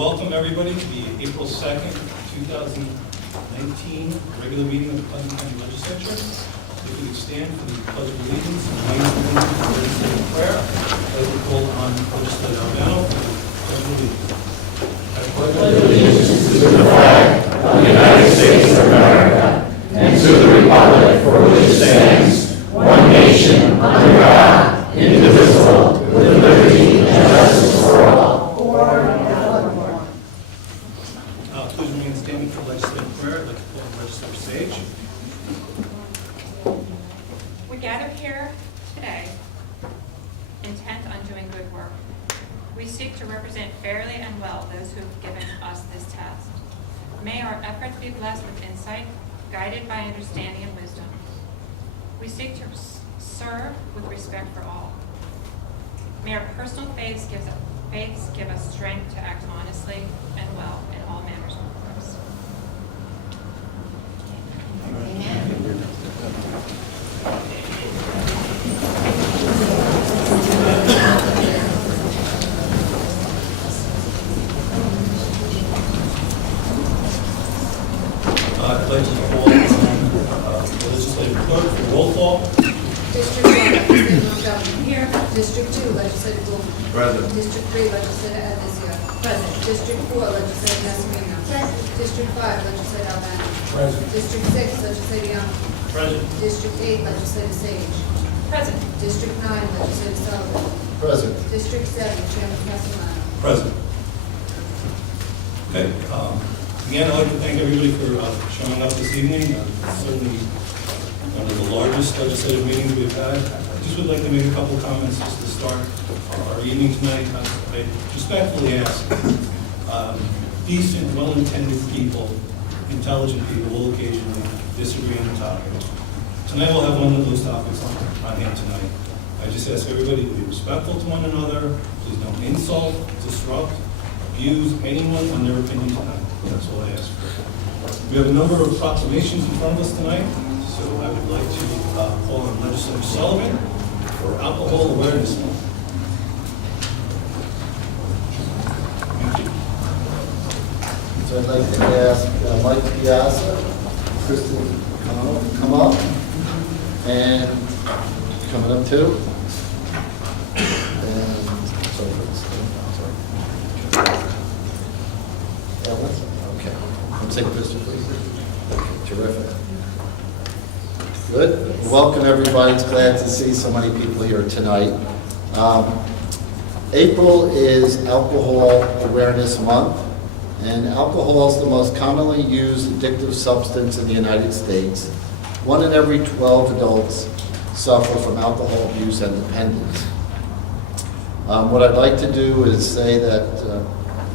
welcome everybody to the April 2nd, 2019 regular meeting of the Putnam County Legislature. If you would stand for the Pledge of Allegiance and lead us in the legislative prayer, I will call on Legislator Albano for the Pledge of Allegiance. I pledge allegiance to the flag of the United States of America and to the republic for which it stands, one nation, under God, indivisible, with liberty and justice for all. Please remain standing for legislative prayer. I'd like to call on Legislator Sage. We gathered here today intent on doing good work. We seek to represent fairly and well those who have given us this task. May our efforts be blessed with insight, guided by understanding and wisdom. We seek to serve with respect for all. May our personal faiths give us strength to act honestly and well in all manners of course. I'd like to call on the legislative clerk for roll call. District 1, Legislator Montgomery. Here. District 2, Legislator Blumer. Present. District 3, Legislator Adizio. Present. District 4, Legislator Nasarino. Present. District 5, Legislator Albano. Present. District 6, Legislator Young. Present. District 8, Legislator Sage. Present. District 9, Legislator Sullivan. Present. District 7, Chairman Castellano. Present. Okay. Again, I'd like to thank everybody for showing up this evening. Certainly one of the largest legislative meetings we've had. I just would like to make a couple comments just to start our evening tonight. I respectfully ask decent, well-intended people, intelligent people will occasionally disagree on the topic. Tonight we'll have one of those topics on hand tonight. I just ask everybody to be respectful to one another. Please don't insult, disrupt, abuse anyone on their opinion tonight. That's all I ask for. We have a number of proclamations in front of us tonight, so I would like to call on Legislator Sullivan for Alcohol Awareness Month. Thank you. So I'd like to ask Mike Piazza, Kristen Connell to come up, and coming up too. And sorry. Ellen? Okay. Come say Kristen, please. Terrific. Good. Welcome, everybody. It's glad to see so many people here tonight. April is Alcohol Awareness Month, and alcohol is the most commonly used addictive substance in the United States. 1 in every 12 adults suffer from alcohol abuse and dependence. What I'd like to do is say that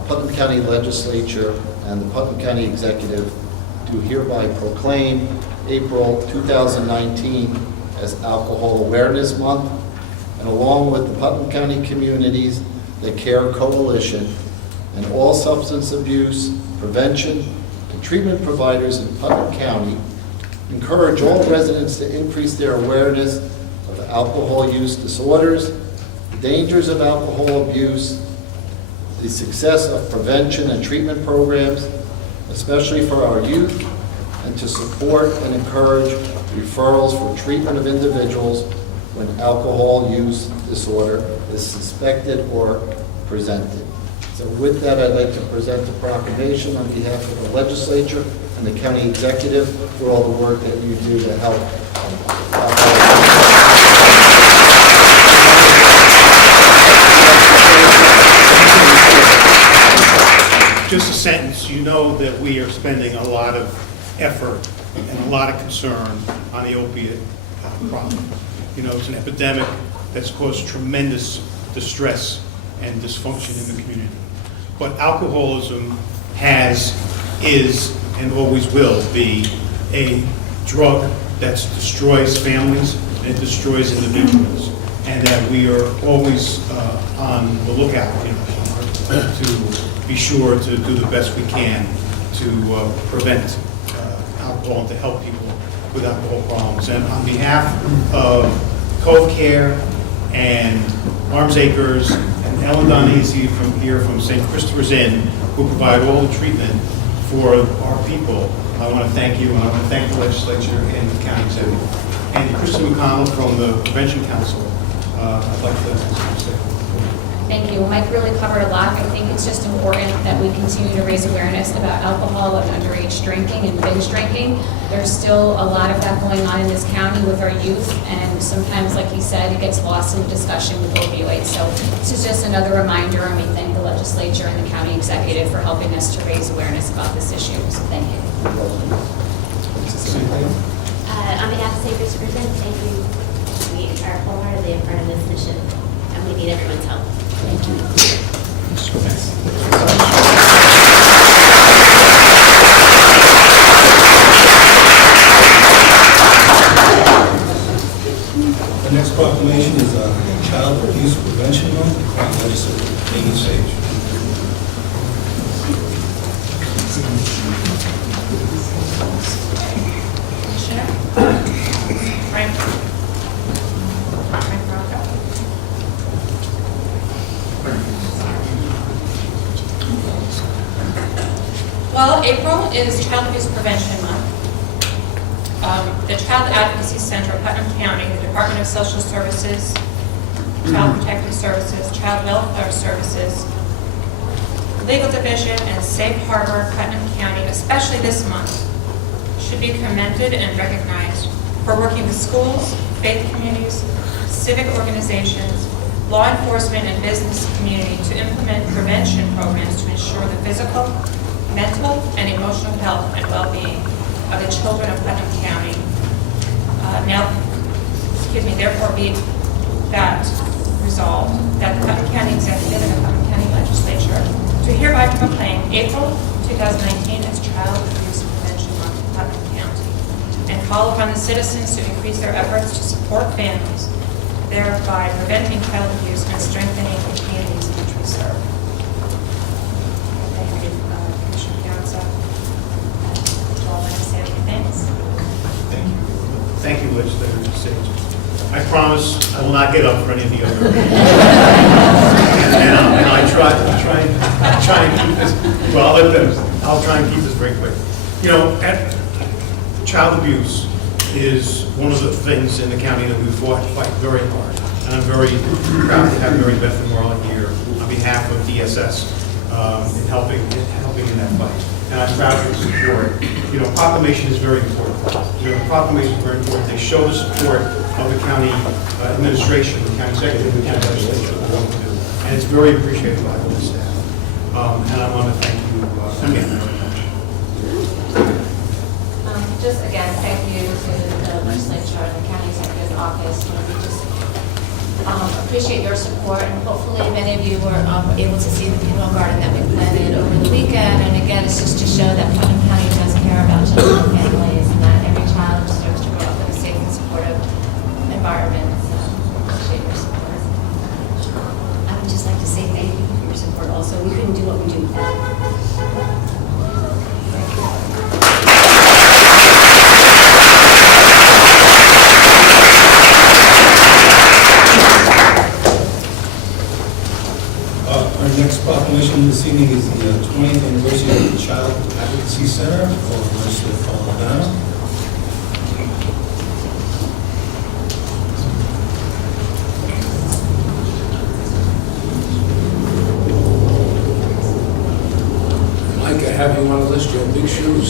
Putnam County Legislature and the Putnam County Executive do hereby proclaim April 2019 as Alcohol Awareness Month, and along with the Putnam County Communities That Care Coalition and all substance abuse, prevention, and treatment providers in Putnam County, encourage all residents to increase their awareness of alcohol use disorders, the dangers of alcohol abuse, the success of prevention and treatment programs, especially for our youth, and to support and encourage referrals for treatment of individuals when alcohol use disorder is suspected or presented. So with that, I'd like to present the proclamation on behalf of the legislature and the county executive for all the work that you do to help. Just a sentence. You know that we are spending a lot of effort and a lot of concern on the opiate problem. You know, it's an epidemic that's caused tremendous distress and dysfunction in the community. But alcoholism is, and always will be a drug that destroys families and it destroys individuals. And that we are always on the lookout, to be sure to do the best we can to prevent alcohol and to help people with alcohol problems. And on behalf of Cove Care and Arms Acres and Ellen Donese from St. Christopher's Inn, who provide all the treatment for our people. I want to thank you, and I want to thank the legislature and the county executive. And Kristen McConnell from the Prevention Council, I'd like to say. Thank you. Mike really covered a lot. I think it's just important that we continue to raise awareness about alcohol and underage drinking and binge drinking. There's still a lot of that going on in this county with our youth, and sometimes, like he said, it gets lost in the discussion with opioids. So this is just another reminder, and we thank the legislature and the county executive for helping us to raise awareness about this issue. So thank you. On behalf of St. Christopher's Inn, thank you. We are wholeheartedly a part of this mission, and we need everyone's help. Thank you. The next proclamation is Child Abuse Prevention Month, County Legislator Amy Sage. Commissioner? Frank Rocco? Well, April is Child Abuse Prevention Month. The Child Advocacy Center of Putnam County, the Department of Social Services, Child Protective Services, Child Welfare Services, Legal Division, and Safe Harbor, Putnam County, especially this month, should be commended and recognized for working with schools, faith communities, civic organizations, law enforcement, and business community to implement prevention programs to ensure the physical, mental, and emotional health and well-being of the children of Putnam County. Therefore be that resolved that the Putnam County Executive and the Putnam County Legislature to hereby proclaim April 2019 as Child Abuse Prevention Month in Putnam County and call upon the citizens to increase their efforts to support families, thereby preventing child abuse and strengthening the communities in which we serve. Thank you, Commissioner Piazza. That's all I have to say. Thanks. Thank you. Thank you, Legislator Sage. I promise I will not get up for any of the other meetings. and I try and keep this, well, I'll try and keep this very quick. You know, child abuse is one of the things in the county that we fight very hard. And I'm very proud to have Mary Beth and Marlon here on behalf of DSS in helping in that fight. And I'm proud to support. You know, proclamation is very important. You know, proclamation is very important. They show the support of the county administration, the county executive, the county legislature, what to do. And it's very appreciated by all the staff. And I want to thank you again very much. Just again, thank you to the legislature and the county executive's office. We just appreciate your support, and hopefully many of you were able to see the funeral garden that we planted over the weekend. And again, it's just to show that Putnam County does care about children and families, and that every child deserves to grow up in a safe and supportive environment. So appreciate your support. I would just like to say thank you for your support also. We couldn't do what we do without it. Our next proclamation this evening is the 20th anniversary of the Child Advocacy Center of Legislative Alabama. Mike, I have you on the list, you have big shoes.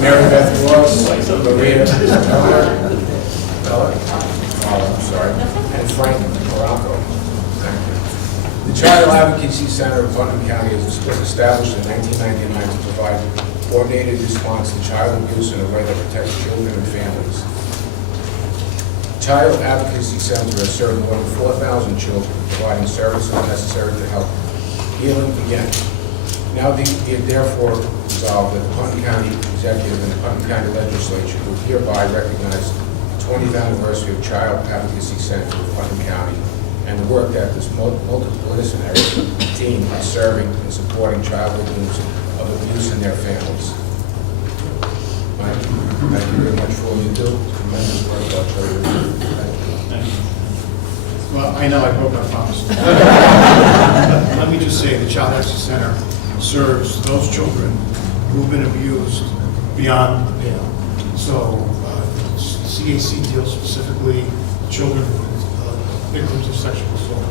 Mary Beth Ross, Maria and Frank Morocco. Thank you. The Child Advocacy Center of Putnam County was established in 1999 to provide coordinated response to child abuse in a way that protects children and families. Child Advocacy Center has served more than 4,000 children, providing services necessary to help healing begin. Now be it therefore resolved that the Putnam County Executive and the Putnam County Legislature will hereby recognize the 20th anniversary of Child Advocacy Center of Putnam County and the work that this multidisciplinary team is serving and supporting child victims of abuse and their families. Thank you very much for all you do. Tremendous work by children. Thank you. Well, I know I broke my promise. Let me just say, the Child Access Center serves those children who've been abused beyond the pale. So CAC deals specifically with children victims of sexual assault.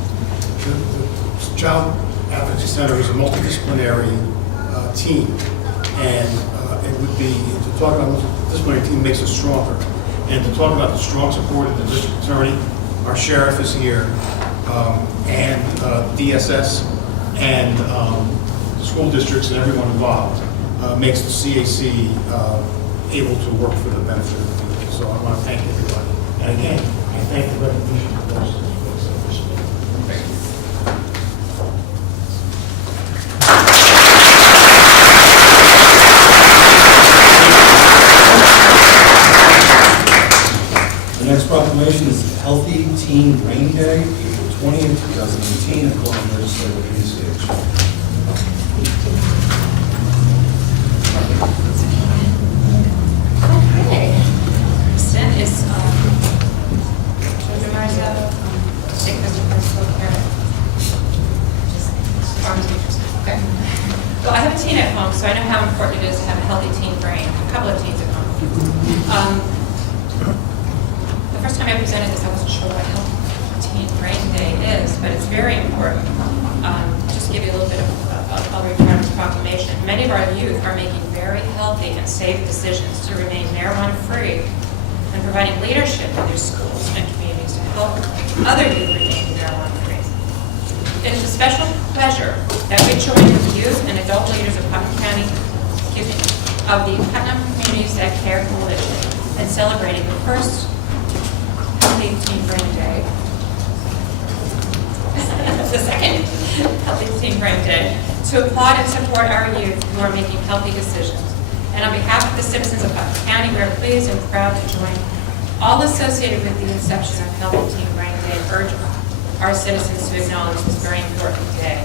The Child Advocacy Center is a multidisciplinary team, and it would be, to talk about this multidisciplinary team makes us stronger. And to talk about the strong support of the district attorney, our sheriff is here, and DSS, and school districts and everyone involved makes the CAC able to work for the benefit of the people. So I want to thank everybody. And again, I thank the recognition of those folks. The next proclamation is Healthy Teen Brain Day, April 20th, 2018. I call on the legislator to the stage. Okay. Kristen is, children Marzo, take this to principal parent. Okay. Well, I have a teen at home, so I know how important it is to have a healthy teen brain. A couple of teens at home. The first time I presented this, I wasn't sure what Healthy Teen Brain Day is, but it's very important. Just to give you a little bit of I'll read part of this proclamation. Many of our youth are making very healthy and safe decisions to remain marijuana-free and providing leadership in their schools and communities to help other youth remain marijuana-free. It is a special pleasure that we join with youth and adult leaders of Putnam County, of the Putnam Communities That Care Coalition, and celebrating the first Healthy Teen Brain Day. The second Healthy Teen Brain Day, to applaud and support our youth who are making healthy decisions. And on behalf of the citizens of Putnam County, we are pleased and proud to join all associated with the inception of Healthy Teen Brain Day and urge our citizens to acknowledge this very important day.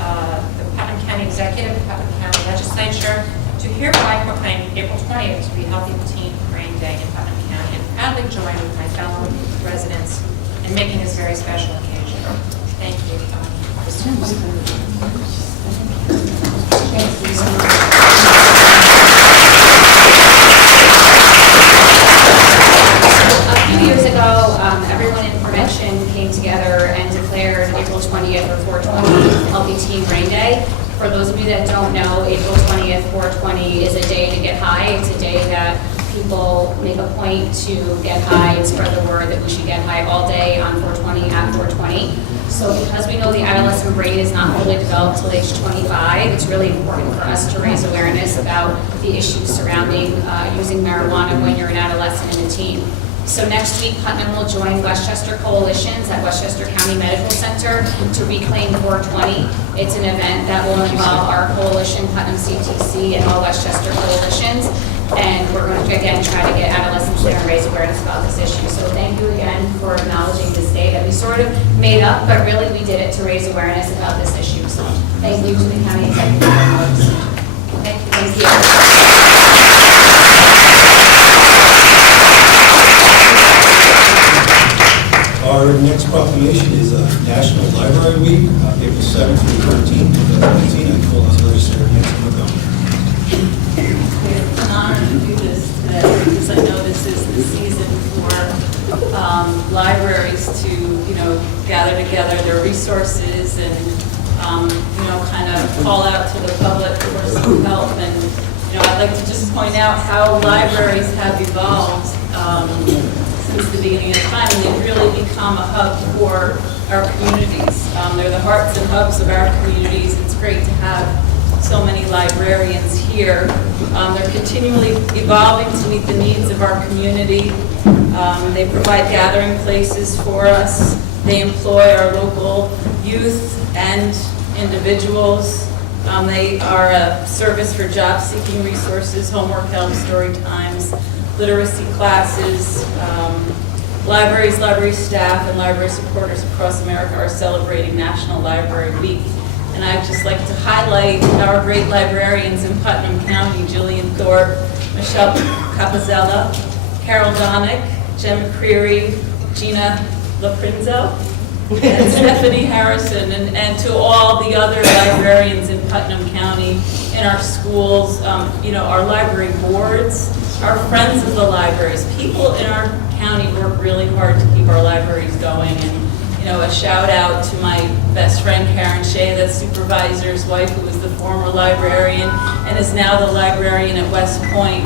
The Putnam County Executive, Putnam County Legislature, to hereby proclaim April 20th to be Healthy Teen Brain Day in Putnam County, and proudly join with my fellow residents in making this very special occasion. Thank you. A few years ago, everyone in prevention came together and declared April 20th or 420 Healthy Teen Brain Day. For those of you that don't know, April 20th, 420 is a day to get high. It's a day that people make a point to get high and spread the word that we should get high all day on 420 at 420. So because we know the adolescent brain is not fully developed till age 25, it's really important for us to raise awareness about the issues surrounding using marijuana when you're an adolescent and a teen. So next week, Putnam will join Westchester Coalitions at Westchester County Medical Center to reclaim 420. It's an event that will involve our coalition, Putnam CTC, and all Westchester coalitions. And we're going to, again, try to get adolescents there and raise awareness about this issue. So thank you again for acknowledging this day that we sort of made up, but really we did it to raise awareness about this issue. So thank you to the county executive. Thank you. Thank you. Our next proclamation is National Library Week, April 7th through 13th, 2019. I call on Legislator Nancy Montgomery. It's an honor to do this today because I know this is the season for libraries to, gather together their resources and, kind of call out to the public for some help. And, I'd like to just point out how libraries have evolved since the beginning of time, and they've really become a hub for our communities. They're the hearts and hubs of our communities. It's great to have so many librarians here. They're continually evolving to meet the needs of our community. They provide gathering places for us. They employ our local youth and individuals. They are a service for job-seeking resources, homework help, story times, literacy classes. Libraries, library staff, and library supporters across America are celebrating National Library Week. And I'd just like to highlight our great librarians in Putnam County: Jillian Thorpe, Michelle Capizella, Carol Donick, Jen McCreary, Gina LaPrinzo and Stephanie Harrison, and to all the other librarians in Putnam County, in our schools, our library boards, our friends of the libraries. People in our county work really hard to keep our libraries going. And, a shout out to my best friend Karen Shea, the supervisor's wife, who was the former librarian and is now the librarian at West Point.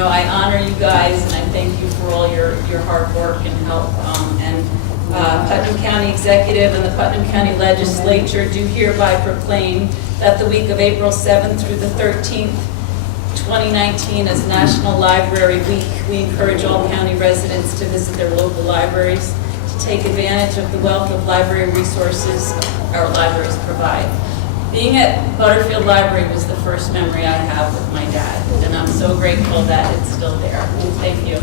I honor you guys, and I thank you for all your hard work and help. Putnam County Executive and the Putnam County Legislature do hereby proclaim that the week of April 7th through the 13th, 2019 is National Library Week. We encourage all county residents to visit their local libraries to take advantage of the wealth of library resources our libraries provide. Being at Butterfield Library was the first memory I have with my dad, and I'm so grateful that it's still there. Thank you. I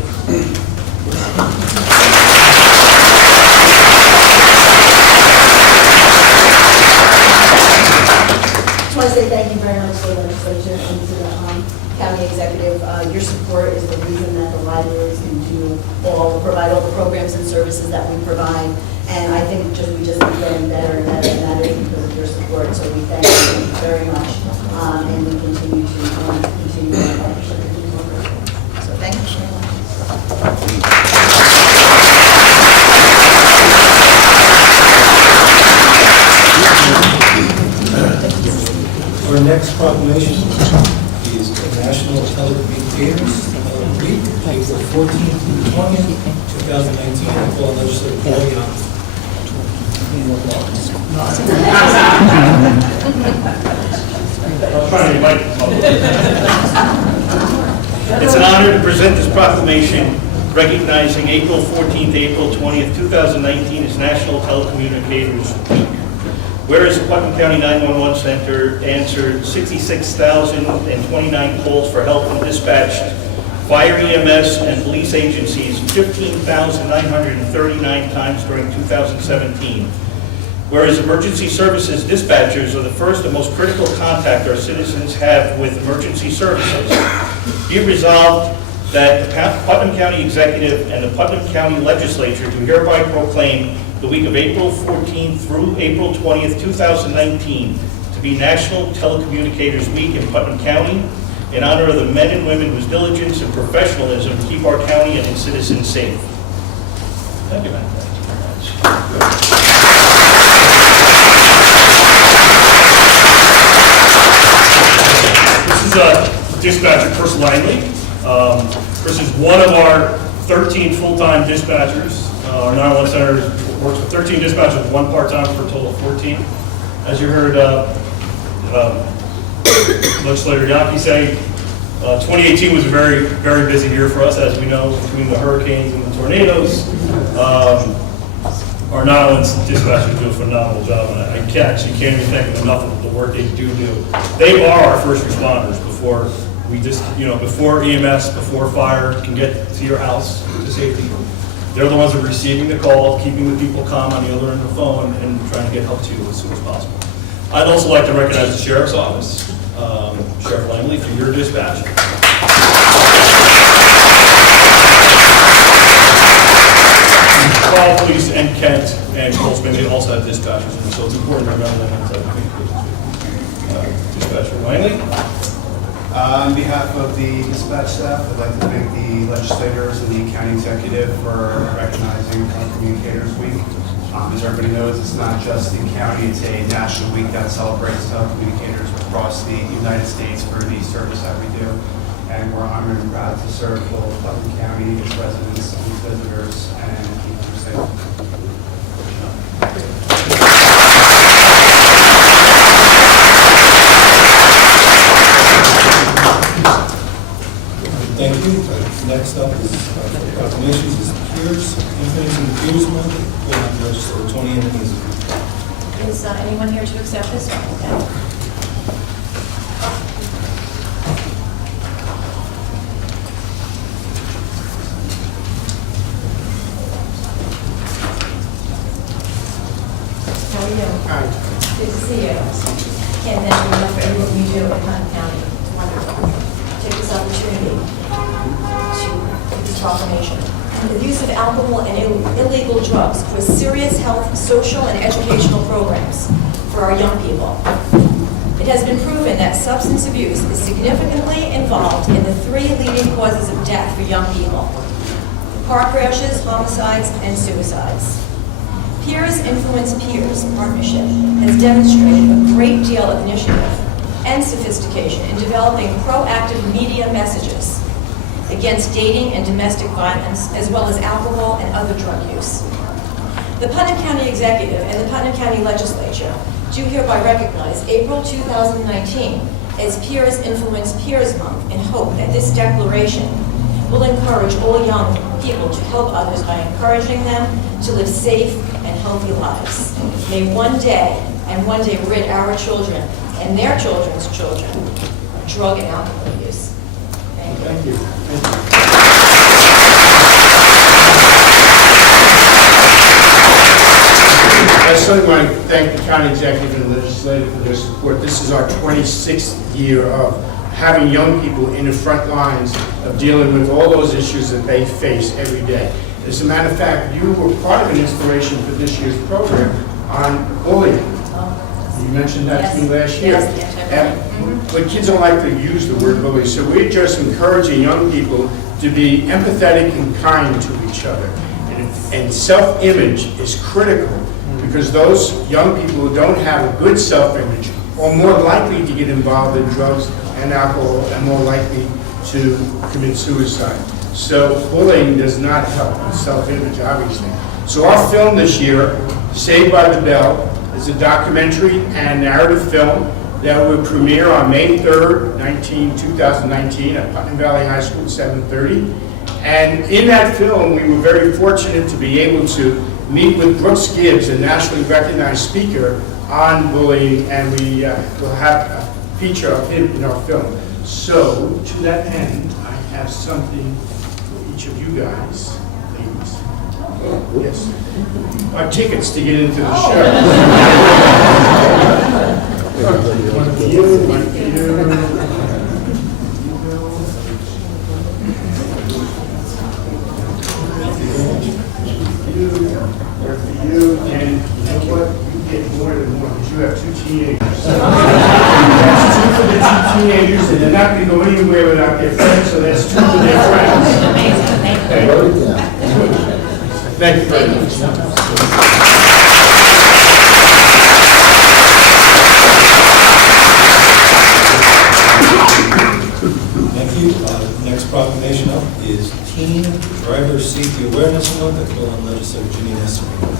just want to say thank you very much to the legislature and to the county executive. Your support is the reason that the libraries can provide all the programs and services that we provide. And I think we just keep getting better and better, and that is because of your support. So we thank you very much, and we continue our partnership. So thank you very much. Our next proclamation is National Telecommunicators Week, April 14th through 20th, 2019. I call on Legislator Paul Young. I'm trying to invite the public. It's an honor to present this proclamation recognizing April 14th, April 20th, 2019 as National Telecommunicators Week. Whereas the Putnam County 911 Center answered 66,029 calls for help and dispatched fire, EMS, and police agencies 15,939 times during 2017. Whereas emergency services dispatchers are the first and most critical contact our citizens have with emergency services, be it resolved that the Putnam County Executive and the Putnam County Legislature do hereby proclaim the week of April 14th through April 20th, 2019 to be National Telecommunicators Week in Putnam County in honor of the men and women whose diligence and professionalism keep our county and its citizens safe. Thank you, man. This is dispatcher Chris Langley. Chris is one of our 13 full-time dispatchers. Our 911 center works with 13 dispatchers, one part-time for a total of 14. As you heard Legislator Yaki say, 2018 was a very, very busy year for us, as we know, between the hurricanes and the tornadoes. Our 911 dispatchers do a phenomenal job, and I can't even thank them enough of the work they do. They are our first responders before before EMS, before fire can get to your house to safety. They're the ones that are receiving the call, keeping the people calm on the other end of the phone, and trying to get help to you as soon as possible. I'd also like to recognize the Sheriff's Office, Sheriff Langley, for your dispatch. Paul, Police, and Kent, and Colesman, they also have dispatchers, and so it's important to remember them. Dispatcher Langley. On behalf of the dispatch staff, I'd like to thank the legislators and the county executive for recognizing Telecommunicators Week. As everybody knows, it's not just the county, it's a national week that celebrates telecommunicators across the United States for the service that we do. And we're honored and proud to serve both Putnam County, its residents, and its visitors, and keep them safe. Thank you. Next up is proclamations is Peers, Infinity and Peers Month. We'll have Legislator Tony Antonizzi. Is anyone here to accept this? Okay. How are you? Hi. Good to see you. Can't thank you enough for everything you do in Putnam County. It's wonderful. Take this opportunity to do this proclamation. the use of alcohol and illegal drugs for serious health, social, and educational programs for our young people. It has been proven that substance abuse is significantly involved in the 3 leading causes of death for young people: car crashes, homicides, and suicides. Peers Influence Peers partnership has demonstrated a great deal of initiative and sophistication in developing proactive media messages against dating and domestic violence, as well as alcohol and other drug use. The Putnam County Executive and the Putnam County Legislature do hereby recognize April 2019 as Peers Influence Peers Month and hope that this declaration will encourage all young people to help others by encouraging them to live safe and healthy lives. May one day rid our children and their children's children of drug and alcohol use. Thank you. I certainly want to thank the county executive and the legislature for their support. This is our 26th year of having young people in the front lines of dealing with all those issues that they face every day. As a matter of fact, you were part of an inspiration for this year's program on bullying. You mentioned that to me last year. But kids don't like to use the word bully, so we're just encouraging young people to be empathetic and kind to each other. And self-image is critical, because those young people who don't have a good self-image are more likely to get involved in drugs and alcohol and more likely to commit suicide. So bullying does not help with self-image, obviously. So our film this year, Saved by the Bell, is a documentary and narrative film that will premiere on May 3rd, 2019 at Putnam Valley High School at 7:30. And in that film, we were very fortunate to be able to meet with Brooks Gibbs, a nationally recognized speaker on bullying, and we will have a feature of him in our film. So, to that end, I have something for each of you guys, please. Yes. Our tickets to get into the show. One for you, one for you. You, and you know what? You get more than one, because you have 2 teenagers. That's 2 for the 2 teenagers, and they're not going to go anywhere without their friends, so that's 2 for their friends. Amazing, thank you. Thank you very much. Thank you. Next proclamation up is Teen Driver Safety Awareness Month. I call on Legislator Ginny Nestorino.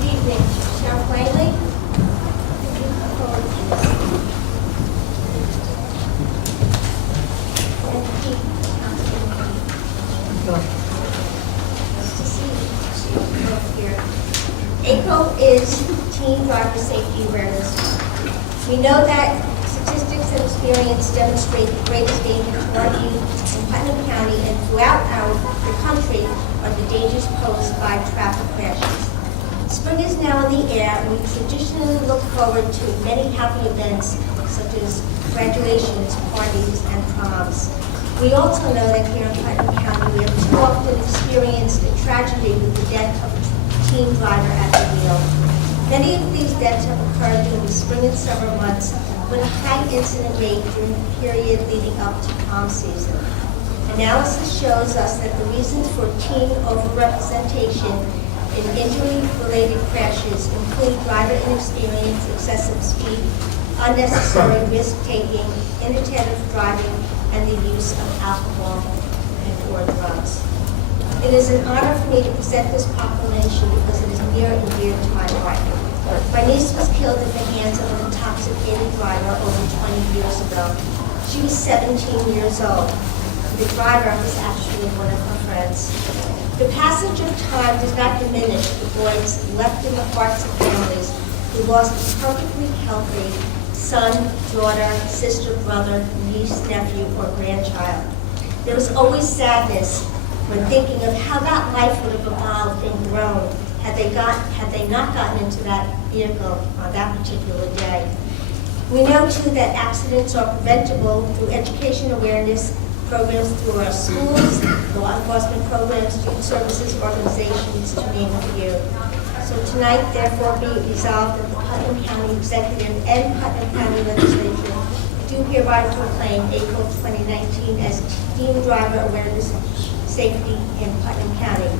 Good evening, Sheriff Whaley. Nice to see you both here. April is Teen Driver Safety Awareness Month. We know that statistics and experience demonstrate the greatest danger to our youth in Putnam County and throughout the country are the dangers posed by traffic crashes. Spring is now in the air, and we traditionally look forward to many happy events such as graduations, parties, and proms. We also know that here in Putnam County, we have too often experienced a tragedy with the death of a teen driver at the wheel. Many of these deaths have occurred during the spring and summer months with a high incident rate during the period leading up to prom season. Analysis shows us that the reasons for teen overrepresentation in injury-related crashes include driver inexperience, excessive speed, unnecessary risk-taking, inattentive driving, and the use of alcohol and/or drugs. It is an honor for me to present this proclamation because it is near and dear to my heart. My niece was killed at the hands of an intoxicated driver over 20 years ago. She was 17 years old. The driver was actually one of her friends. The passage of time does not diminish the voids left in the hearts of families who lost a perfectly healthy son, daughter, sister, brother, niece, nephew, or grandchild. There is always sadness when thinking of how that life would have evolved and grown had they not gotten into that vehicle on that particular day. We know too that accidents are preventable through education awareness programs through our schools, law enforcement programs, youth services organizations, to name a few. So tonight, therefore, be it resolved that the Putnam County Executive and Putnam County Legislature do hereby proclaim April 2019 as Teen Driver Awareness Safety in Putnam County.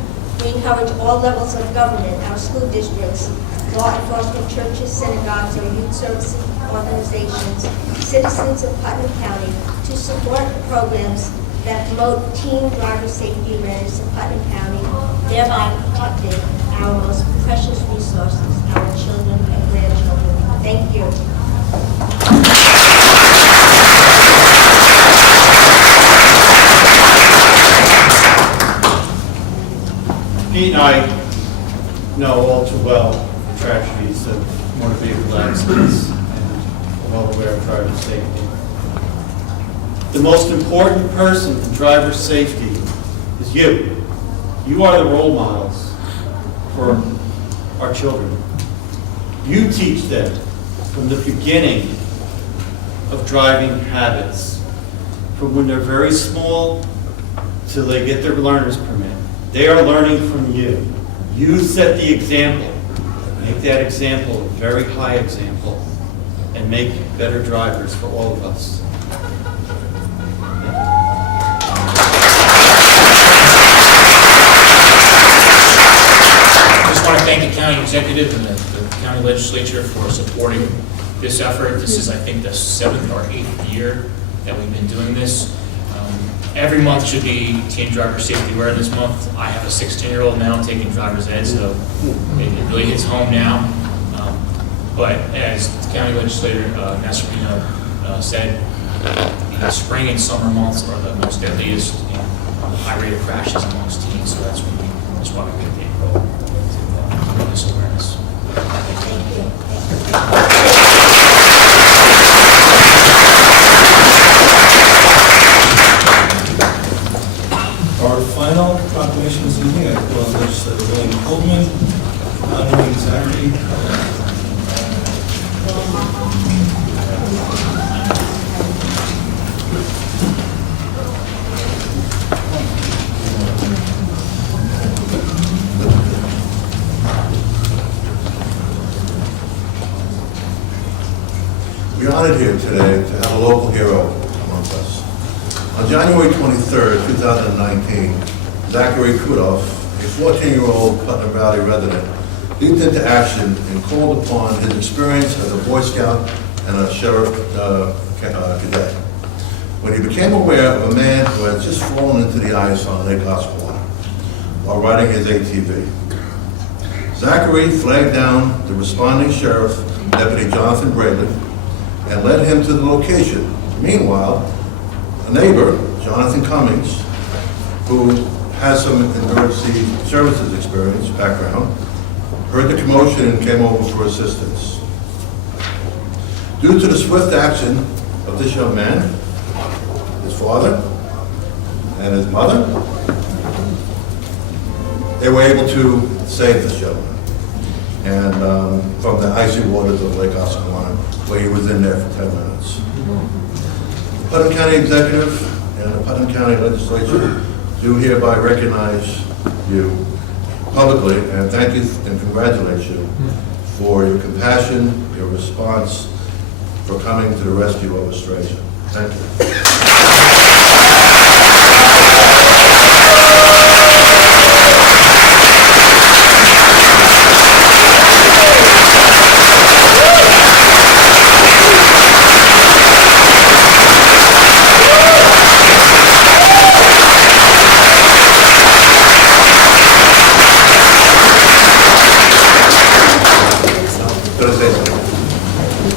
We encourage all levels of government, our school districts, law enforcement, churches, synagogues, or youth services organizations, citizens of Putnam County, to support programs that promote teen driver safety awareness in Putnam County, thereby protecting our most precious resources, our children and grandchildren. Thank you. Pete and I know all too well the tragedies of motor vehicle accidents and well aware of driver safety. The most important person in driver safety is you. You are the role models for our children. You teach them from the beginning of driving habits, from when they're very small till they get their learner's permit. They are learning from you. You set the example. Make that example a very high example and make better drivers for all of us. I just want to thank the county executive and the county legislature for supporting this effort. This is, I think, the 7th or 8th year that we've been doing this. Every month should be Teen Driver Safety Awareness Month. I have a 16-year-old now taking driver's ed, so it really hits home now. But as the county legislator, Nasserino, said, the spring and summer months are the most deadliest and high rate of crashes amongst teens, so that's why we picked April to promote this awareness. Our final proclamation this evening, I call on Legislator William Coleman, honoring Zachary. We're honored here today to have a local hero amongst us. On January 23rd, 2019, Zachary Kudoff, a 14-year-old Putnam Valley resident, leaped into action and called upon his experience as a Boy Scout and a sheriff cadet. When he became aware of a man who had just fallen into the ice on Lake Osceola while riding his ATV. Zachary flagged down the responding sheriff, Deputy Jonathan Braylon, and led him to the location. Meanwhile, a neighbor, Jonathan Cummings, who has some emergency services experience, background, heard the commotion and came over for assistance. Due to the swift action of this young man, his father, and his mother, they were able to save this young man and from the icy waters of Lake Osceola, where he was in there for 10 minutes. The Putnam County Executive and the Putnam County Legislature do hereby recognize you publicly and thank you and congratulate you for your compassion, your response, for coming to the rescue of a stranger. Thank you.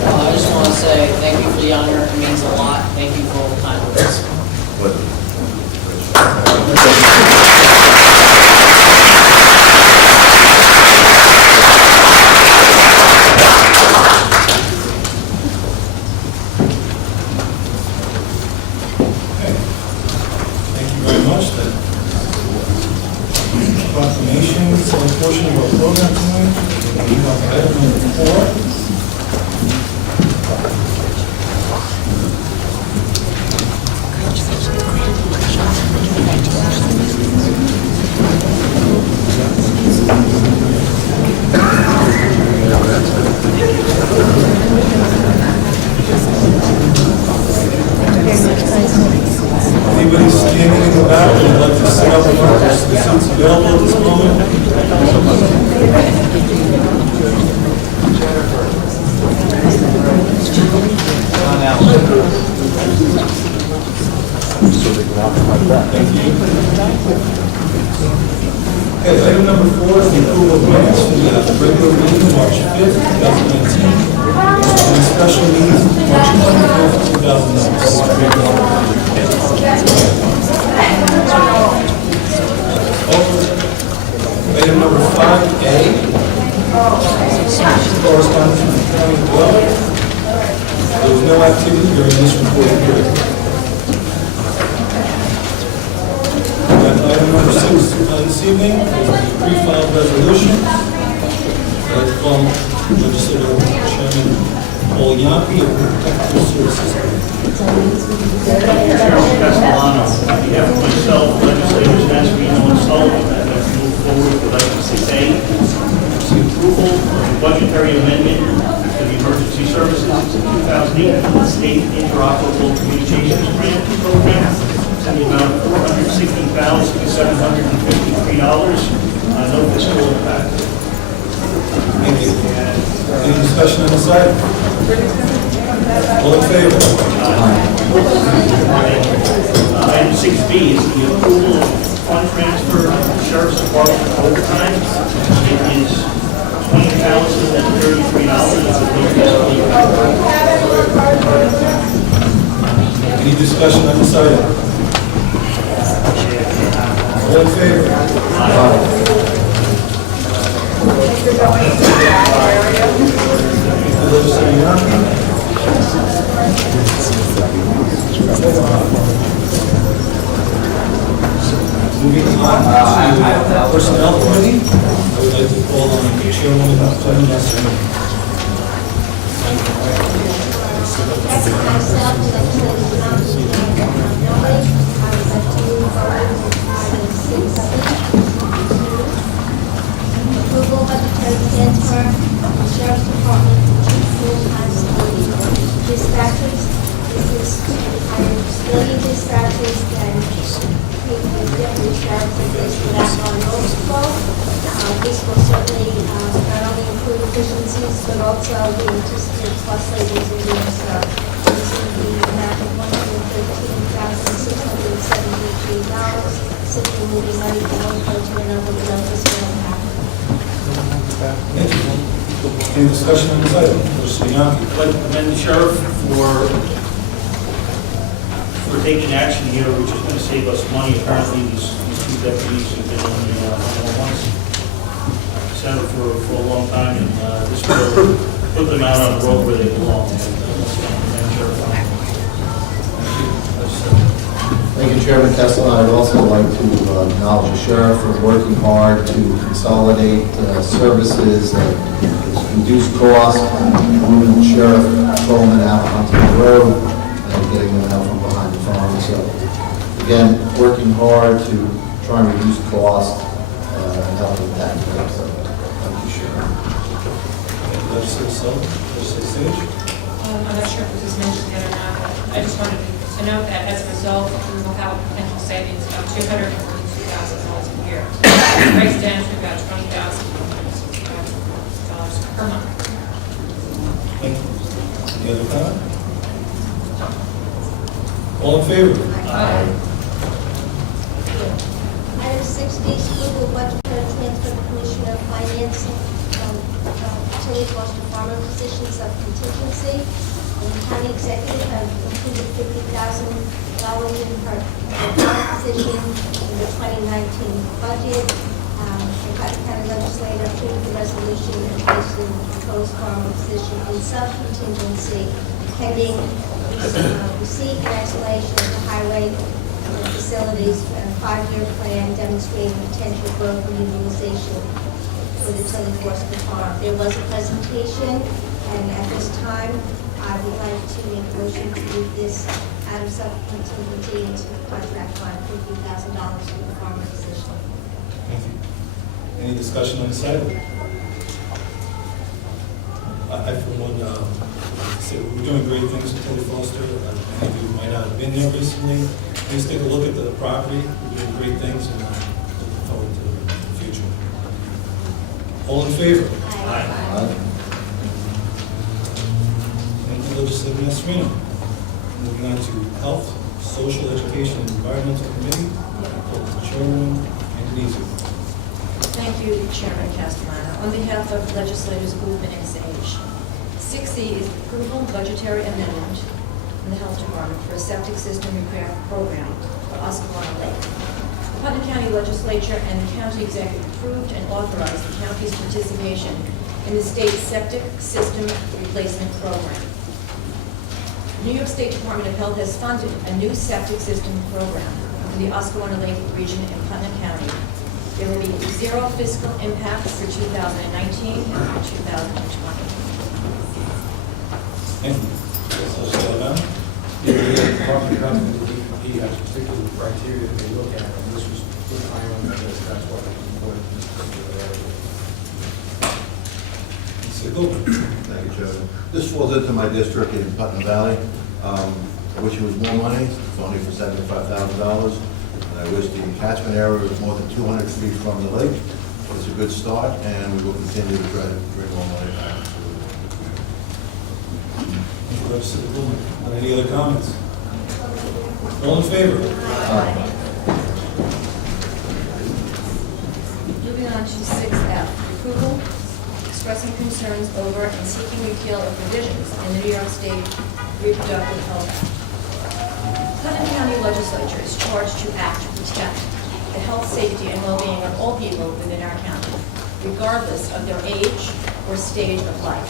I just want to say thank you for the honor. It means a lot. Thank you for all the time with us. Thank you very much. That proclamations, one portion of our program tonight. We have item number 4. approval of minutes for the regular meeting, March 5th, 2019, and the special meeting, March 25th, 2019. Item number 5A, correspondence from the county as well. There was no activity during this reporting period. Item number 6 this evening is the pre-filed resolution. I'd like to call Legislator Chairman Paul Yonke of Protective Services. Chairman Castellano, on behalf of myself, legislators Mascarino and Sullivan, I'd like to move forward with item 6A, seek approval of the budgetary amendment to the Emergency Services 2008 State Interoperable Communications Grant Program in the amount of $460,753. No fiscal impact. Thank you. Any discussion on this item? All in favor? Item 6B is the approval of fund transfer to the Sheriff's Department for overtime. It is $20,033. Any discussion on this item? All in favor? Legislator Yonke. Moving on to Personnel Committee, I would like to call on the Chairwoman Putnam. Approval budgetary transfer of the Sheriff's Department to full-time dispatchers. This is civilian dispatchers and deputy sheriffs are listed as on notice quote. This will certainly not only improve efficiencies, but also the anticipated cost savings in doing so. This is the amount of $113,673, simply moving money from one code to another without fiscal impact. Thank you. Any discussion on this item? Legislator Yonke. I'd like to commend the sheriff for taking action here, which is going to save us money. Apparently, these two deputies have been on the once center for a long time, and this will put them out on the road where they belong. Thank you, Chairman Castellano. I'd also like to acknowledge the sheriff for working hard to consolidate services and reduce costs, moving the sheriff patrolmen out onto the road and getting them out from behind the farm. So, again, working hard to try and reduce costs and help with that. So, thank you, Sheriff. Legislator Sullivan, Legislator Sage. I'm not sure if this was mentioned yet or not, but I just wanted to note that as a result, we will have a potential savings of $242,000 a year. It breaks down to about $20,000 per month. Thank you. Any other comment? All in favor? Item 6B is approval of budgetary transfer to Commissioner of Finance utility cost of farmer positions of contingency. And the county executive has included $50,000 in her position in the 2019 budget. The county legislature approved the resolution and placed the proposed farmer position in sub-contingency pending receipt and explanation of the highway facilities and 5-year plan demonstrating potential growth and utilization for the utility force of the farm. There was a presentation, and at this time, I would like to make a motion to move this out of sub-contingency into the contract fund, $50,000 for the farmer position. Thank you. Any discussion on this item? I for one, say we're doing great things with Tilly Foster. Many of you might not have been there recently. Please take a look at the property. We're doing great things, and looking forward to the future. All in favor? Aye. Thank you, Legislator Mascarino. Moving on to Health, Social Education, and Environmental Committee. Chairwoman Antonizzi. Thank you, Chairman Castellano. On behalf of legislators Goodman and Sage, 6E is approval budgetary amendment in the Health Department for a septic system repair program for Osceola Lake. The Putnam County Legislature and the County Executive approved and authorized the county's participation in the state septic system replacement program. The New York State Department of Health has funded a new septic system program for the Osceola Lake region in Putnam County. There will be zero fiscal impact for 2019 and for 2020. Thank you. The Department of Health and the DEP has particular criteria that they look at, and this was put high on the list, that's why it's important in this particular area. Mr. Goldman. Thank you, Chairman. This falls into my district in Putnam Valley. I wish it was more money, it's only for $75,000. And I wish the catchment area was more than 200 feet from the lake. It's a good start, and we will continue to try to bring more money back. Thank you, Representative Goldman. Any other comments? All in favor? Moving on to 6F, approval expressing concerns over and seeking repeal of provisions in the New York State Reproductive Health Act. Putnam County Legislature is charged to act to protect the health, safety, and well-being of all people within our county, regardless of their age or stage of life.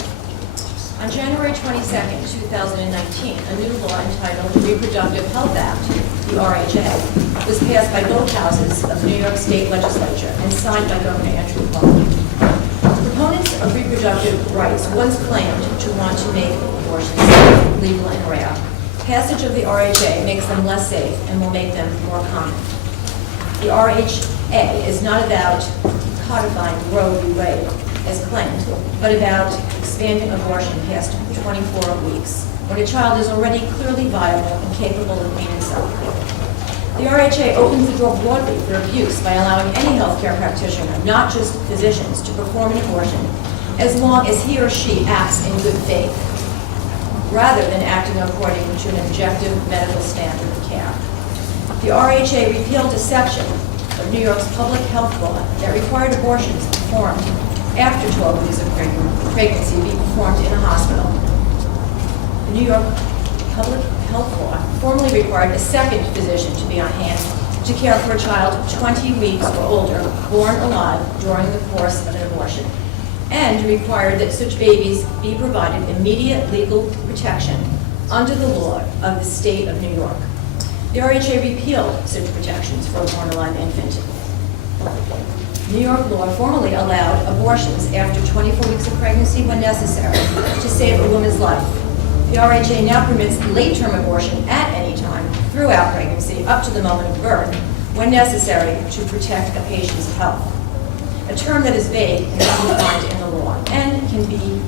On January 22nd, 2019, a new law entitled the Reproductive Health Act, the RHA, was passed by both houses of the New York State Legislature and signed by Governor Andrew Cuomo. Proponents of reproductive rights once claimed to want to make abortions legal and rare. Passage of the RHA makes them less safe and will make them more common. The RHA is not about codifying Roe v. Wade, as claimed, but about expanding abortion past 24 weeks, when a child is already clearly viable and capable of being himself. The RHA opens the door broadly for abuse by allowing any healthcare practitioner, not just physicians, to perform an abortion, as long as he or she acts in good faith, rather than acting according to an objective medical standard of care. The RHA repealed a section of New York's public health law that required abortions performed after 12 weeks of pregnancy be performed in a hospital. The New York public health law formerly required a second physician to be on hand to care for a child 20 weeks or older born alive during the course of an abortion, and required that such babies be provided immediate legal protection under the law of the state of New York. The RHA repealed such protections for a born alive infant. New York law formerly allowed abortions after 24 weeks of pregnancy when necessary to save a woman's life. The RHA now permits late-term abortion at any time throughout pregnancy up to the moment of birth when necessary to protect a patient's health. A term that is vague and not defined in the law and can be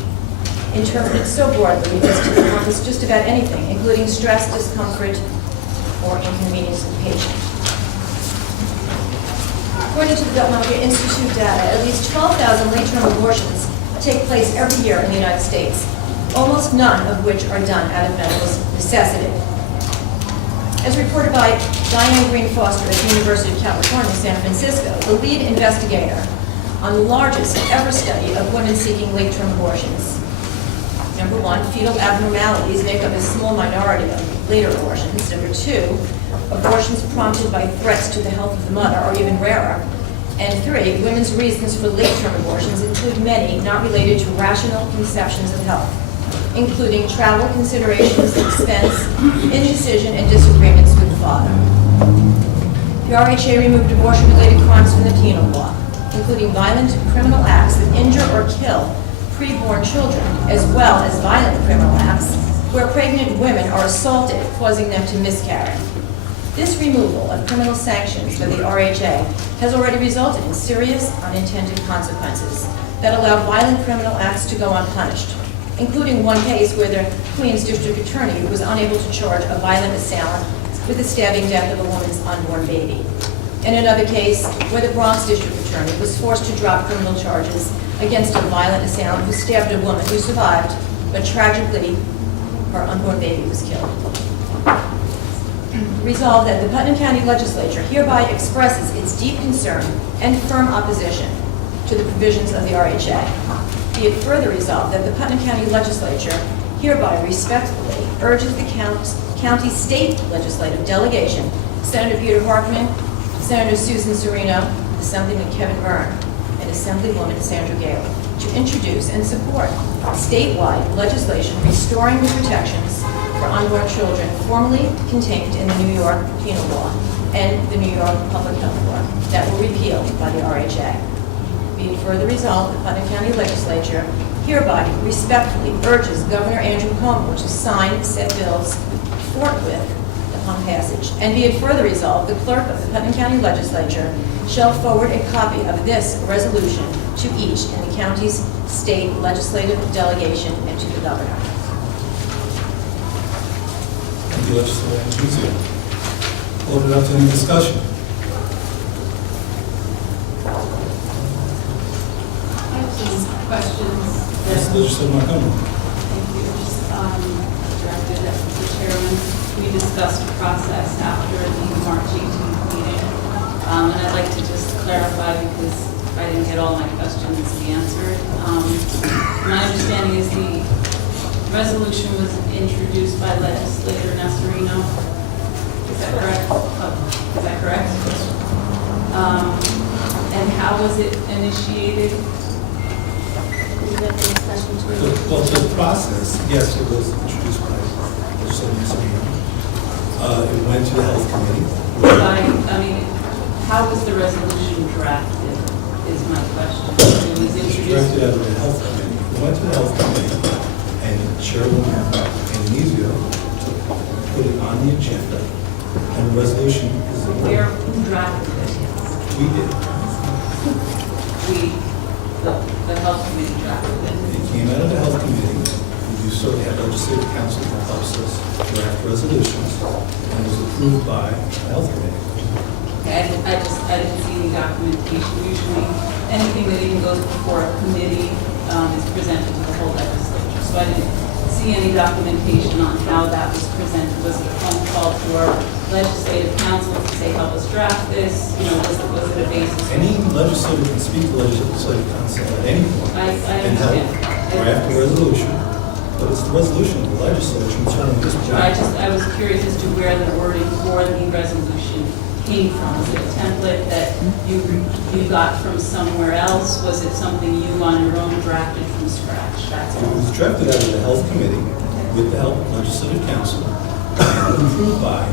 interpreted so broadly as to encompass just about anything, including stress, discomfort, or inconvenience of the patient. According to the Beltmont Institute data, at least 12,000 late-term abortions take place every year in the United States, almost none of which are done out of medical necessity. As reported by Diane Green Foster at the University of California, San Francisco, the lead investigator on the largest ever study of women seeking late-term abortions. Number one, fetal abnormalities make up a small minority of later abortions. Number two, abortions prompted by threats to the health of the mother are even rarer. And three, women's reasons for late-term abortions include many not related to rational conceptions of health, including travel considerations, expense, indecision, and disagreements with the father. The RHA removed abortion-related crimes from the penal law, including violent criminal acts that injure or kill preborn children, as well as violent criminal acts where pregnant women are assaulted, causing them to miscarry. This removal of criminal sanctions by the RHA has already resulted in serious unintended consequences that allow violent criminal acts to go unpunished, including one case where the Queens District Attorney was unable to charge a violent assailant with the stabbing death of a woman's unborn baby. In another case, where the Bronx District Attorney was forced to drop criminal charges against a violent assailant who stabbed a woman who survived, but tragically, her unborn baby was killed. Resolved that the Putnam County Legislature hereby expresses its deep concern and firm opposition to the provisions of the RHA. Be it further resolved that the Putnam County Legislature hereby respectfully urges the county state legislative delegation, Senator Peter Hartman, Senator Susan Serino, Assemblyman Kevin Byrne, and Assemblywoman Sandra Gailey, to introduce and support statewide legislation restoring the protections for unborn children formerly contained in the New York Penal Law and the New York Public Health Law that were repealed by the RHA. Be it further resolved, the Putnam County Legislature hereby respectfully urges Governor Andrew Cuomo to sign said bills forthwith upon passage. And be it further resolved, the clerk of the Putnam County Legislature shall forward a copy of this resolution to each in the county's state legislative delegation and to the governor. Thank you, Legislator Andrews. Open it up to any discussion. I have some questions. Yes, Legislator Montgomery. Thank you. Just directed at the chairman. We discussed a process after the March 18th meeting. And I'd like to just clarify because I didn't get all my questions answered. My understanding is the resolution was introduced by Legislator Nasarino. Is that correct? Is that correct? And how was it initiated? Well, the process, yes, it was introduced by Legislator Serino. It went to the Health Committee. I mean, how was the resolution drafted, is my question. It was introduced. Drafted out of the Health Committee. It went to the Health Committee, and Chairwoman Anizio put it on the agenda, and the resolution is... Who drafted it? We did. The Health Committee drafted it. It came out of the Health Committee. We certainly have legislative counsel that helps us draft resolutions, and it was approved by the Health Committee. Okay, I didn't see any documentation. Usually, anything that even goes before a committee is presented to the whole legislature. So I didn't see any documentation on how that was presented. Was it a phone call to our legislative counsel to say, help us draft this? You know, was it a basis? Any legislator can speak to legislative counsel at any point and help draft a resolution, but it's the resolution of the legislature concerning this point. I was curious as to where the wording for the resolution came from. Was it a template that you got from somewhere else? Was it something you on your own drafted from scratch? That's all. It was drafted out of the Health Committee with the help of legislative counsel and approved by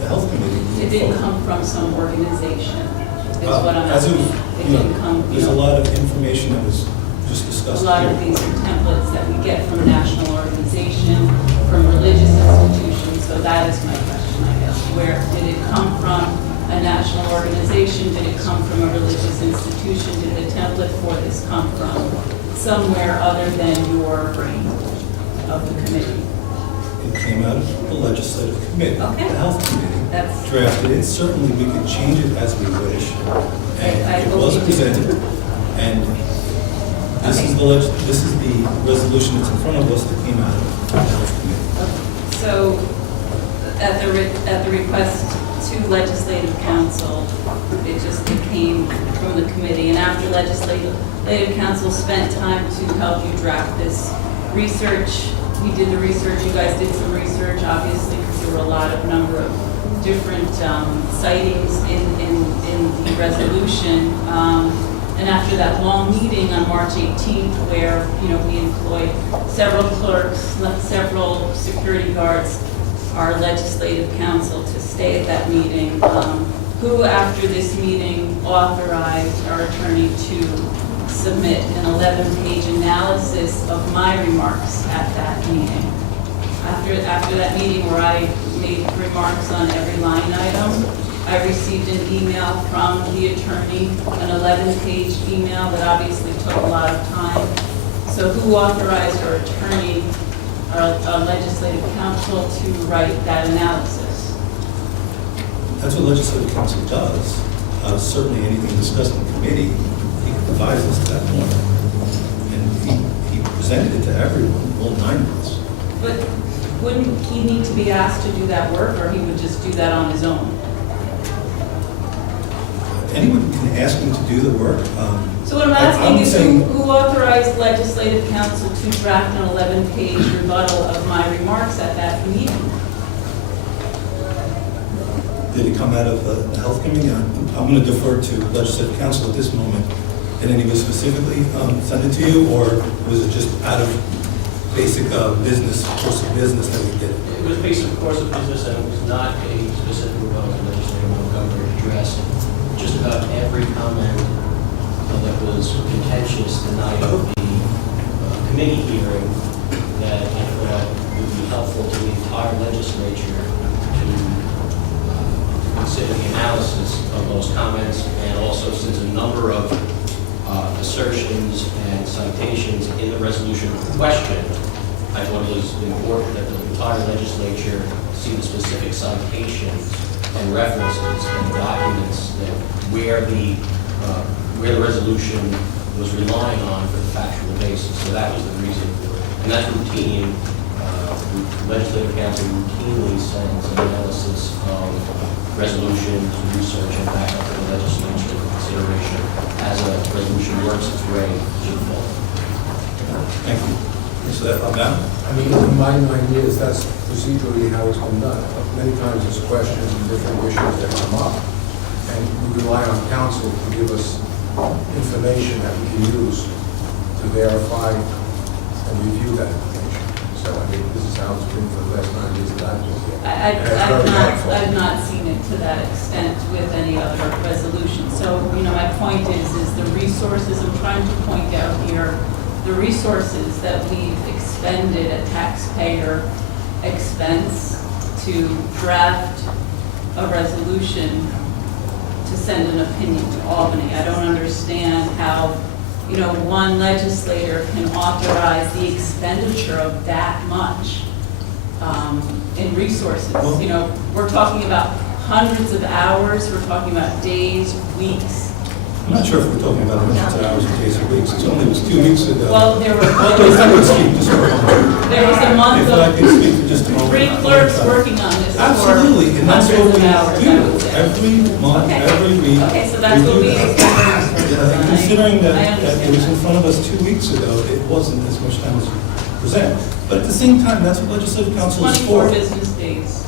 the Health Committee. It didn't come from some organization, is what I'm as it asking. was, It didn't come, there's a lot of information that was just discussed a lot here. of these are templates that we get from a national organization, from religious institutions, so that is my question, I guess. Where did it come from? A national organization? Did it come from a religious institution? Did the template for this come from somewhere other than your brain of the committee? It came out of the legislative committee, Okay. the Health Committee That's- drafted it. Certainly, we could change it as we wish, I and it was believe you. presented. And this is this is the resolution that's in front of us that came out of the Health Committee. So, at the request to legislative council, it came from the committee, and after legislative council spent time to help you draft this research, we did the research, you guys did some research, obviously, because there were a lot of number of different sightings in the resolution. And after that long meeting on March 18th, where, you know, we employed several clerks, several security guards, our legislative council to stay at that meeting, who after this meeting authorized our attorney to submit an 11-page analysis of my remarks at that meeting. After that meeting where I made remarks on every line item, I received an email from the attorney, an 11-page email that obviously took a lot of time. So who authorized our attorney, our legislative counsel, to write that analysis? That's what legislative counsel does. Certainly, anything discussed in committee, he advises us to that point. And he presented it to everyone, all 9 of us. But wouldn't he need to be asked to do that work, or he would just do that on his own? anyone can ask him to do the work. So what I'm asking is who authorized legislative counsel to draft an 11-page rebuttal of my remarks at that meeting? Did it come out of the health committee? I'm going to defer to legislative counsel at this moment. Did anybody specifically send it to you, or was it just out of basic business, course of business that we did it? It was basic course of business, and it was not a specific rebuttal to legislative Montgomery addressed just about every comment that was contentious the night of the committee hearing that I thought would be helpful to the entire legislature to consider the analysis of those comments, and also since a number of assertions and citations in the resolution question, I thought it was important that the entire legislature see the specific citations and references and documents that where the resolution was relying on for the factual basis. So that was the reason for it. And that's routine. Legislative council routinely sends an analysis of resolutions, research, and backup to the legislature for consideration as a resolution works its way to the floor. Thank you. So that about? I mean, in my 9 years, that's procedurally how it's been done. Many times there's questions and different issues that come up, and we rely on counsel to give us information that we can use to verify and review that information. So, I mean, this is how it's been for the last 9 years that I've been here. I've not seen it to that extent with any other resolution. So, my point is the resources I'm trying to point out here, the resources that we've expended at taxpayer expense to draft a resolution to send an opinion to Albany. I don't understand how, one legislator can authorize the expenditure of that much in resources. We're talking about hundreds of hours, we're talking about days, weeks. I'm not sure if we're talking about hundreds of hours or days or weeks. It was 2 weeks ago. Well, there was a month If I could speak for just a moment. 3 clerks working on this. Absolutely, and that's what we do. Every month, Okay. every week. Okay, so that's what we And considering that it was in front of us 2 weeks ago, it wasn't as much time as you present. But at the same time, that's what legislative council is for. 24 business days.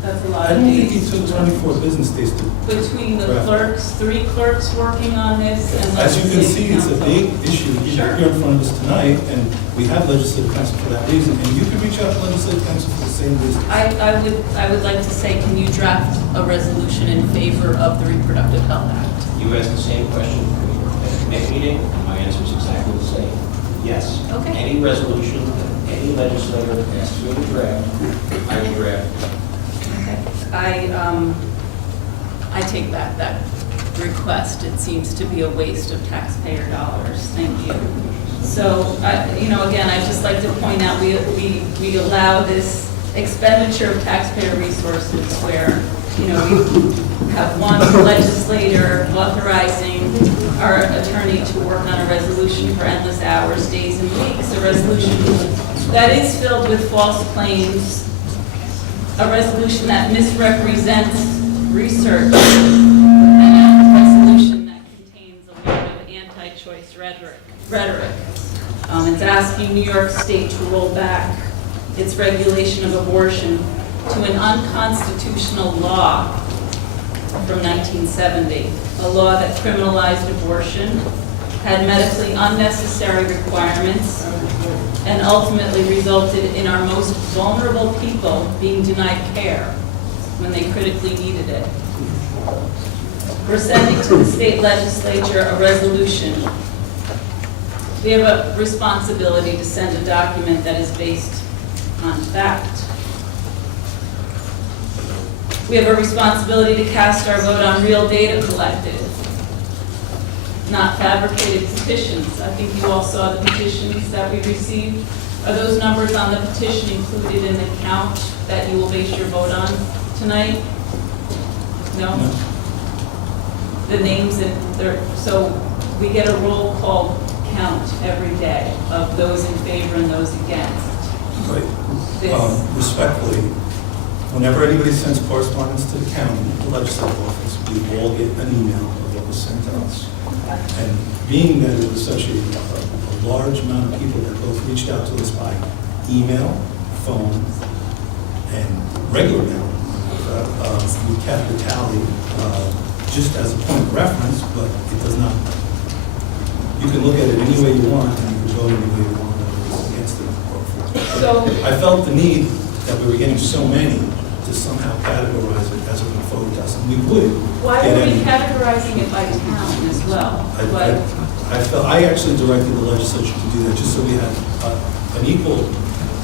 That's a lot I of don't think days. it took 24 business days to. Between the Correct. clerks, 3 clerks working on this, and As you can see, it's a legislative big issue Sure. here in front of us tonight, and we have legislative council for that reason, and you can reach out to legislative council for the same reason. I would like to say, can you draft a resolution in favor of the Reproductive Health Act? You asked the same question at the committee meeting, and my answer is exactly the same. Yes. Okay. Any resolution that any legislator asks me to draft, I will draft. I take back that request. It seems to be a waste of taxpayer dollars. Thank you. So, again, I'd just like to point out, we allow this expenditure of taxpayer resources where, we have one legislator authorizing our attorney to work on a resolution for endless hours, days, and weeks, a resolution that is filled with false claims, a resolution that misrepresents research, and a resolution that contains a lot of anti-choice rhetoric. It's asking New York State to roll back its regulation of abortion to an unconstitutional law from 1970, a law that criminalized abortion, had medically unnecessary requirements, and ultimately resulted in our most vulnerable people being denied care when they critically needed it. We're sending to the state legislature a resolution. We have a responsibility to send a document that is based on fact. We have a responsibility to cast our vote on real data collected, not fabricated petitions. I think you all saw the petitions that we received. Are those numbers on the petition included in the count that you will base your vote on tonight? No? The names, so we get a roll call count every day of those in favor and those against. Right. Respectfully, whenever anybody sends correspondence to the county, the legislative office, we all get an email of was sent to us. And being that it was such a large amount of people that both reached out to us by email, phone, and regular mail, we kept the tally just as a point of reference, but it does not, you can look at it any way you want, and you can vote any way you want, whether it's against it or for it. So- I felt the need that we were getting so many to somehow categorize it as a photo test, and we would. Why get were we any- categorizing it by town as well? I actually directed the legislature to do that, just so we had an equal,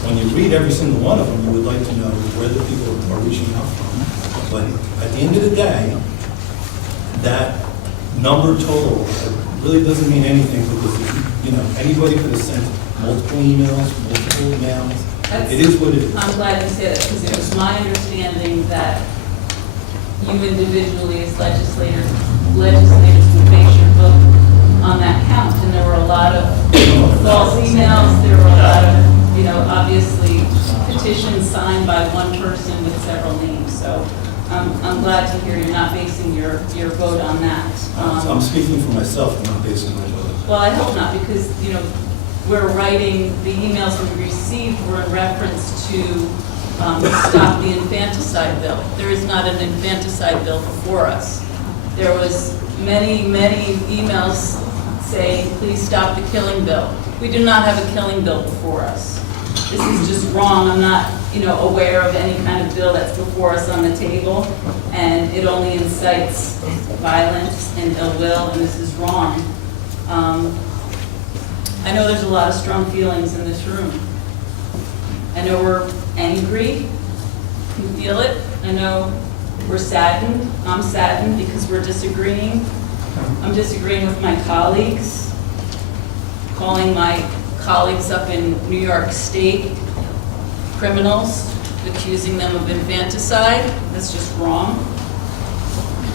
when you read every single one of them, you would like to know where the people are reaching out from. But at the end of the day, that number total really doesn't mean anything, because, you know, anybody could have sent multiple emails, multiple mails. It is what it is. I'm glad you said it, because it was my understanding that you individually as legislators would base your vote on that count, and there were a lot of false emails, there were a lot of, you know, obviously petitions signed by one person with several names, so I'm glad to hear you're not basing your vote on that. I'm speaking for myself, I'm not basing my vote. Well, I hope not, because, you know, we're writing, the emails we received were in reference to stop the infanticide bill. There is not an infanticide bill before us. There was many, many emails saying, please stop the killing bill. We do not have a killing bill before us. This is just wrong. I'm not, you know, aware of any kind of bill that's before us on the table, and it only incites violence and ill will, and this is wrong. I know there's a lot of strong feelings in this room. I know we're angry, you feel it. I know we're saddened. I'm saddened because we're disagreeing. I'm disagreeing with my colleagues, calling my colleagues up in New York State criminals, accusing them of infanticide. That's just wrong.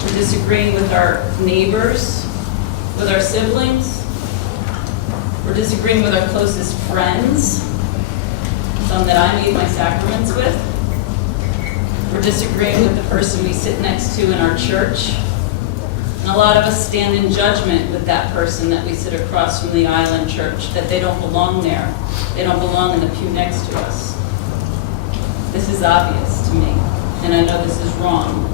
We're disagreeing with our neighbors, with our siblings. We're disagreeing with our closest friends, some that I made my sacraments with. We're disagreeing with the person we sit next to in our church. And a lot of us stand in judgment with that person that we sit across from the aisle in church, that they don't belong there. They don't belong in the pew next to us. This is obvious to me, and I know this is wrong.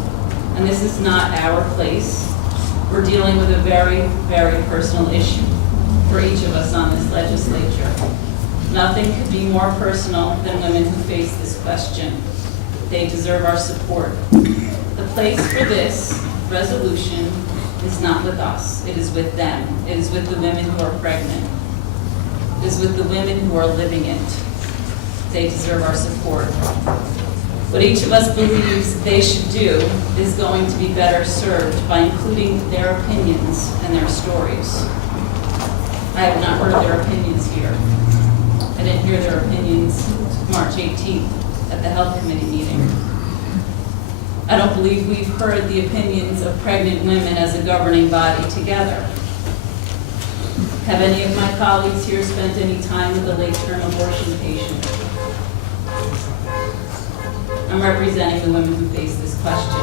And this is not our place. We're dealing with a very, very personal issue for each of us on this legislature. Nothing could be more personal than women who face this question. They deserve our support. The place for this resolution is not with us. It is with them. It is with the women who are pregnant. It is with the women who are living it. They deserve our support. What each of us believes they should do is going to be better served by including their opinions and their stories. I have not heard their opinions here. I didn't hear their opinions March 18th at the Health Committee meeting. I don't believe we've heard the opinions of pregnant women as a governing body together. Have any of my colleagues here spent any time with a late-term abortion patient? I'm representing the women who face this question.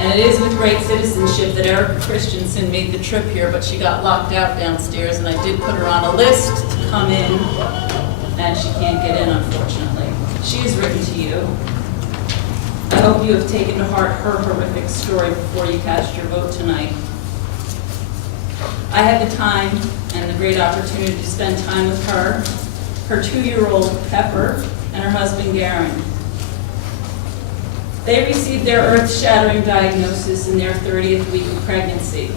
And it is with great citizenship that Erica Christensen made the trip here, but she got locked out downstairs, and I did put her on a list to come in, and she can't get in, unfortunately. She has written to you. I hope you have taken to heart her horrific story before you cast your vote tonight. I had the time and the great opportunity to spend time with her 2-year-old Pepper, and her husband Garen. They received their earth-shattering diagnosis in their 30th week of pregnancy.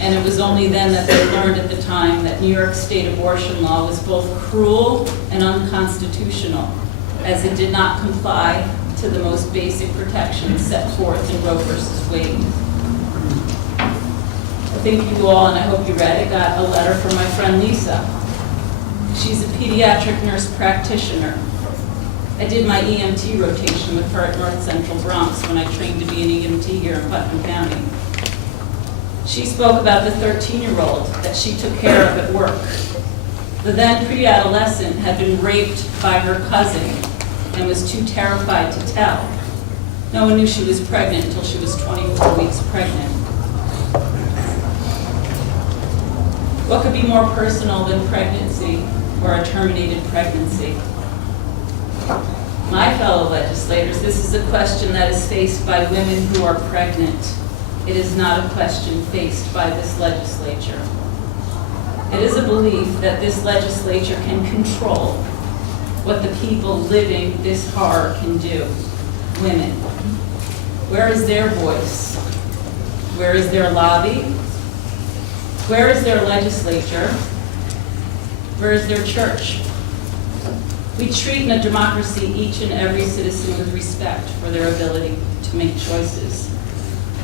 And it was only then that they learned at the time that New York State abortion law was both cruel and unconstitutional, as it did not comply to the most basic protections set forth in Roe v. Wade. I think you all, and I hope you read it, got a letter from my friend Lisa. She's a pediatric nurse practitioner. I did my EMT rotation with her at North Central Bronx when I trained to be an EMT here in Putnam County. She spoke about the 13-year-old that she took care of at work. The then pre-adolescent had been raped by her cousin and was too terrified to tell. No one knew she was pregnant until she was 24 weeks pregnant. What could be more personal than pregnancy or a terminated pregnancy? My fellow legislators, this is a question that is faced by women who are pregnant. It is not a question faced by this legislature. It is a belief that this legislature can control what the people living this horror can do. Women. Where is their voice? Where is their lobby? Where is their legislature? Where is their church? We treat in a democracy each and every citizen with respect for their ability to make choices.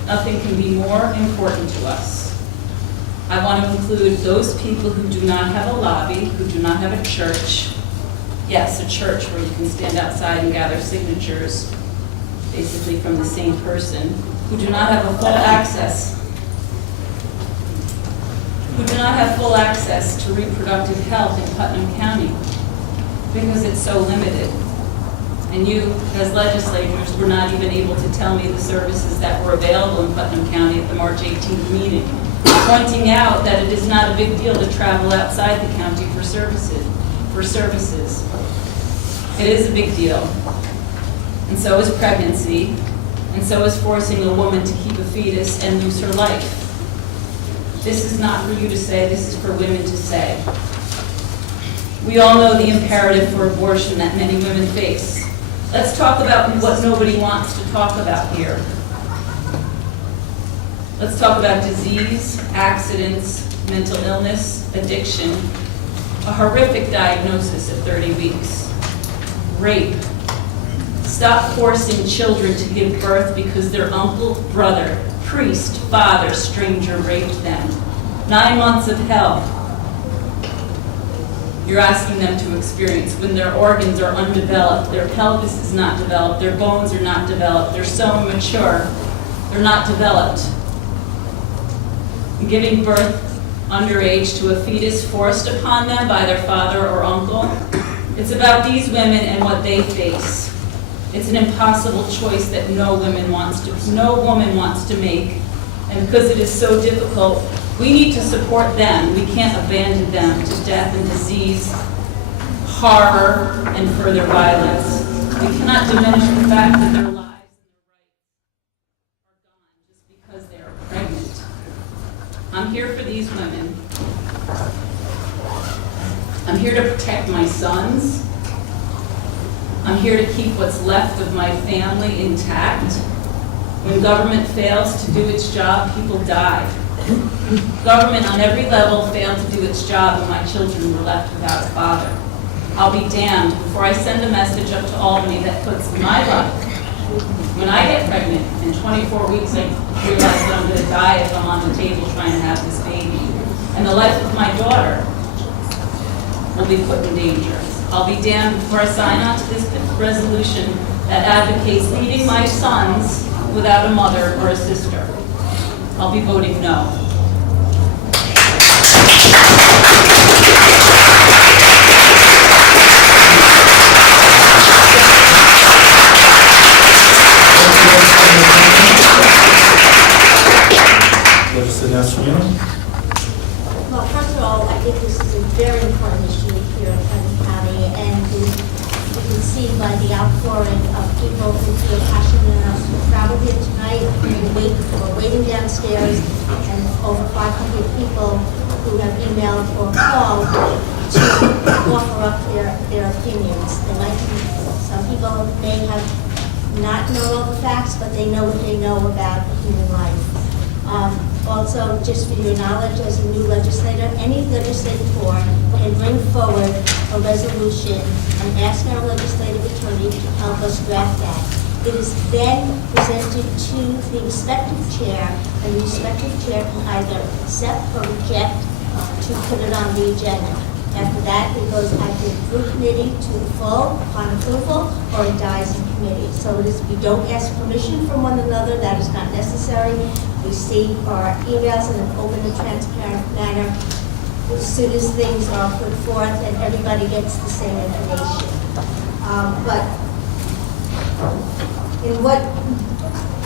Nothing can be more important to us. I want to include those people who do not have a lobby, who do not have a church. Yes, a church where you can stand outside and gather signatures, basically from the same person, who do not have a full access, to reproductive health in Putnam County, because it's so limited. And you, as legislators, were not even able to tell me the services that were available in Putnam County at the March 18th meeting, pointing out that it is not a big deal to travel outside the county for services. It is a big deal. And so is pregnancy, and so is forcing a woman to keep a fetus and lose her life. This is not for you to say, this is for women to say. We all know the imperative for abortion that many women face. Let's talk about what nobody wants to talk about here. Let's talk about disease, accidents, mental illness, addiction, a horrific diagnosis at 30 weeks, rape. Stop forcing children to give birth because their uncle, brother, priest, father, stranger raped them. 9 months of hell you're asking them to experience when their organs are undeveloped, their pelvis is not developed, their bones are not developed, they're so immature, they're not developed. Giving birth underage to a fetus forced upon them by their father or uncle, it's about these women and what they face. It's an impossible choice that no woman wants to make. And because it is so difficult, we need to support them. We can't abandon them to death and disease, horror, and further violence. We cannot diminish the fact that their lives and their rights are gone just because they are pregnant. I'm here for these women. I'm here to protect my sons. I'm here to keep what's left of my family intact. When government fails to do its job, people die. Government on every level failed to do its job and my children were left without a father. I'll be damned before I send a message up to Albany that puts my life. When I get pregnant, in 24 weeks I realize that I'm going to die if I'm on the table trying to have this baby. And the life of my daughter will be put in danger. I'll be damned before I sign on to this resolution that advocates leaving my sons without a mother or a sister. I'll be voting no. Well, first of all, I think this is a very important issue here in Putnam County, and you can see by the outpouring of people who feel passionate enough to travel here tonight. We're waiting downstairs, and over 500 people who have emailed or called to offer up their opinions. Some people may have not known all the facts, but they know what they know about human life. Also, just for your knowledge, as a new legislator, any legislator can bring forward a resolution and ask our legislative attorney to help us draft that. It is then presented to the respective chair, and the respective chair can either accept or reject to put it on the agenda. After that, it goes either through committee to the full upon approval, or it dies in committee. So it is, we don't ask permission from one another. That is not necessary. We see our emails in an open and transparent manner as soon as things are put forth and everybody gets the same information. But in what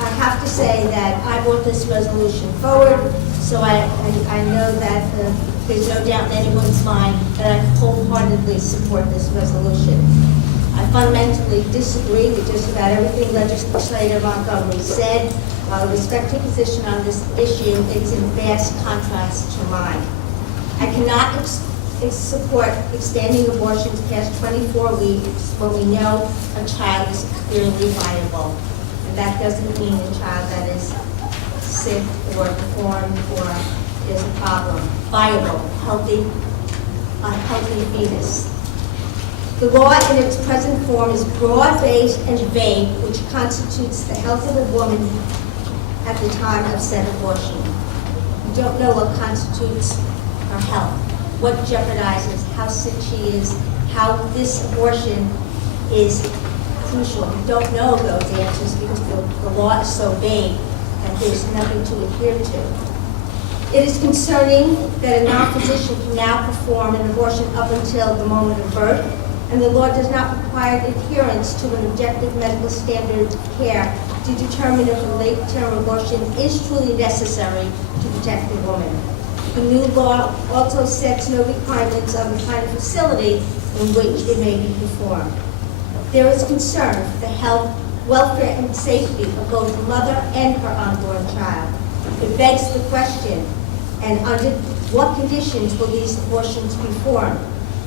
I have to say that I brought this resolution forward, so I know that the There's no doubt in anyone's mind that I wholeheartedly support this resolution. I fundamentally disagree with just about everything Legislator Montgomery said. While I respect her position on this issue, it's in vast contrast to mine. I cannot support expanding abortions past 24 weeks when we know a child is clearly viable. And that doesn't mean a child that is sick or deformed or is a problem. Viable, a healthy fetus. The law in its present form is broad-based and vague, which constitutes the health of a woman at the time of said abortion. We don't know what constitutes her health, what jeopardizes, how sick she is, how this abortion is crucial. We don't know those answers because the law is so vague that there's nothing to adhere to. It is concerning that a non-physician can now perform an abortion up until the moment of birth, and the law does not require adherence to an objective medical standard of care to determine if a late-term abortion is truly necessary to protect the woman. The new law also sets no requirements on the kind of facility in which it may be performed. There is concern for the health, welfare, and safety of both the mother and her unborn child. It begs the question, and under what conditions will these abortions be performed?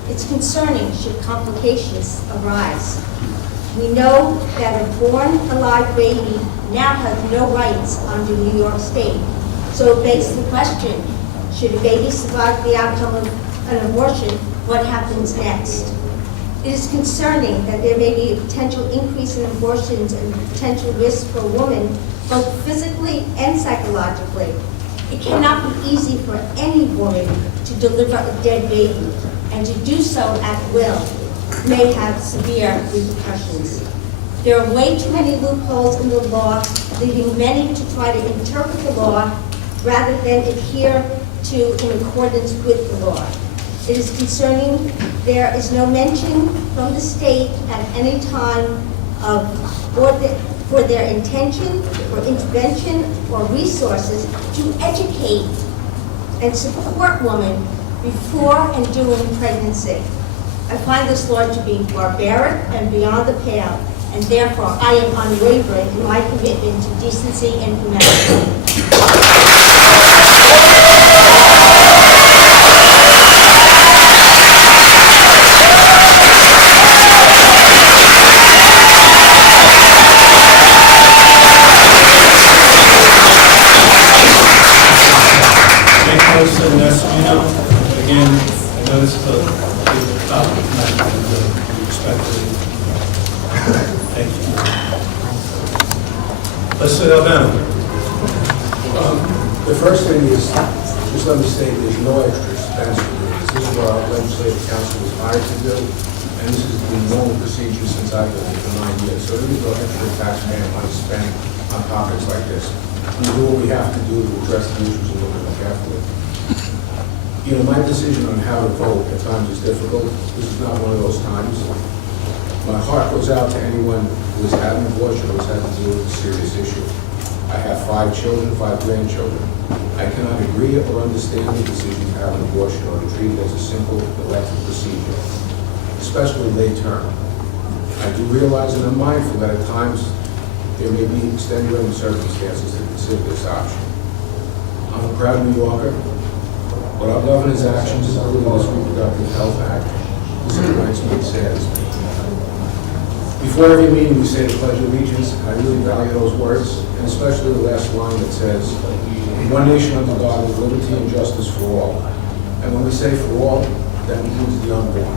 It's concerning should complications arise. We know that a born alive baby now has no rights under New York State. So it begs the question, should a baby survive the outcome of an abortion, what happens next? It is concerning that there may be a potential increase in abortions and potential risk for a woman, both physically and psychologically. It cannot be easy for any woman to deliver a dead baby, and to do so at will may have severe repercussions. There are way too many loopholes in the law, leading many to try to interpret the law rather than adhere to in accordance with the law. It is concerning there is no mention from the state at any time for their intention or intervention or resources to educate and support women before and during pregnancy. I find this law to be barbaric and beyond the pale, and therefore I am unwavering in my commitment to decency and humanity. Again, I know this is a big topic tonight, and we respectfully thank you. Legislator Albano. The first thing is, just let me state, there's no extra expense for this. This is what our legislative council was hired to do, and this has been normal procedure since I've been here for 9 years. So there is no extra taxpayer money spent on topics like this. We do what we have to do to address the issues a little bit more carefully. You know, my decision on how to vote at times is difficult. This is not one of those times. My heart goes out to anyone who has had an abortion or has had to deal with a serious issue. I have 5 children, 5 grandchildren. I cannot agree or understand the decision to have an abortion or to treat it as a simple elective procedure, especially late term. I do realize and I'm mindful that at times there may be extenuating circumstances to consider this option. I'm a proud New Yorker. But our governor's actions, including this Reproductive Health Act, disappoints me and saddens me. Before every meeting, we say the Pledge of Allegiance. I really value those words, and especially the last line that says, "One nation under God with liberty and justice for all." And when we say for all, that includes the unborn.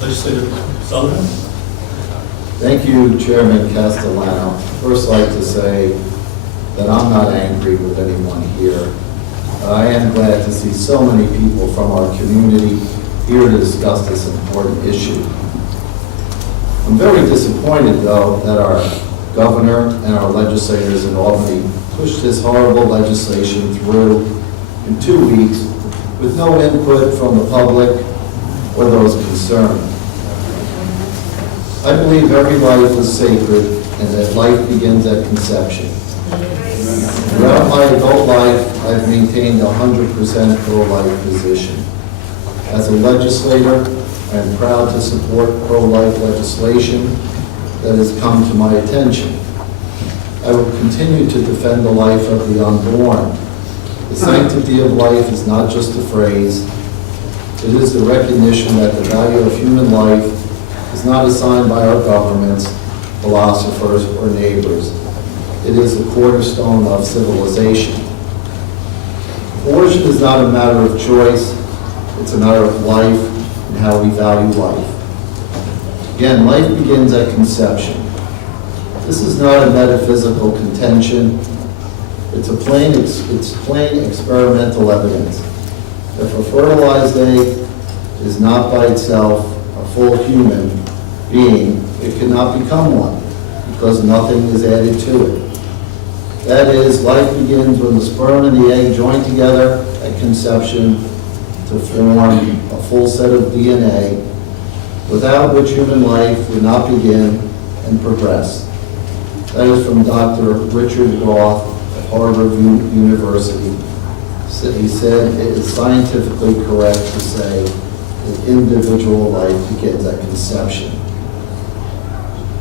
Legislator Sullivan. Thank you, Chairman Castellano. First, I'd like to say that I'm not angry with anyone here. I am glad to see so many people from our community here to discuss this important issue. I'm very disappointed, though, that our governor and our legislators in Albany pushed this horrible legislation through in 2 weeks with no input from the public or those concerned. I believe every life is sacred and that life begins at conception. Throughout my adult life, I've maintained a 100% pro-life position. As a legislator, I am proud to support pro-life legislation that has come to my attention. I will continue to defend the life of the unborn. The sanctity of life is not just a phrase. It is the recognition that the value of human life is not assigned by our governments, philosophers, or neighbors. It is the cornerstone of civilization. Abortion is not a matter of choice. It's a matter of life and how we value life. Again, life begins at conception. This is not a metaphysical contention. It's plain experimental evidence. If a fertilized egg is not by itself a full human being, it cannot become one because nothing is added to it. That is, life begins when the sperm and the egg join together at conception to form a full set of DNA, without which human life would not begin and progress. That is from Dr. Richard Roth at Harvard University. He said it is scientifically correct to say that individual life begins at conception.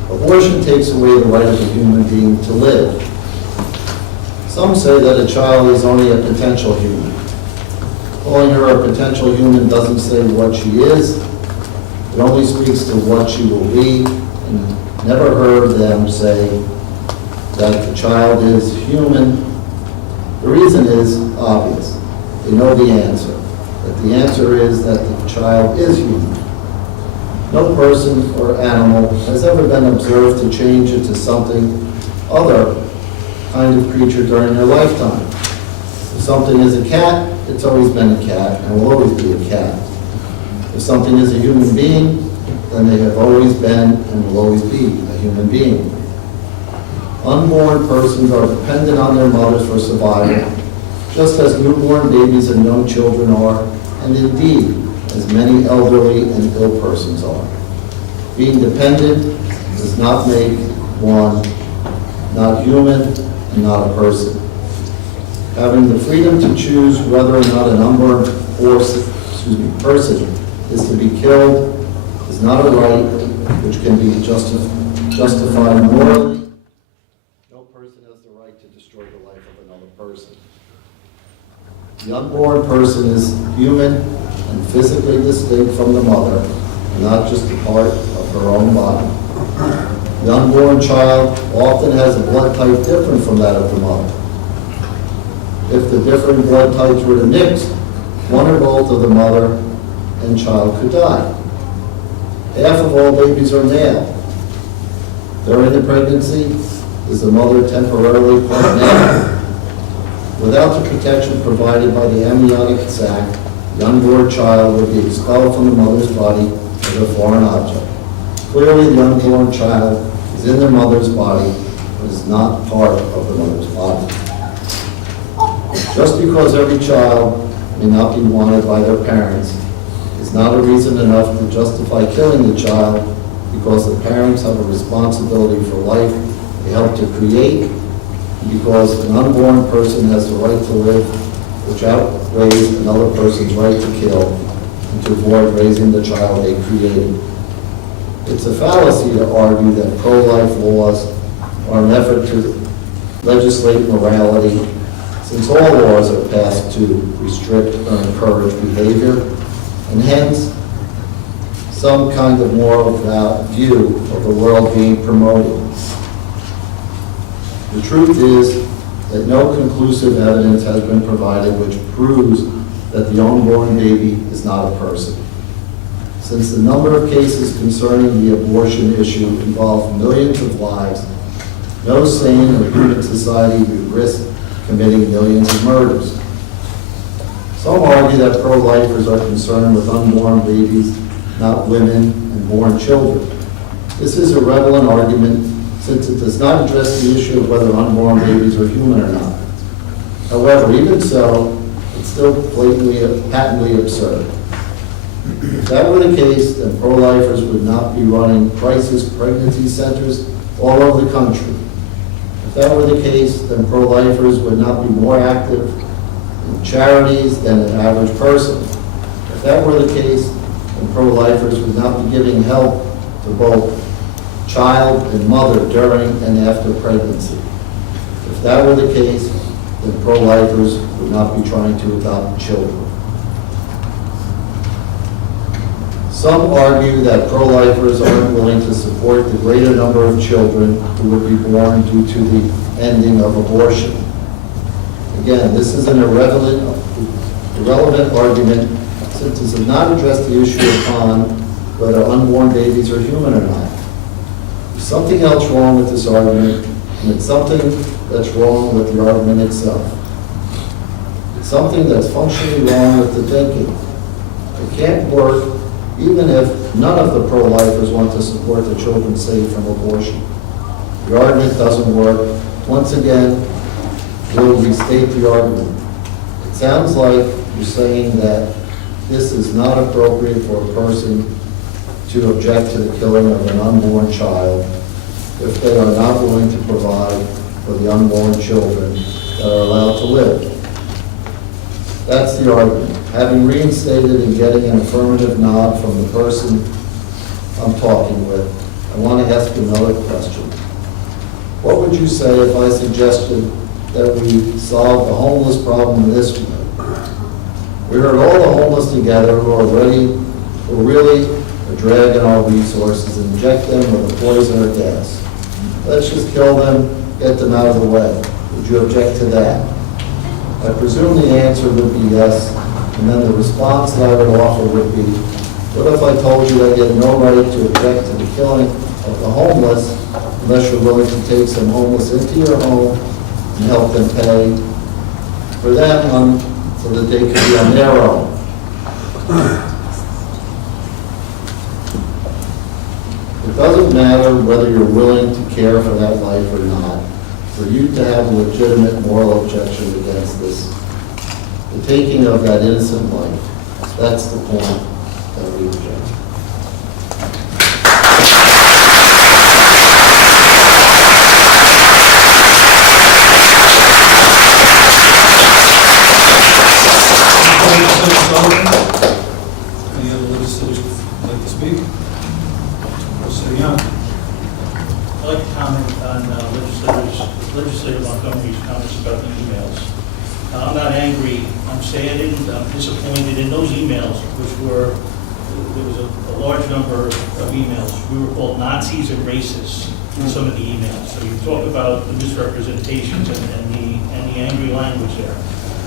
Abortion takes away the right of a human being to live. Some say that a child is only a potential human. Calling her a potential human doesn't say what she is. It only speaks to what she will be, and never heard them say that the child is human. The reason is obvious. They know the answer. That the answer is that the child is human. No person or animal has ever been observed to change into something other kind of creature during their lifetime. If something is a cat, it's always been a cat and will always be a cat. If something is a human being, then they have always been and will always be a human being. Unborn persons are dependent on their mothers for survival, just as newborn babies and young children are, and indeed, as many elderly and ill persons are. Being dependent does not make one not human and not a person. Having the freedom to choose whether or not an unborn person is to be killed is not a right which can be justified morally. No person has the right to destroy the life of another person. The unborn person is human and physically distinct from the mother, and not just a part of her own body. The unborn child often has a blood type different from that of the mother. If the different blood types were to mix, one or both of the mother and child could die. Half of all babies are male. During the pregnancy, is the mother temporarily part male? Without the protection provided by the amniotic sac, the unborn child would be expelled from the mother's body as a foreign object. Clearly, the unborn child is in the mother's body, but is not part of the mother's body. Just because every child may not be wanted by their parents is not a reason enough to justify killing the child, because the parents have a responsibility for life they help to create, and because an unborn person has the right to live, which outweighs another person's right to kill and to avoid raising the child they created. It's a fallacy to argue that pro-life laws are an effort to legislate morality, since all laws are passed to restrict or encourage behavior, and hence some kind of moral view of the world being promoted. The truth is that no conclusive evidence has been provided which proves that the unborn baby is not a person. Since the number of cases concerning the abortion issue involve millions of lives, no sane or human society would risk committing millions of murders. Some argue that pro-lifers are concerned with unborn babies, not women and born children. This is a relevant argument since it does not address the issue of whether unborn babies are human or not. However, even so, it's still patently absurd. If that were the case, then pro-lifers would not be running crisis pregnancy centers all over the country. If that were the case, then pro-lifers would not be more active in charities than an average person. If that were the case, then pro-lifers would not be giving help to both child and mother during and after pregnancy. If that were the case, then pro-lifers would not be trying to adopt children. Some argue that pro-lifers aren't willing to support the greater number of children who would be born due to the ending of abortion. Again, this is an irrelevant argument since it does not address the issue upon whether unborn babies are human or not. There's something else wrong with this argument, and it's something that's wrong with the argument itself. It's something that's functionally wrong with the thinking. It can't work even if none of the pro-lifers want to support the children saved from abortion. The argument doesn't work. Once again, we'll restate the argument. It sounds like you're saying that this is not appropriate for a person to object to the killing of an unborn child if they are not willing to provide for the unborn children that are allowed to live. That's the argument. Having reinstated and getting an affirmative nod from the person I'm talking with, I want to ask another question. What would you say if I suggested that we solve the homeless problem in this way? We heard all the homeless together who are really a drag on our resources and inject them with a poison or gas. Let's just kill them, get them out of the way. Would you object to that? I presume the answer would be yes, and then the response that I would offer would be, what if I told you that you had no right to object to the killing of the homeless unless you're willing to take some homeless into your home and help them pay for them so that they can be on their own? It doesn't matter whether you're willing to care for that life or not. For you to have a legitimate moral objection against this, the taking of that innocent life, that's the point that we reject. Any other legislators would like to speak? Mr. Young. I'd like to comment on Legislator Montgomery's comments about the emails. I'm not angry, I'm saddened, I'm disappointed in those emails, which were, there was a large number of emails. We were called Nazis and racists in some of the emails. So you talk about the misrepresentations and the angry language there.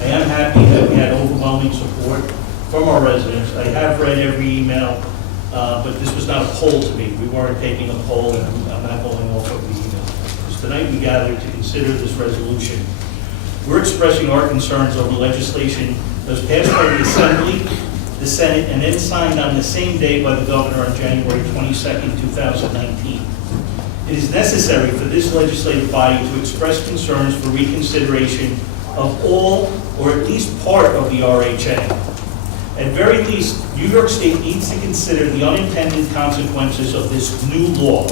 I am happy that we had overwhelming support from our residents. I have read every email, but this was not a poll to me. We weren't taking a poll, and I'm not going off of the email. Because tonight we gathered to consider this resolution. We're expressing our concerns over legislation that was passed by the Assembly, the Senate, and then signed on the same day by the Governor on January 22nd, 2019. It is necessary for this legislative body to express concerns for reconsideration of all, or at least part of the RHA. At very least, New York State needs to consider the unintended consequences of this new law.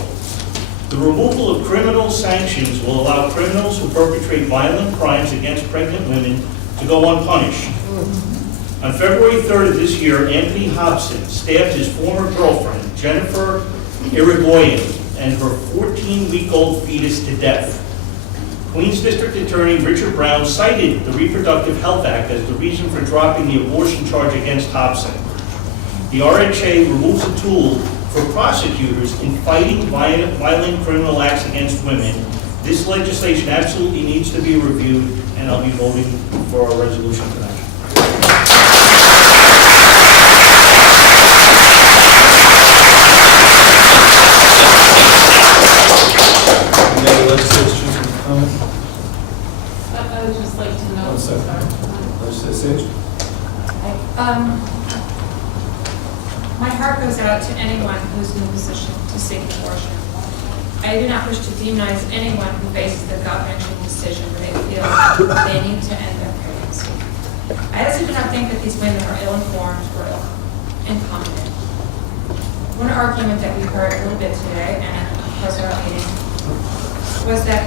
The removal of criminal sanctions will allow criminals who perpetrate violent crimes against pregnant women to go unpunished. On February 3rd of this year, Anthony Hobson stabbed his former girlfriend, Jennifer Irigoyen, and her 14-week-old fetus to death. Queens District Attorney Richard Brown cited the Reproductive Health Act as the reason for dropping the abortion charge against Hobson. The RHA removes a tool for prosecutors in fighting violent criminal acts against women. This legislation absolutely needs to be reviewed, and I'll be voting for our resolution tonight. Any other legislators choosing to comment? I would just like to know. One second. Legislator Sage? My heart goes out to anyone who's in a position to seek abortion. I do not wish to demonize anyone who faces the gut-wrenching decision where they feel they need to end their pregnancy. I also do not think that these women are ill-informed or ill. incompetent. One argument that we heard a little bit today, and at the president meeting, was that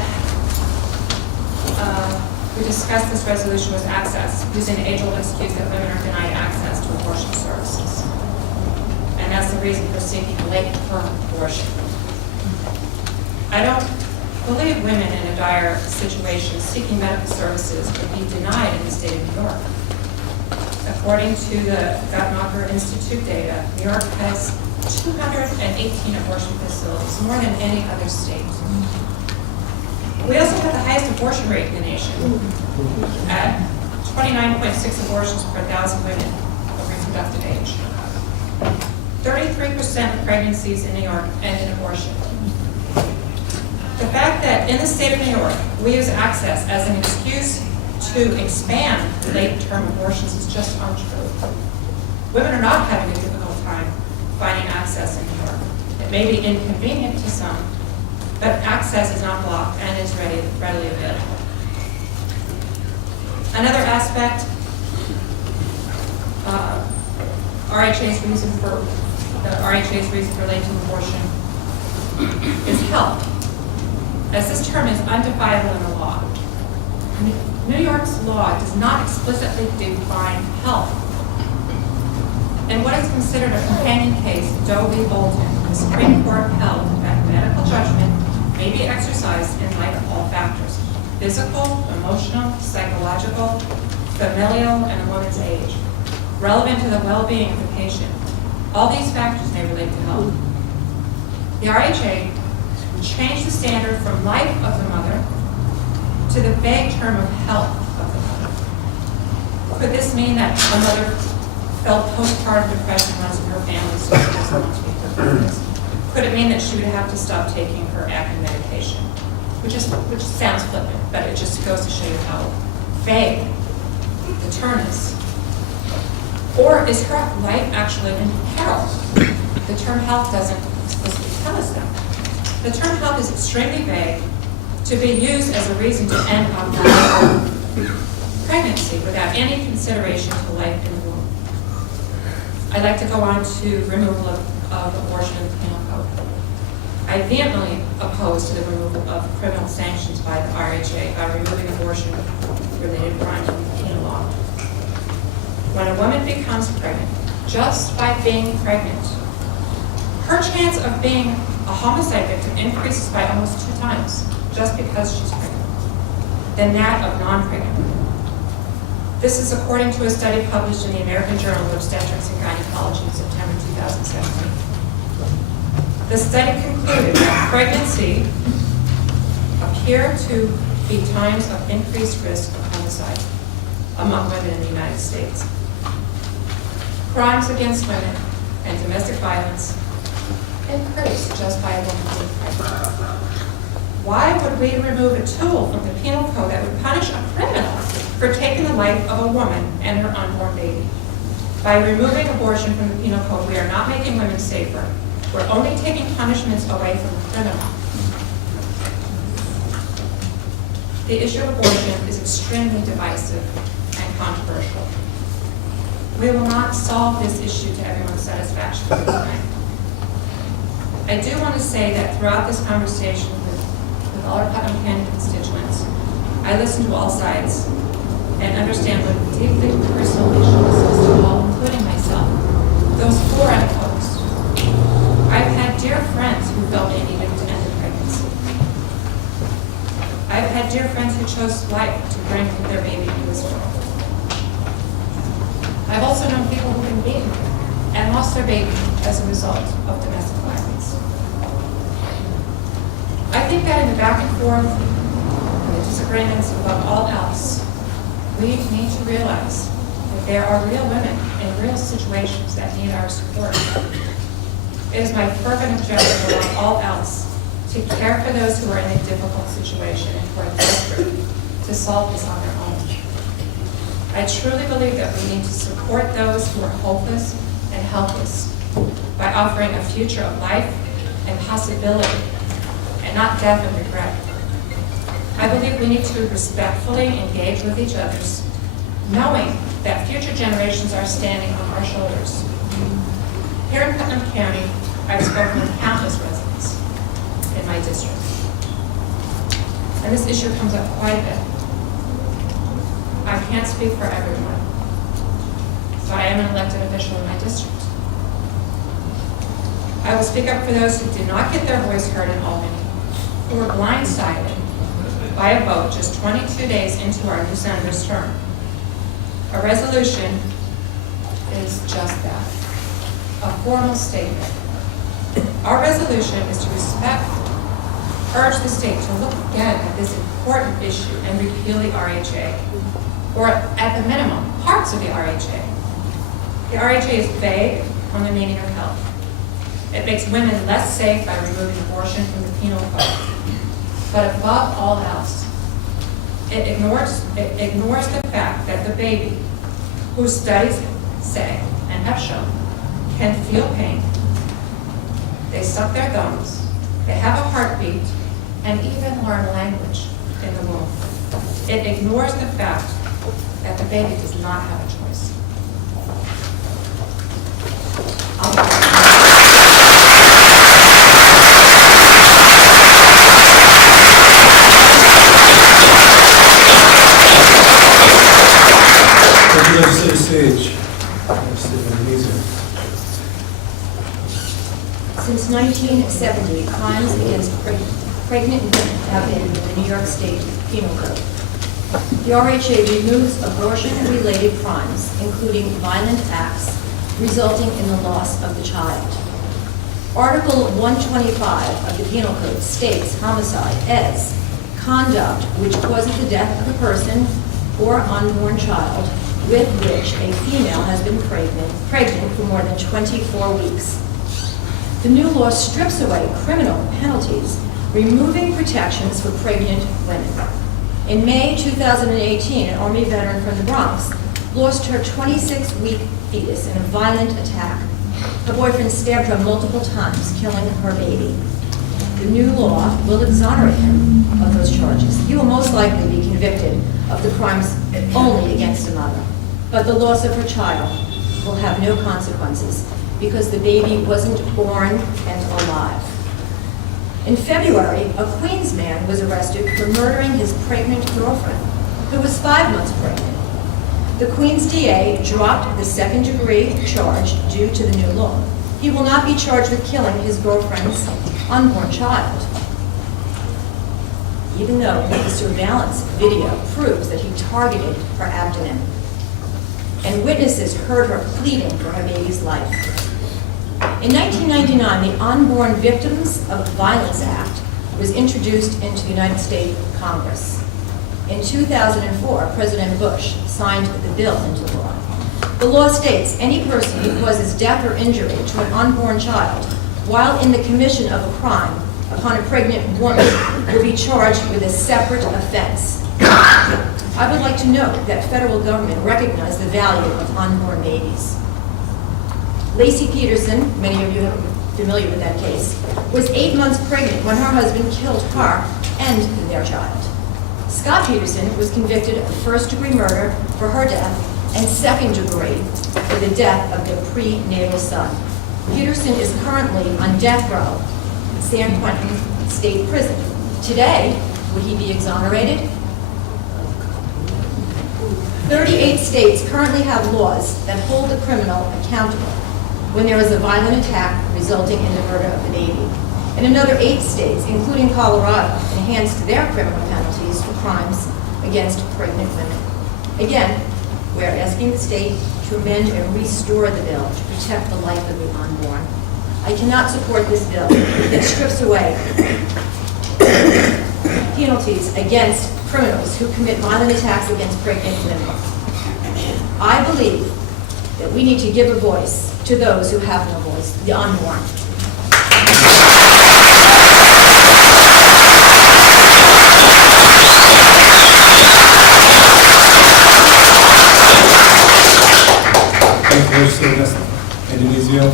we discussed this resolution was access, using the age-old excuse that women are denied access to abortion services. And that's the reason for seeking late-term abortion. I don't believe women in a dire situation seeking medical services would be denied in the state of New York. According to the Guttmacher Institute data, New York has 218 abortion facilities, more than any other state. We also have the highest abortion rate in the nation, at 29.6 abortions per 1,000 women of reproductive age. 33% of pregnancies in New York end in abortion. The fact that in the state of New York, we use access as an excuse to expand late-term abortions is just untrue. Women are not having a difficult time finding access in New York. It may be inconvenient to some, but access is not blocked and is readily available. Another aspect, the RHA's reason for late-term abortion is health, as this term is undefinable in the law. New York's law does not explicitly define health. In what is considered a companion case, Doe v. Bolton, the Supreme Court held that medical judgment may be exercised in light of all factors: physical, emotional, psychological, familial, and a woman's age, relevant to the well-being of the patient. All these factors may relate to health. The RHA changed the standard from life of the mother to the vague term of health of the mother. Could this mean that a mother felt postpartum depression runs in her family, so she doesn't want to be pregnant? Could it mean that she would have to stop taking her acne medication? Which sounds flippant, but it just goes to show you how vague the term is. Or is her life actually in peril? The term health doesn't explicitly tell us that. The term health is extremely vague to be used as a reason to end unplanned pregnancy without any consideration to life in the womb. I'd like to go on to removal of abortion in the penal code. I vehemently oppose to the removal of criminal sanctions by the RHA by removing abortion-related crimes from the penal law. When a woman becomes pregnant, just by being pregnant, her chance of being a homicide victim increases by almost 2 times, just because she's pregnant, than that of non-pregnant women. This is according to a study published in the American Journal of Obstetrics and Gynecology in September 2017. The study concluded that pregnancy appear to be times of increased risk of homicide among women in the United States. Crimes against women and domestic violence increase just by a woman being pregnant. Why would we remove a tool from the penal code that would punish a criminal for taking the life of a woman and her unborn baby? By removing abortion from the penal code, we are not making women safer. We're only taking punishments away from the criminal. The issue of abortion is extremely divisive and controversial. We will not solve this issue to everyone's satisfaction tonight. I do want to say that throughout this conversation with all our Putnam County constituents, I listen to all sides and understand what deeply personal issues is to all, including myself, those for and opposed. I've had dear friends who felt they needed to end the pregnancy. I've had dear friends who chose life to bring their baby into this world. I've also known people who've been beaten and lost their baby as a result of domestic violence. I think that in the back and forth, and the disagreements above all else, we need to realize that there are real women in real situations that need our support. It is my fervent objective above all else to care for those who are in a difficult situation and who are desperate to solve this on their own. I truly believe that we need to support those who are hopeless and helpless by offering a future of life and possibility and not death and regret. I believe we need to respectfully engage with each other, knowing that future generations are standing on our shoulders. Here in Putnam County, I've spoken with countless residents in my district. And this issue comes up quite a bit. I can't speak for everyone, but I am an elected official in my district. I will speak up for those who did not get their voice heard in Albany, who were blindsided by a vote just 22 days into our new senator's term. A resolution is just that, a formal statement. Our resolution is to respectfully urge the state to look again at this important issue and repeal the RHA, or at the minimum, parts of the RHA. The RHA is vague on the meaning of health. It makes women less safe by removing abortion from the penal code. But above all else, it ignores the fact that the baby, who studies say and have shown, can feel pain. They suck their thumbs, they have a heartbeat, and even learn language in the womb. It ignores the fact that the baby does not have a choice. Legislative Sage. Legislative Easier. Since 1970, crimes against pregnant women have been in the New York State Penal Code. The RHA removes abortion-related crimes, including violent acts, resulting in the loss of the child. Article 125 of the Penal Code states homicide as conduct which causes the death of a person or unborn child with which a female has been pregnant for more than 24 weeks. The new law strips away criminal penalties, removing protections for pregnant women. In May 2018, an Army veteran from the Bronx lost her 26-week fetus in a violent attack. Her boyfriend stabbed her multiple times, killing her baby. The new law will exonerate him of those charges. He will most likely be convicted of the crimes only against a mother. But the loss of her child will have no consequences because the baby wasn't born and alive. In February, a Queens man was arrested for murdering his pregnant girlfriend, who was 5 months pregnant. The Queens DA dropped the second-degree charge due to the new law. He will not be charged with killing his girlfriend's unborn child, even though the surveillance video proves that he targeted her abdomen. And witnesses heard her pleading for her baby's life. In 1999, the Unborn Victims of Violence Act was introduced into the United States Congress. In 2004, President Bush signed the bill into law. The law states any person who causes death or injury to an unborn child while in the commission of a crime upon a pregnant woman will be charged with a separate offense. I would like to note that federal government recognized the value of unborn babies. Lacey Peterson, many of you are familiar with that case, was 8 months pregnant when her husband killed her and their child. Scott Peterson was convicted of first-degree murder for her death and second-degree for the death of their prenatal son. Peterson is currently on death row in San Quentin State Prison. Today, would he be exonerated? 38 states currently have laws that hold the criminal accountable when there is a violent attack resulting in the murder of the baby. And another 8 states, including Colorado, enhanced their criminal penalties for crimes against pregnant women. Again, we are asking the state to amend and restore the bill to protect the life of the unborn. I cannot support this bill that strips away penalties against criminals who commit violent attacks against pregnant women. I believe that we need to give a voice to those who have no voice, the unborn. Thank you, Legislator Indonezio.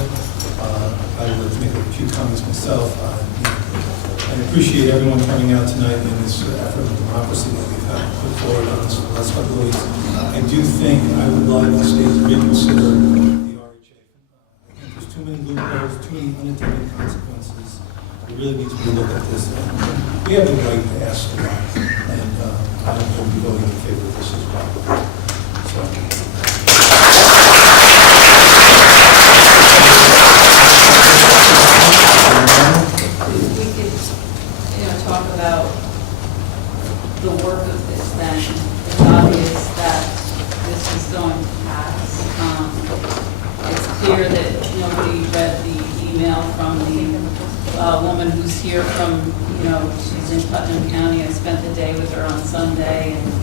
I'd like to make a few comments myself. I appreciate everyone coming out tonight in this effort of democracy that we've had put forward on this for the last couple of weeks. I do think I would like the state to reconsider the RHA. I think there's too many loopholes impose too many unintended consequences. We really need to relook at this. We have the right to ask for that, and I will be voting in favor of this as well. So. We could, talk about the work of this then. It's obvious that this is going to pass. It's clear that nobody read the email from the woman who's here from, she's in Putnam County. I spent the day with her on Sunday, and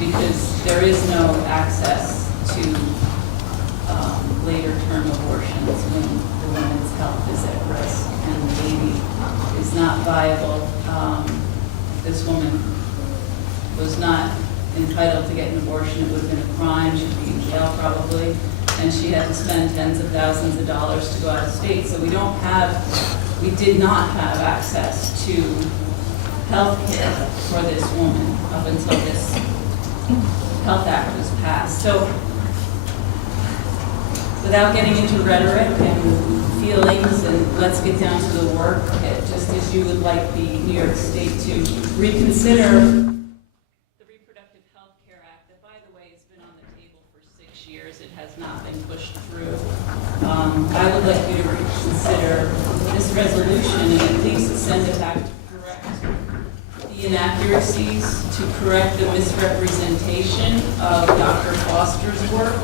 because there is no access to later term abortions when the woman's health is at risk and the baby is not viable. This woman was not entitled to get an abortion. It would have been a crime. She'd be in jail probably. And she had to spend tens of thousands of dollars to go out of state. So we did not have access to health care for this woman up until this Health Act was passed. So without getting into rhetoric and feelings, and let's get down to the work, just as you would like the New York State to reconsider the Reproductive Health Care Act, that, by the way, has been on the table for 6 years. It has not been pushed through. I would like you to reconsider this resolution and at least send it back to correct the inaccuracies, to correct the misrepresentation of Dr. Foster's work.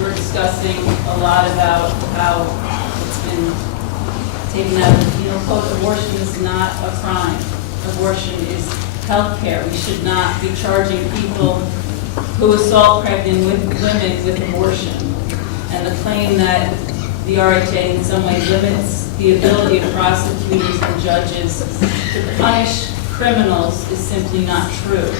We're discussing a lot about how it's been taken out of the penal code. Abortion is not a crime. Abortion is health care. We should not be charging people who assault pregnant women with abortion. And the claim that the RHA in some way limits the ability of prosecutors and judges to punish criminals is simply not true.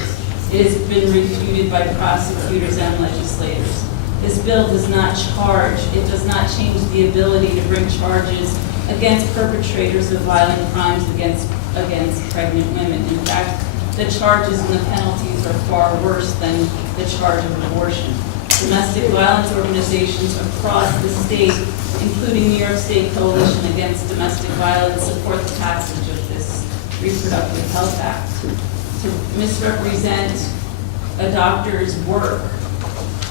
It has been refuted by prosecutors and legislators. This bill does not charge, it does not change the ability to bring charges against perpetrators of violent crimes against pregnant women. In fact, the charges and the penalties are far worse than the charge of abortion. Domestic violence organizations across the state, including New York State Coalition Against Domestic Violence, support the passage of this Reproductive Health Act. To misrepresent a doctor's work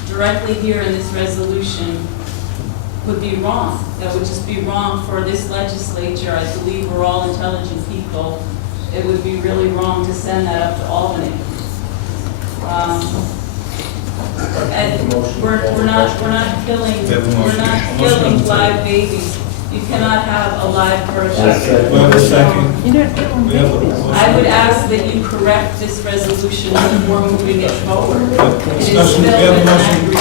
directly here in this resolution would be wrong. That would just be wrong for this legislature. I believe we're all intelligent people. It would be really wrong to send that up to Albany. And we're not killing live babies. You cannot have a live person. I would ask that you correct this resolution before moving it forward. It is still inaccurate.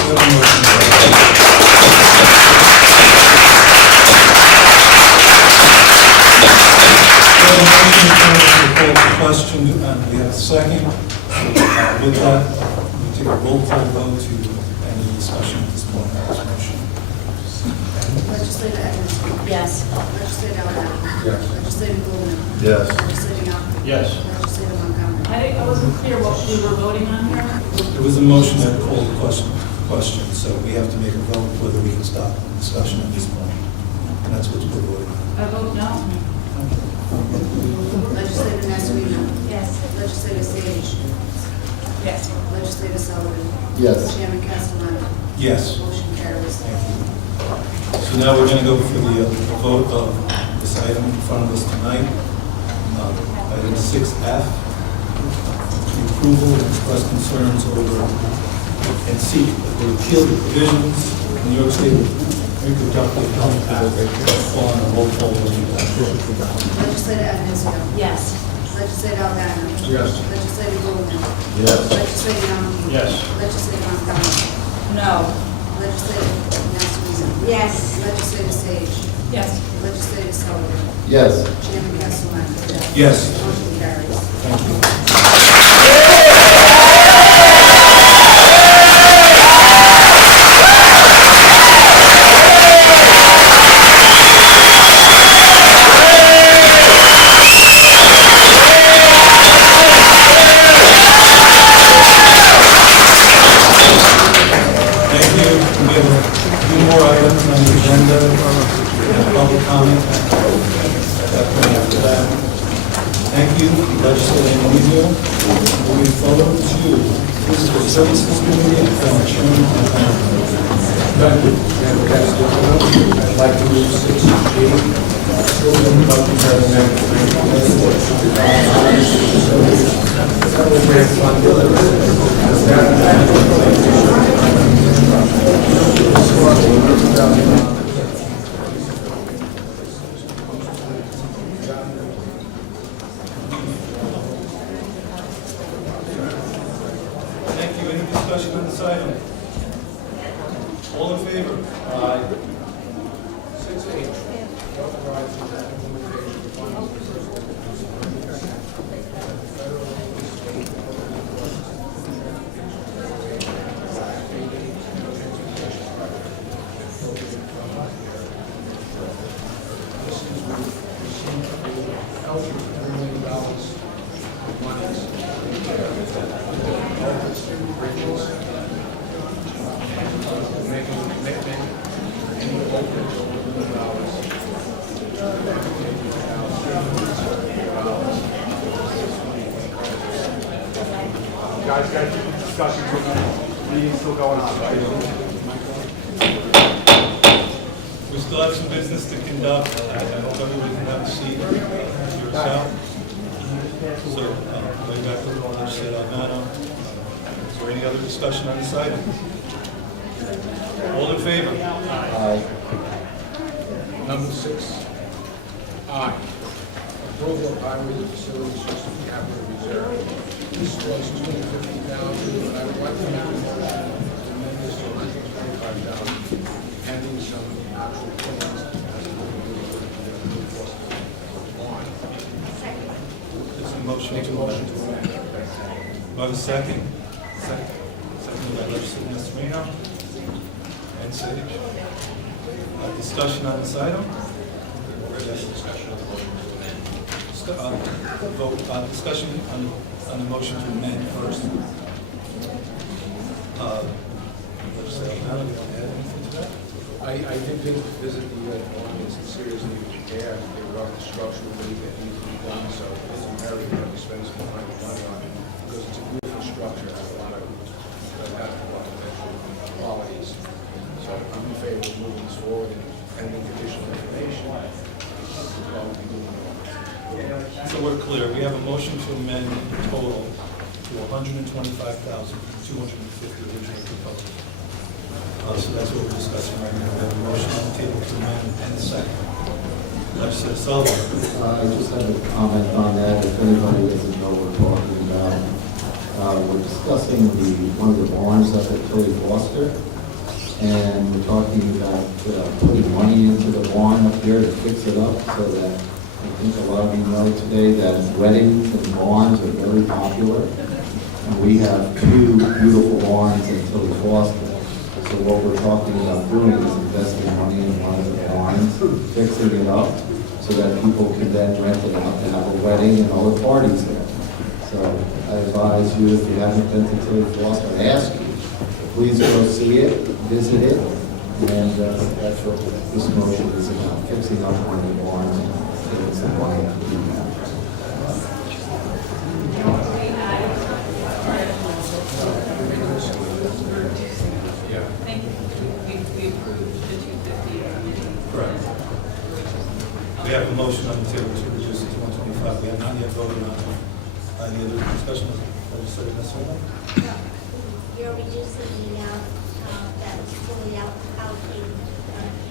Question, we have a second. With that, we take a roll call vote to end the discussion at this point on this motion. Legislator Evans? Yes. Legislator Alvarado? Yes. Legislator Goldman? Yes. Legislator Young? Yes. Legislator Montgomery? I wasn't clear what we were voting on here. There was a motion that called the question, so we have to make a vote whether we can stop the discussion at this point. And that's what we're voting on. I vote no. Legislator Nasrino? Yes. Legislator Sage? Yes. Legislator Sullivan? Yes. Chairman Castellano? Yes. Motion carries. Thank you. So now we're going to go for the vote of this item in front of us tonight. Item 6F, the approval and express concerns over and seek to repeal the provisions of the New York State Reproductive Health Act on a roll call vote. Legislator Evans? Yes. Legislator Alvarado? Yes. Legislator Goldman? Yes. Legislator Young? Yes. Legislator Montgomery? No. Legislator Nasrino? Yes. Legislator Sage? Yes. Legislator Sullivan? Yes. Chairman Castellano? Yes. Motion carries. Thank you. you, legislative media. Moving forward to Physical Services Committee, Chairman Thank you. And that's the one. I'd like to move 6G. Children budgetary amendment. Federal grant Thank you. Any discussion on this item? All in favor? Aye. 6H. Authorizing the implementation of funds Guys, got discussions with the meeting still going on, right? We still have some business to conduct. I hope everybody can have a seat to yourself. So, way back to the legislative Albano. Is there any other discussion on this item? All in favor? Aye. Number 6, I. Approval of highway facility system capital reserve. This was $250,000, but I would like to make a motion to amend this to $125,000, pending some actual plans as to what we do with the cost of the bond. There's a motion Make a to motion amend. to amend. Do I have a second? Second. Seconded by legislator Nestorino and Sage. Discussion on this item? Yes. Discussion of the motion to amend. Vote, discussion on the motion to amend first. Legislator Albano, do you want to add anything to that? I did visit the bond, it's seriously repaired, there were other structural things that need to be done, so it's imperative that we spend some money on it, because it's a beautiful structure, it has a lot of qualities. So I'm in favor of moving this forward and pending additional information. While we do So we're clear, we have a motion to amend the total to $125,250 originally proposed. So that's what we're discussing right now. We have a motion on the table to amend and a second. Legislator Sullivan. I just have a comment on that, if anybody doesn't know what we're talking about. We're discussing one of the barns up at Tilly Foster, and we're talking about putting money into the barn up there to fix it up, so that I think a lot of you know today that weddings and barns are very popular, and we have 2 beautiful barns at Tilly Foster. So what we're talking about doing is investing money in one of the barns, fixing it up, so that people can then rent it out to have a wedding and other parties there. So I advise you, if you haven't been to Tilly Foster, I ask you, please go see it, visit it, and that's what this motion is about, fixing up one of the barns and getting some money to do that. Thank you. We approved the 250. Correct. We have a motion on the table to reduce it to 125. We have not yet voted on any other discussion. Legislator Nestorino. You're reducing the amount that was fully allocated,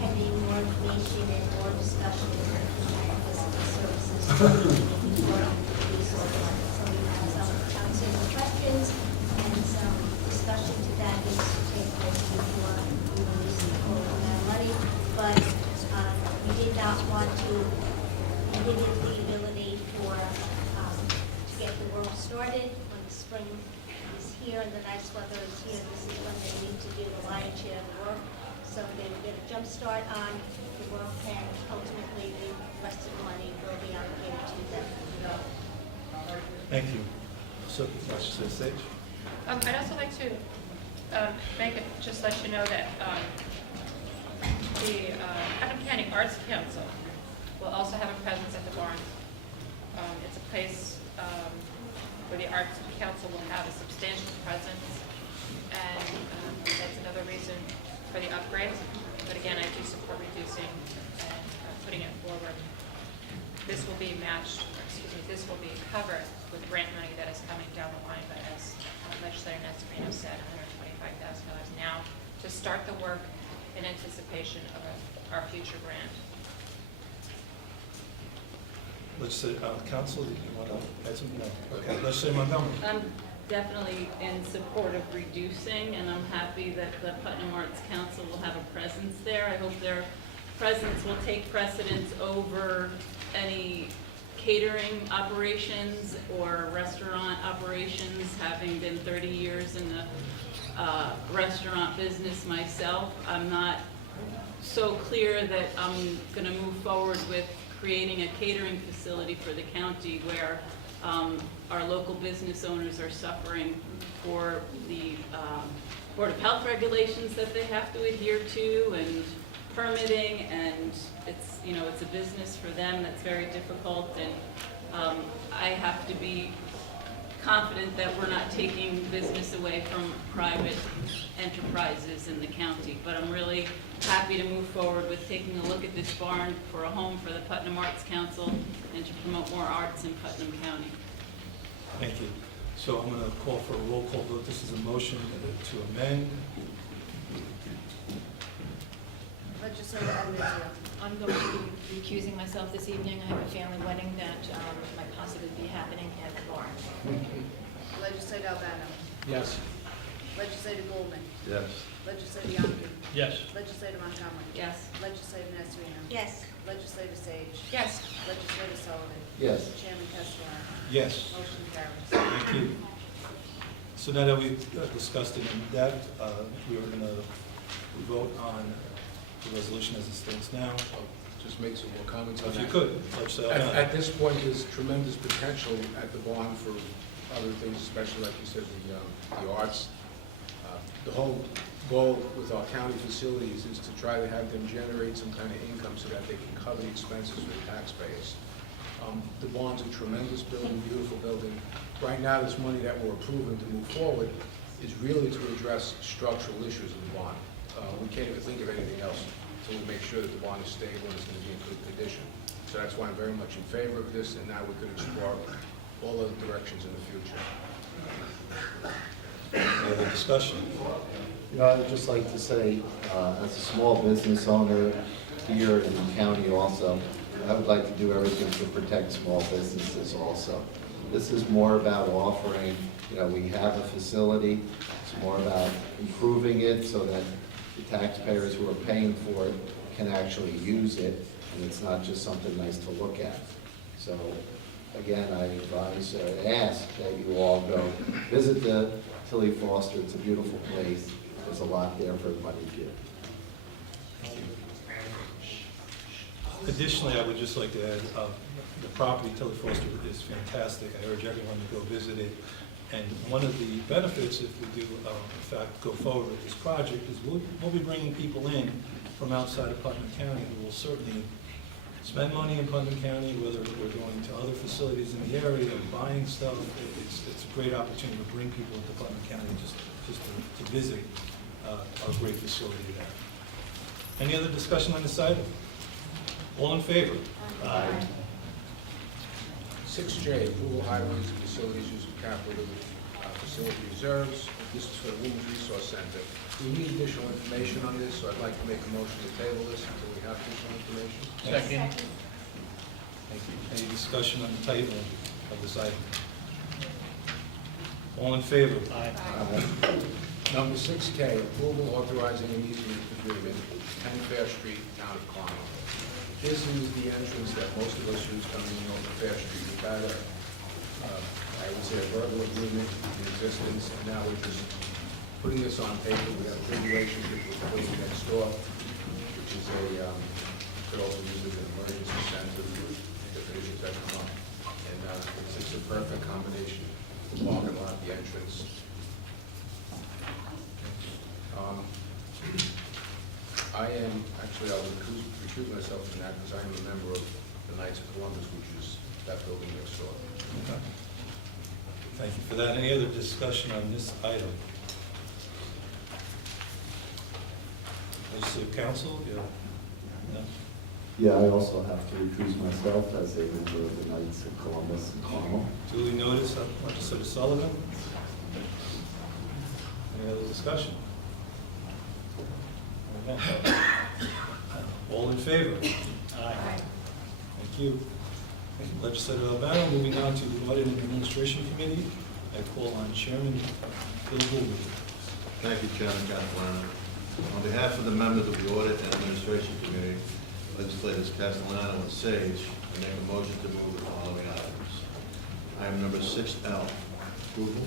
pending more information and more discussion with the physical services. So we have some outstanding questions and some discussion to that needs to take place before we release the total amount of money. But we did not want to limit the ability to get the work started when the spring is here and the nice weather is here. This is when they need to do the lion's share of the work. So they will get a jump start on the work, and ultimately the rest of the money will be allocated to them. Thank you. So, Legislator Sage. I'd also like to just let you know that the Putnam County Arts Council will also have a presence at the barn. It's a place Arts Council will have a substantial presence, and that's another reason for the upgrades. But again, I do support reducing and putting it forward. This will be matched, this will be covered with grant money that is coming down the line, but as Legislator Nestorino said, $125,000 now to start the work in anticipation of our future grant. Legislative Council, did you want to add something? No. Okay, Legislator Montgomery. I'm definitely in support of reducing, and I'm happy that the Putnam Arts Council will have a presence there. I hope their presence will take precedence over any catering operations or restaurant operations, having been 30 years in the restaurant business myself. I'm not so clear that I'm going to move forward with creating a catering facility for the county where our local business owners are suffering for the Board of Health regulations that they have to adhere to and permitting, and it's a business for them that's very difficult, and I have to be confident that we're not taking business away from private enterprises in the county. But I'm really happy to move forward with taking a look at this barn for a home for the Putnam Arts Council and to promote more arts in Putnam County. Thank you. So I'm going to call for a roll call vote. This is a motion to amend. Legislator Advisio. I'm going to be recusing myself this evening. I have a family wedding that might possibly be happening at the barn. Legislator Albano. Yes. Legislator Goldman. Yes. Legislator Youngkin. Yes. Legislator Montgomery. Yes. Legislator Nestorino. Yes. Legislator Sage. Yes. Legislator Sullivan. Yes. Chairman Castellano. Yes. Motion carries. Thank you. So now that we've discussed it in depth, we are going to vote on the resolution as it stands now. Just make some more comments on If that. you could, Legislator Albano. At this point, there's tremendous potential at the barn for other things, especially like you said, the arts. The whole goal with our county facilities is to try to have them generate some kind of income so that they can cover the expenses for the taxpayers. The barn's a tremendous building, beautiful building. Right now, this money that we're approving to move forward is really to address structural issues in the barn. We can't even think of anything else until we make sure that the barn is stable and it's going to be in good condition. So that's why I'm very much in favor of this, and now we could explore all other directions in the future. Any other discussion? I'd just like to say, as a small business owner here in the county also, I would like to do everything to protect small businesses also. This is more about offering, we have a facility, it's more about improving it so that the taxpayers who are paying for it can actually use it, and it's not just something nice to look at. So, again, I advise, ask that you all go visit the Tilly Foster. It's a beautiful place. There's a lot there for everybody to do. Additionally, I would just like to add, the property, Tilly Foster, is fantastic. I urge everyone to go visit it. And one of the benefits, if we do, in fact, go forward with this project, is we'll be bringing people in from outside of Putnam County who will certainly spend money in Putnam County, whether we're going to other facilities in the area and buying stuff. It's a great opportunity to bring people into Putnam County just to visit our great facility there. Any other discussion on this item? All in favor? Aye. 6J, approval highways and facilities use of capital facility reserves. This is for the Women's Resource Center. We need additional information on this, so I'd like to make a motion to table this until we have additional information. Second. Thank you. Any discussion on the table of this item? All in favor? Aye. Number 6K, approval authorizing an easement agreement, 10 Fair Street, Town of Carmel. This is the entrance that most of us use coming in over Fair Street. We've had I would say, a verbal agreement in existence, and now we're just putting this on paper. We have a good relationship with the building next door, which is could also use as an emergency center if issues that come up. And it's just a perfect combination. The parking lot, the entrance. I'll recuse myself from that because I am a member of the Knights of Columbus, which is that building next door. Okay. Thank you for that. Any other discussion on this item? Legislative Council, yeah? No? Yeah, I also have to recuse myself as a member of the Knights of Columbus and Carmel. Duly noticed, Legislator Sullivan. Any other discussion? Okay. All in favor? Aye. Thank you. Thank you, Legislator Albano. Moving on to the Audit and Administration Committee, I call on Chairman Bill Goulden. Thank you, Chairman Castellano. On behalf of the members of the Audit and Administration Committee, Legislators Castellano and Sage, I make a motion to move the following items. Item number 6L, approval,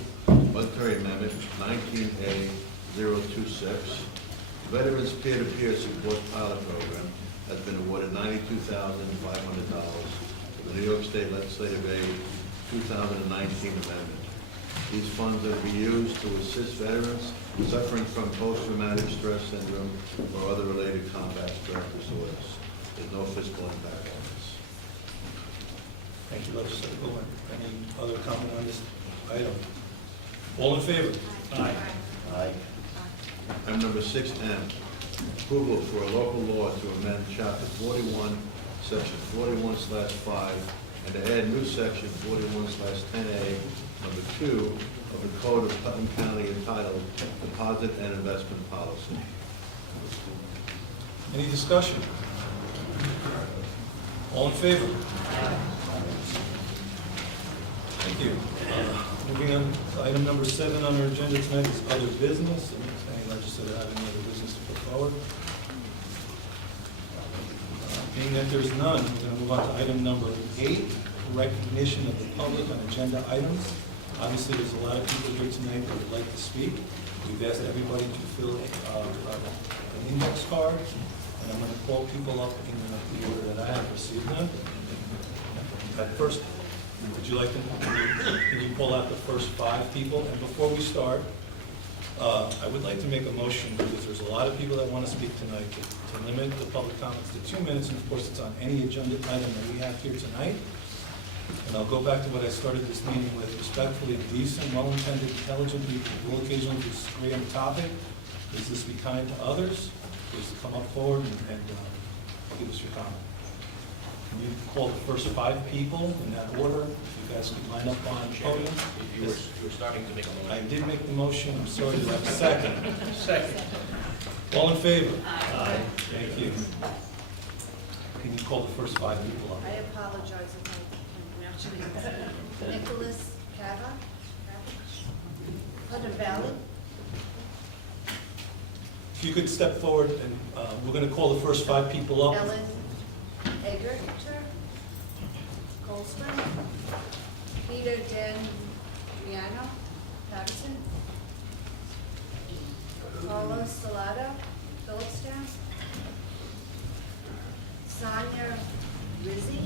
budgetary amendment 19A026, Veterans Peer-to-Peer Support Pilot Program has been awarded $92,500 for the New York State Legislative Aid 2019 amendment. These funds are to be used to assist veterans suffering from post-traumatic stress syndrome or other related combat stress disorders. There's no fiscal impact on this. Thank you, Legislator Goulden. Any other comment on this item? All in favor? Aye. Aye. Item number 6M, approval for a local law to amend Chapter 41, Section 41/5, and to add new Section 41/10A, number 2 of the Code of Putnam County entitled Deposit and Investment Policy. Any discussion? All in favor? Thank you. Moving on to item number 7 on our agenda tonight is other business. Any legislator have any other business to put forward? Being that there's none, we're going to move on to item number 8, recognition of the public on agenda items. Obviously, there's a lot of people here tonight that would like to speak. We've asked everybody to fill an index card, and I'm going to call people up in the order that I have received them. At first, would you like to, can you pull out the first 5 people? And before we start, I would like to make a motion, because there's a lot of people that want to speak tonight, to limit the public comments to 2 minutes, and of course, it's on any agenda item that we have here tonight. And I'll go back to what I started this meeting with. Respectfully, decent, well-intended, intelligent people will occasionally disagree on the topic. Please just be kind to others. Please come up forward and give us your comment. Can you call the first 5 people in that order? If you guys could line up on the podium. You were starting to make a motion. I did make the motion. I'm sorry, do I have a second? Second. All in favor? Aye. Thank you. Can you call the first 5 people up? I apologize if I pronounced it. Nicholas Cava, Putnam Valley. If you could step forward, and we're going to call the first 5 people up. Ellen Egerter, Colesman, Peter Daniano, Patterson, Carlos Salado, Phillipstown, Sonia Risky,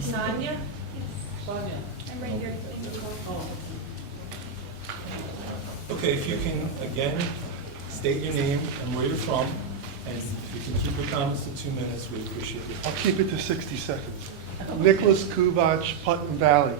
Sonia? Sonia. I'm right here. Okay, if you can, again, state your name and where you're from, and if you can keep your comments to 2 minutes, we appreciate it. I'll keep it to 60 seconds. Nicholas Kubach, Putnam Valley.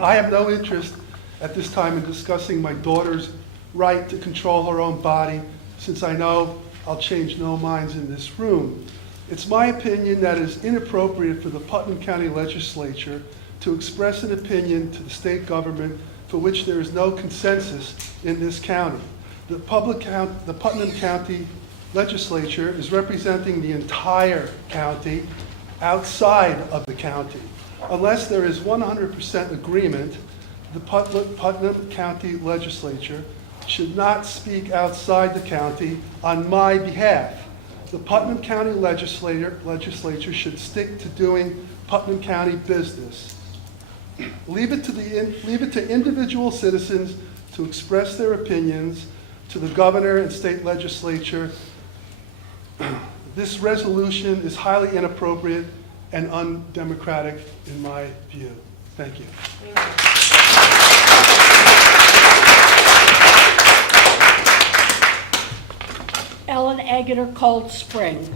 I have no interest at this time in discussing my daughter's right to control her own body, since I know I'll change no minds in this room. It's my opinion that it is inappropriate for the Putnam County Legislature to express an opinion to the state government for which there is no consensus in this county. The Putnam County Legislature is representing the entire county outside of the county. Unless there is 100% agreement, the Putnam County Legislature should not speak outside the county on my behalf. The Putnam County Legislature should stick to doing Putnam County business. Leave it to individual citizens to express their opinions to the governor and state legislature. This resolution is highly inappropriate and undemocratic in my view. Thank you. Ellen negative cold spring.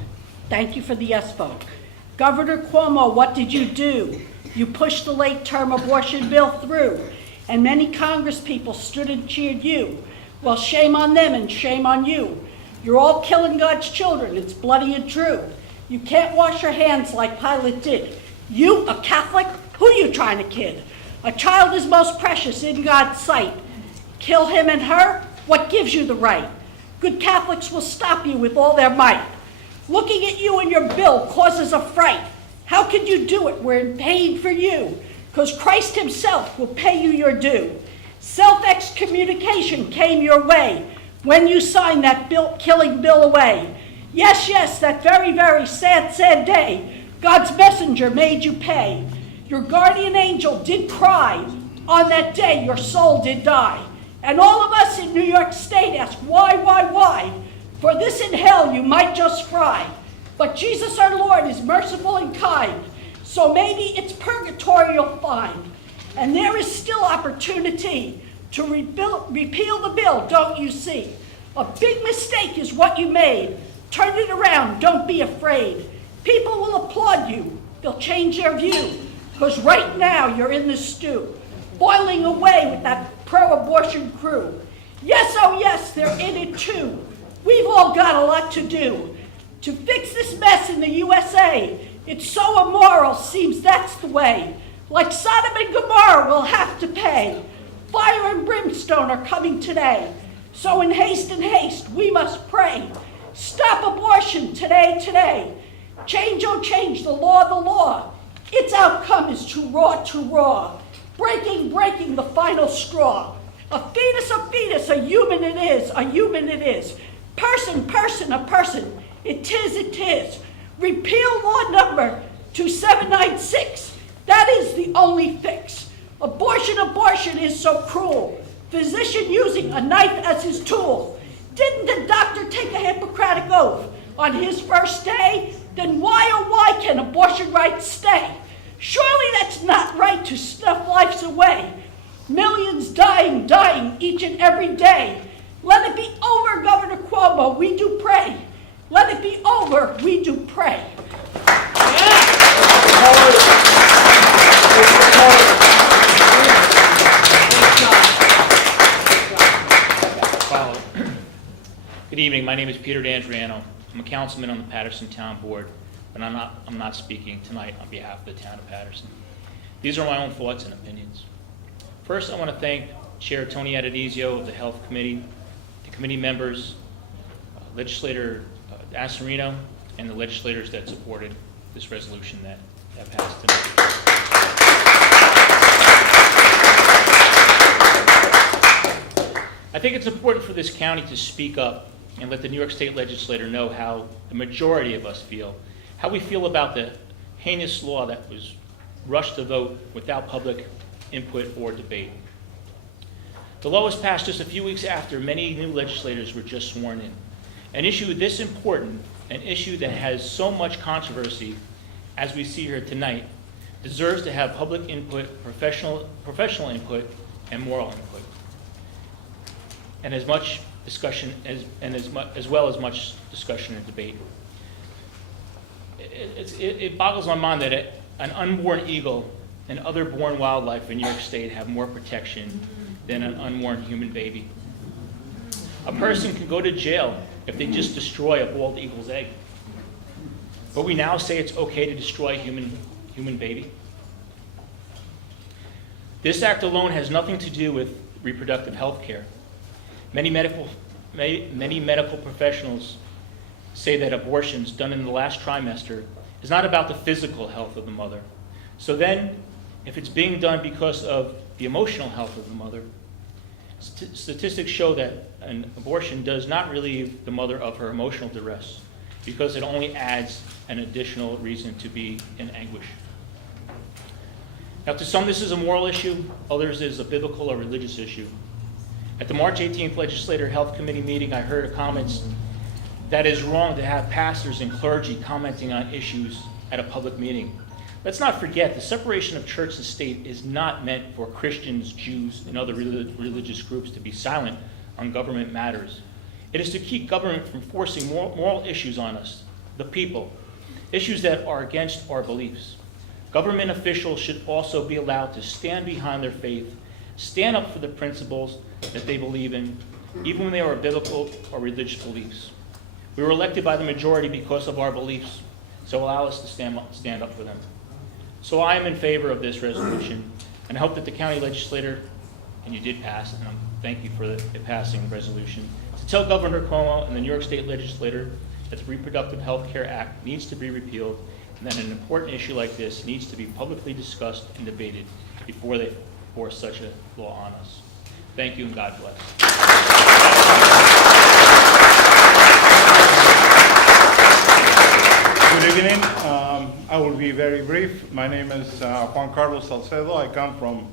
Thank you for the yes vote. Governor Cuomo, what did you do? You pushed the late-term abortion bill through, and many Congress people stood and cheered you. Well, shame on them and shame on you. You're all killing God's children. It's bloody and true. You can't wash your hands like Pilate did. You, a Catholic? Who you trying to kid? A child is most precious in God's sight. Kill him and her? What gives you the right? Good Catholics will stop you with all their might. Looking at you and your bill causes a fright. How can you do it? We're in pain for you, because Christ himself will pay you your due. Self-excommunication came your way when you signed that killing bill away. Yes, yes, that very, very sad, sad day, God's messenger made you pay. Your guardian angel did cry. On that day, your soul did die. And all of us in New York State ask, why? For this in hell you might just fry. But Jesus our Lord is merciful and kind, so maybe it's purgatory you'll find. And there is still opportunity to repeal the bill, don't you see? A big mistake is what you made. Turn it around, don't be afraid. People will applaud you, they'll change their view, because right now you're in the stew, boiling away with that pro-abortion crew. Yes, oh yes, they're in it too. We've all got a lot to do to fix this mess in the USA. It's so immoral, seems that's the way. Like Sodom and Gomorrah, we'll have to pay. Fire and brimstone are coming today. So in haste, we must pray. Stop abortion today. Change, oh change, the law. Its outcome is too raw. Breaking the final straw. A fetus, a human it is. Person, a person, it is. Repeal law number 2796. That is the only fix. Abortion is so cruel. Physician using a knife as his tool. Didn't the doctor take a Hippocratic oath on his first day? Then why can abortion rights stay? Surely that's not right to snuff lives away. Millions dying each and every day. Let it be over, Governor Cuomo, we do pray. Let it be over, we do pray. Good evening, my name is Peter D'Andriano. I'm a councilman on the Patterson Town Board, but I'm not speaking tonight on behalf of the town of Patterson. These are my own thoughts and opinions. First, I want to thank Chair Tony Addonizio of the Health Committee, the committee members, Legislator Asarino, and the legislators that supported this resolution that passed tonight. I think it's important for this county to speak up and let the New York State legislator know how the majority of us feel, how we feel about the heinous law that was rushed to vote without public input or debate. The law was passed just a few weeks after many new legislators were just sworn in. An issue this important, an issue that has so much controversy as we see here tonight, deserves to have public input, professional input, and moral input, and as much discussion as well as much discussion and debate. It boggles my mind that an unborn eagle and other born wildlife in New York State have more protection than an unborn human baby. A person can go to jail if they just destroy a bald eagle's egg. But we now say it's okay to destroy a human baby. This act alone has nothing to do with reproductive health care. Many medical professionals say that abortions done in the last trimester is not about the physical health of the mother. So then, if it's being done because of the emotional health of the mother, statistics show that an abortion does not relieve the mother of her emotional duress, because it only adds an additional reason to be in anguish. Now, to some this is a moral issue, others is a biblical or religious issue. At the March 18th Legislative Health Committee meeting, I heard comments that it's wrong to have pastors and clergy commenting on issues at a public meeting. Let's not forget, the separation of church and state is not meant for Christians, Jews, and other religious groups to be silent on government matters. It is to keep government from forcing moral issues on us, the people, issues that are against our beliefs. Government officials should also be allowed to stand behind their faith, stand up for the principles that they believe in, even when they are biblical or religious beliefs. We were elected by the majority because of our beliefs, so allow us to stand up for them. So I am in favor of this resolution, and I hope that the county legislator, and you did pass, and thank you for passing the resolution, to tell Governor Cuomo and the New York State legislator that the Reproductive Health Care Act needs to be repealed, and that an important issue like this needs to be publicly discussed and debated before they force such a law on us. Thank you, and God bless. Good evening. I will be very brief. My name is Juan Carlos Salcedo. I come from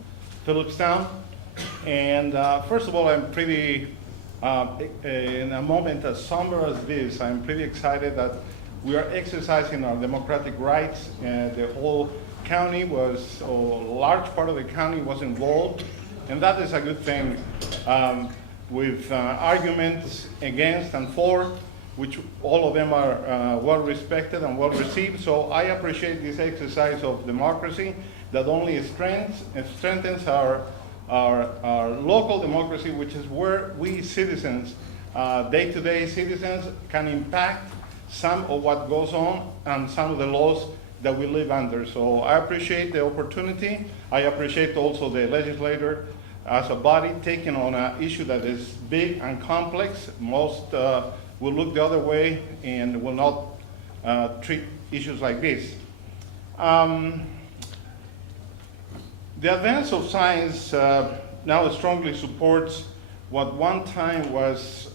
Phillipstown. And first of all, I'm pretty, in a moment as somber as this, I'm pretty excited that we are exercising our democratic rights. The whole county was, or a large part of the county was involved. And that is a good thing, with arguments against and for, which all of them are well respected and well received. So I appreciate this exercise of democracy that only strengthens our local democracy, which is where we citizens, day-to-day citizens, can impact some of what goes on and some of the laws that we live under. So I appreciate the opportunity. I appreciate also the legislator as a body taking on an issue that is big and complex. Most will look the other way and will not treat issues like this. The advance of science now strongly supports what one time was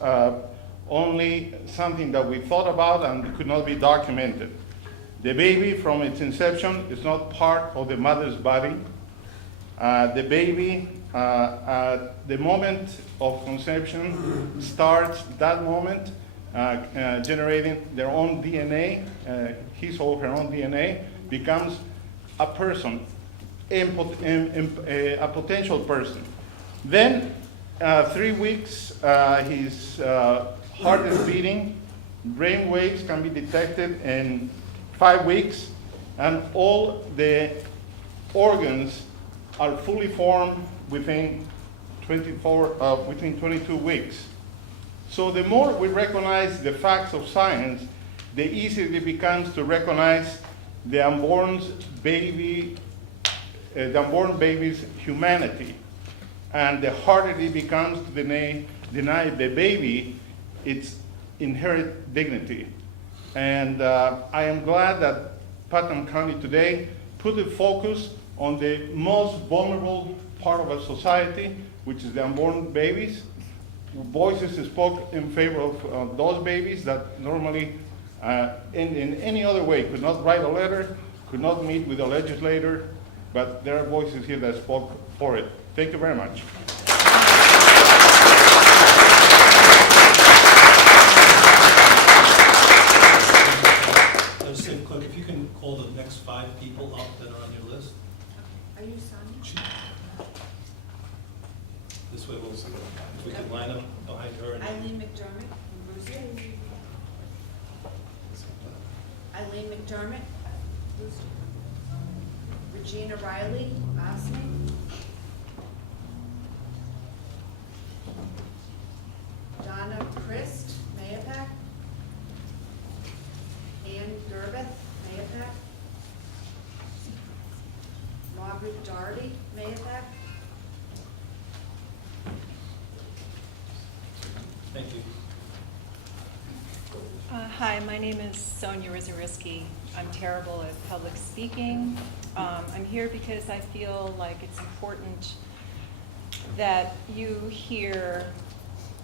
only something that we thought about and could not be documented. The baby from its inception is not part of the mother's body. The baby, at the moment of conception, starts that moment generating their own DNA, his or her own DNA, becomes a person, a potential person. Then, 3 weeks, his heart is beating, brain waves can be detected in 5 weeks, and all the organs are fully formed within 22 weeks. So the more we recognize the facts of science, the easier it becomes to recognize the unborn baby's humanity, and the harder it becomes to deny the baby its inherent dignity. And I am glad that Putnam County today put the focus on the most vulnerable part of our society, which is the unborn babies. Voices spoke in favor of those babies that normally, in any other way, could not write a letter, could not meet with a legislator, but there are voices here that spoke for it. Thank you very much. Legislative Clerk, if you can call the next 5 people up that are on your list. Are you signing? This way we'll see if we can line up behind her. Eileen McDermott from Brewster. Eileen McDermott, Brewster. Regina Riley, Boston. Donna Christ, Mayapack. Ann Gerbeth, Mayapack. Margaret Doherty, Mayapack. Thank you. Hi, my name is Sonia Rizariski. I'm terrible at public speaking. I'm here because I feel like it's important that you hear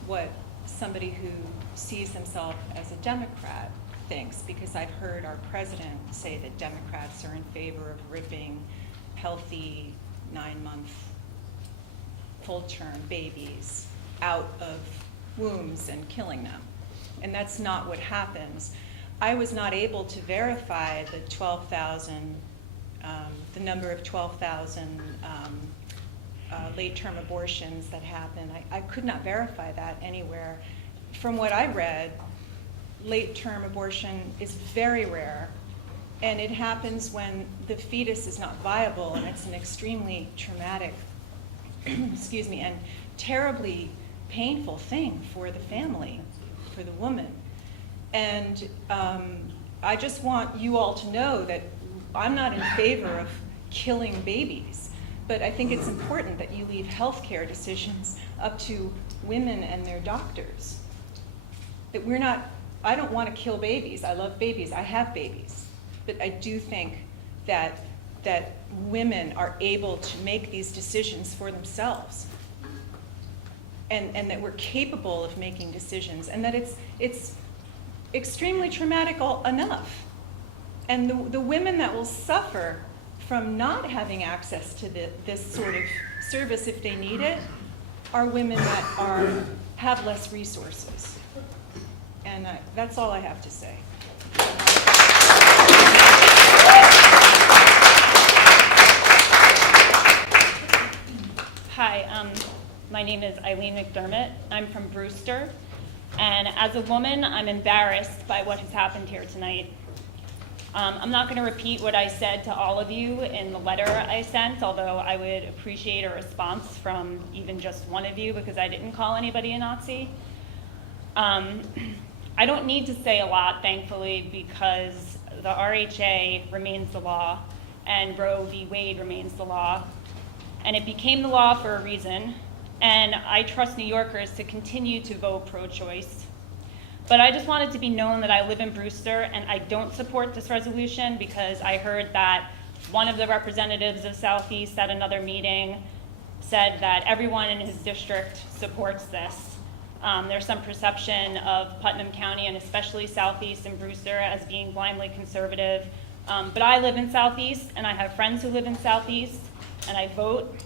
what somebody who sees himself as a Democrat thinks, because I've heard our president say that Democrats are in favor of ripping healthy 9-month full-term babies out of wombs and killing them. And that's not what happens. I was not able to verify the 12,000, the number of 12,000 late-term abortions that happen. I could not verify that anywhere. from what I read, late-term abortion is very rare, and it happens when the fetus is not viable, and it's an extremely traumatic, excuse me, and terribly painful thing for the family, for the woman. And I just want you all to know that I'm not in favor of killing babies, but I think it's important that you leave healthcare decisions up to women and their doctors. That we're not, I don't want to kill babies. I love babies. I have babies. But I do think that women are able to make these decisions for themselves. And that we're capable of making decisions, and that it's extremely traumatic enough. And the women that will suffer from not having access to this sort of service if they need it are women that have less resources. And that's all I have to say. Hi, my name is Eileen McDermott. I'm from Brewster. And as a woman, I'm embarrassed by what has happened here tonight. I'm not going to repeat what I said to all of you in the letter I sent, although I would appreciate a response from even just one of you, because I didn't call anybody a Nazi. I don't need to say a lot, thankfully, because the RHA remains the law and Roe v. Wade remains the law. And it became the law for a reason, and I trust New Yorkers to continue to vote pro-choice. But I just want it to be known that I live in Brewster, and I don't support this resolution because I heard that one of the representatives of Southeast at another meeting said that everyone in his district supports this. There's some perception of Putnam County, and especially Southeast and Brewster, as being blindly conservative. But I live in Southeast, and I have friends who live in Southeast, and I vote.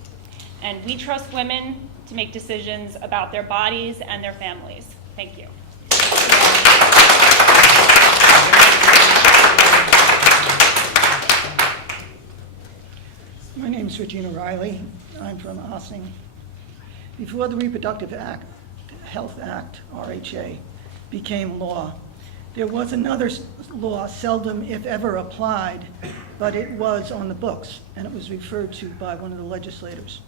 And we trust women to make decisions about their bodies and their families. Thank you. My name is Regina Riley. I'm from Ossining. Before the Reproductive Health Act, RHA, became law, there was another law, seldom if ever applied, but it was on the books, and it was referred to by one of the legislators.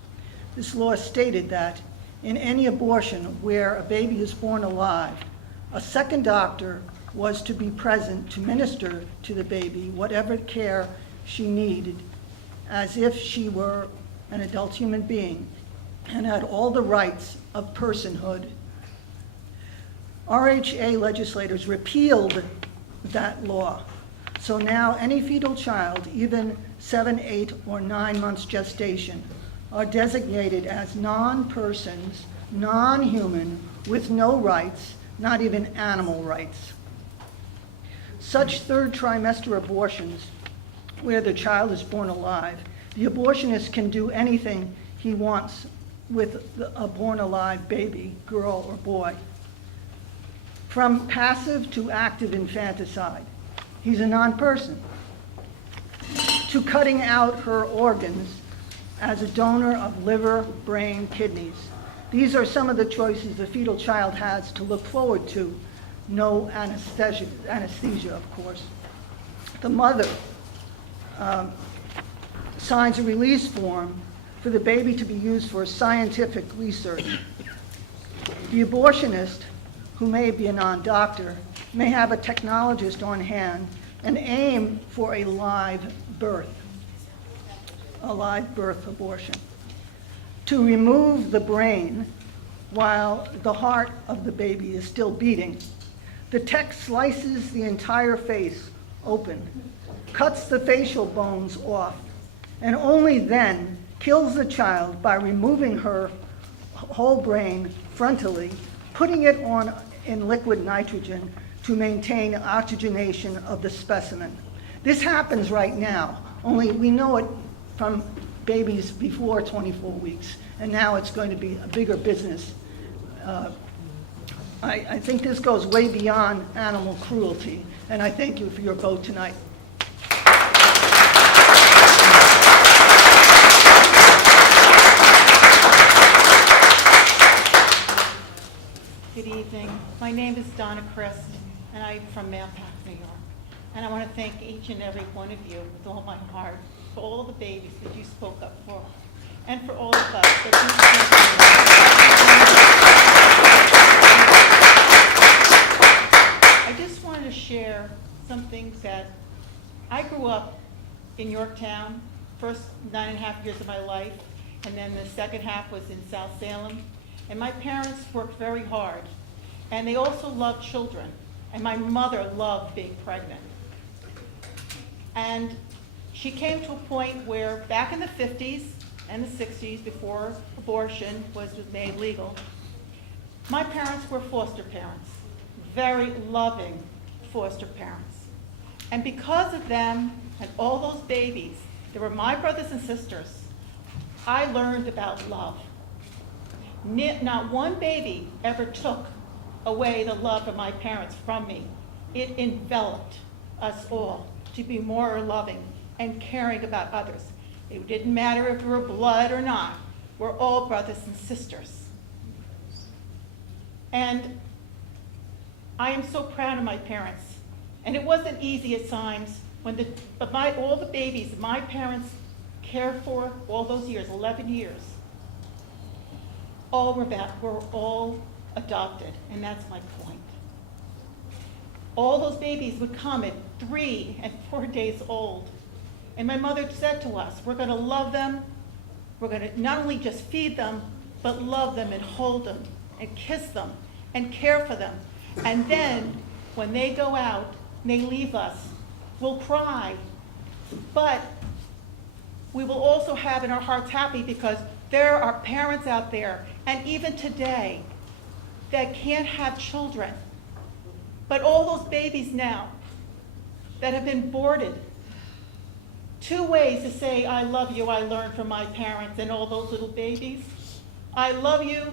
This law stated that in any abortion where a baby is born alive, a second doctor was to be present to minister to the baby whatever care she needed, as if she were an adult human being and had all the rights of personhood. RHA legislators repealed that law. So now any fetal child, even 7, 8, or 9 months gestation, are designated as non-persons, non-human, with no rights, not even animal rights. Such third trimester abortions, where the child is born alive, the abortionist can do anything he wants with a born alive baby, girl or boy. From passive to active infanticide, he's a non-person. To cutting out her organs as a donor of liver, brain, kidneys. These are some of the choices the fetal child has to look forward to. No anesthesia, of course. The mother signs a release form for the baby to be used for scientific research. The abortionist, who may be a non-doctor, may have a technologist on hand and aim for a live birth abortion. To remove the brain while the heart of the baby is still beating, the tech slices the entire face open, cuts the facial bones off, and only then kills the child by removing her whole brain frontally, putting it on in liquid nitrogen to maintain oxygenation of the specimen. This happens right now, only we know it from babies before 24 weeks, and now it's going to be a bigger business. I think this goes way beyond animal cruelty, and I thank you for your vote tonight. Good evening. My name is Donna Christ, and I'm from Mampac, New York. And I want to thank each and every one of you with all my heart for all the babies that you spoke up for, and for all of us that you. I just wanted to share something that I grew up in Yorktown, first 9.5 years of my life, and then the second half was in South Salem. And my parents worked very hard, and they also loved children. And my mother loved being pregnant. And she came to a point where back in the 50s and the 60s, before abortion was made legal, my parents were foster parents, very loving foster parents. And because of them and all those babies, they were my brothers and sisters, I learned about love. Not one baby ever took away the love of my parents from me. It enveloped us all to be more loving and caring about others. It didn't matter if we were blood or not. We're all brothers and sisters. And I am so proud of my parents. And it wasn't easy at times when all the babies my parents cared for all those years, 11 years, were all adopted, and that's my point. All those babies would come at 3 and 4 days old, and my mother said to us, we're going to love them, we're going to not only just feed them, but love them and hold them and kiss them and care for them. And then when they go out and they leave us, we'll cry, but we will also have in our hearts happy because there are parents out there, and even today, that can't have children. But all those babies now that have been aborted, 2 ways to say I love you I learned from my parents and all those little babies. I love you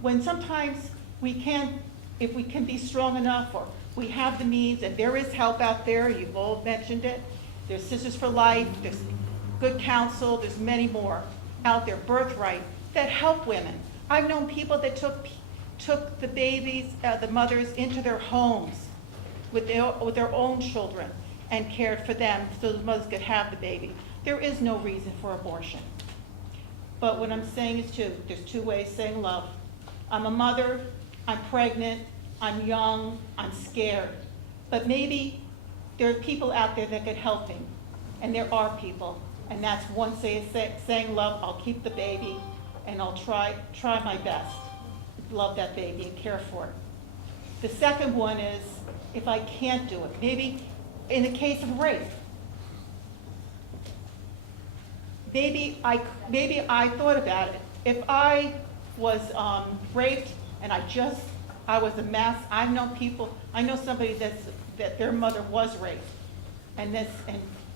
when sometimes we can't, if we can be strong enough or we have the means, and there is help out there, you've all mentioned it. There's Sisters for Life, there's Good Counsel, there's many more out there, Birthright, that help women. I've known people that took the babies, the mothers into their homes with their own children and cared for them so the mothers could have the baby. There is no reason for abortion. But what I'm saying is there's 2 ways saying love. I'm a mother, I'm pregnant, I'm young, I'm scared. But maybe there are people out there that could help me. And there are people. And that's one saying love. I'll keep the baby and I'll try my best. Love that baby and care for it. The second one is if I can't do it. Maybe in the case of rape. Maybe I thought about it. If I was raped and I was a mess, I know somebody that their mother was raped. And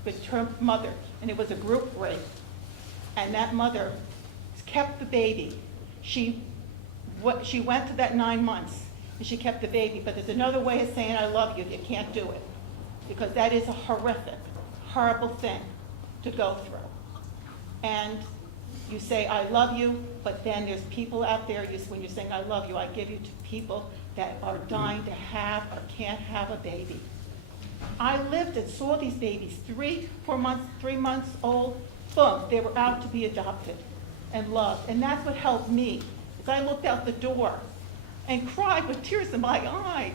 with her mother, and it was a group rape, and that mother kept the baby. She went to that 9 months, and she kept the baby, but there's another way of saying I love you if you can't do it, because that is a horrific, horrible thing to go through. And you say I love you, but then there's people out there, when you're saying I love you, I give you to people that are dying to have or can't have a baby. I lived and saw these babies, 3 months old, boom, they were out to be adopted and loved. And that's what helped me, is I looked out the door and cried with tears in my eyes.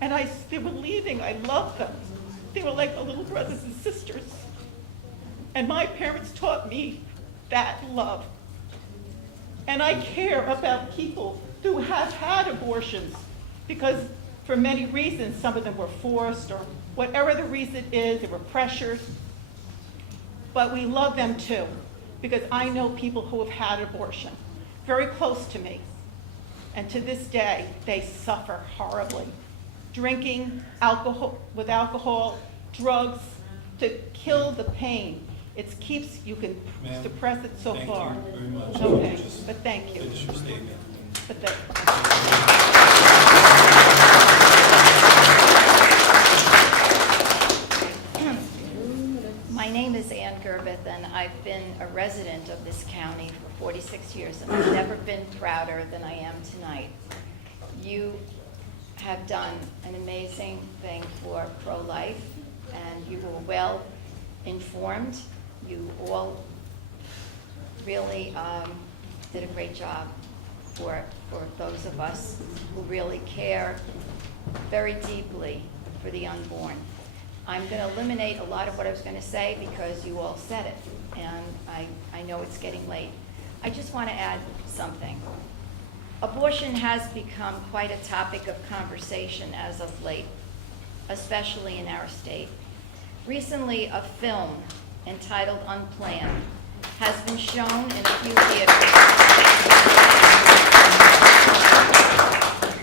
And they were leaving, I loved them. They were like my little brothers and sisters. And my parents taught me that love. And I care about people who have had abortions, because for many reasons, some of them were forced or whatever the reason is, they were pressured. But we love them too, because I know people who have had abortion, very close to me. And to this day, they suffer horribly. Drinking, alcohol, drugs, to kill the pain. You can suppress it so far. Thank you very much. Okay, but thank you. Finish your statement. My name is Ann Gerbeth, and I've been a resident of this county for 46 years, and I've never been prouder than I am tonight. You have done an amazing thing for pro-life, and you were well informed. You all really did a great job for those of us who really care very deeply for the unborn. I'm going to eliminate a lot of what I was going to say because you all said it, and I know it's getting late. I just want to add something. Abortion has become quite a topic of conversation as of late, especially in our state. Recently, a film entitled Unplanned has been shown in a few theaters.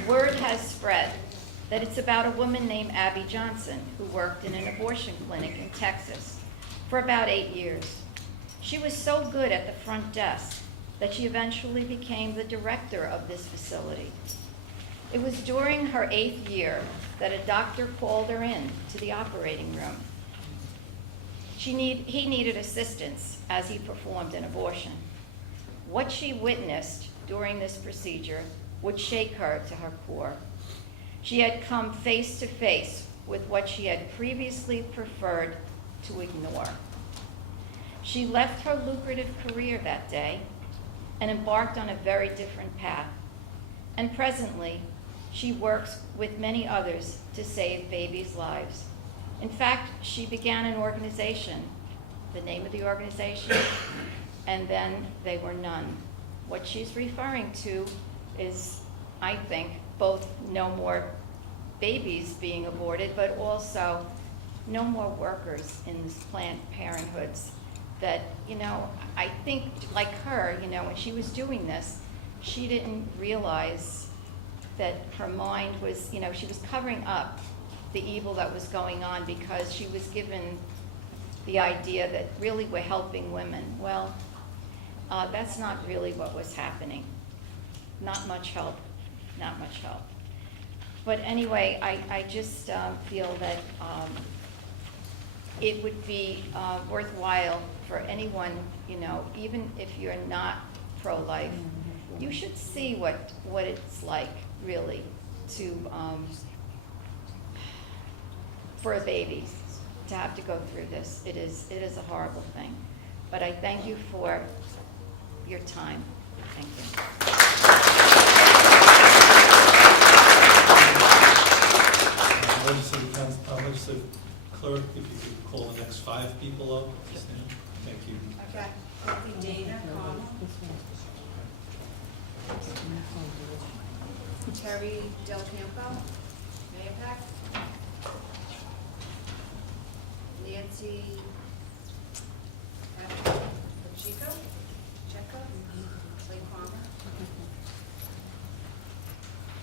Word has spread that it's about a woman named Abby Johnson who worked in an abortion clinic in Texas for about 8 years. She was so good at the front desk that she eventually became the director of this facility. It was during her 8th year that a doctor called her in to the operating room. He needed assistance as he performed an abortion. What she witnessed during this procedure would shake her to her core. She had come face to face with what she had previously preferred to ignore. She left her lucrative career that day and embarked on a very different path. And presently, she works with many others to save babies' lives. In fact, she began an organization, the name of the organization, and then they were none. What she's referring to is, I think, both no more babies being aborted, but also no more workers in these Planned Parenthoods. That, I think like her, when she was doing this, she didn't realize that her mind was, she was covering up the evil that was going on because she was given the idea that really we're helping women. Well, that's not really what was happening. Not much help, not much help. But anyway, I just feel that it would be worthwhile for anyone, even if you're not pro-life, you should see what it's like really to, for a baby to have to go through this. It is a horrible thing. But I thank you for your time. Thank you. Legislative clerk, if you could call the next 5 people up. Thank you. Okay. Dana Connell. Terry Del Campo. Mayapak. Nancy Pacheco. Lee Palmer.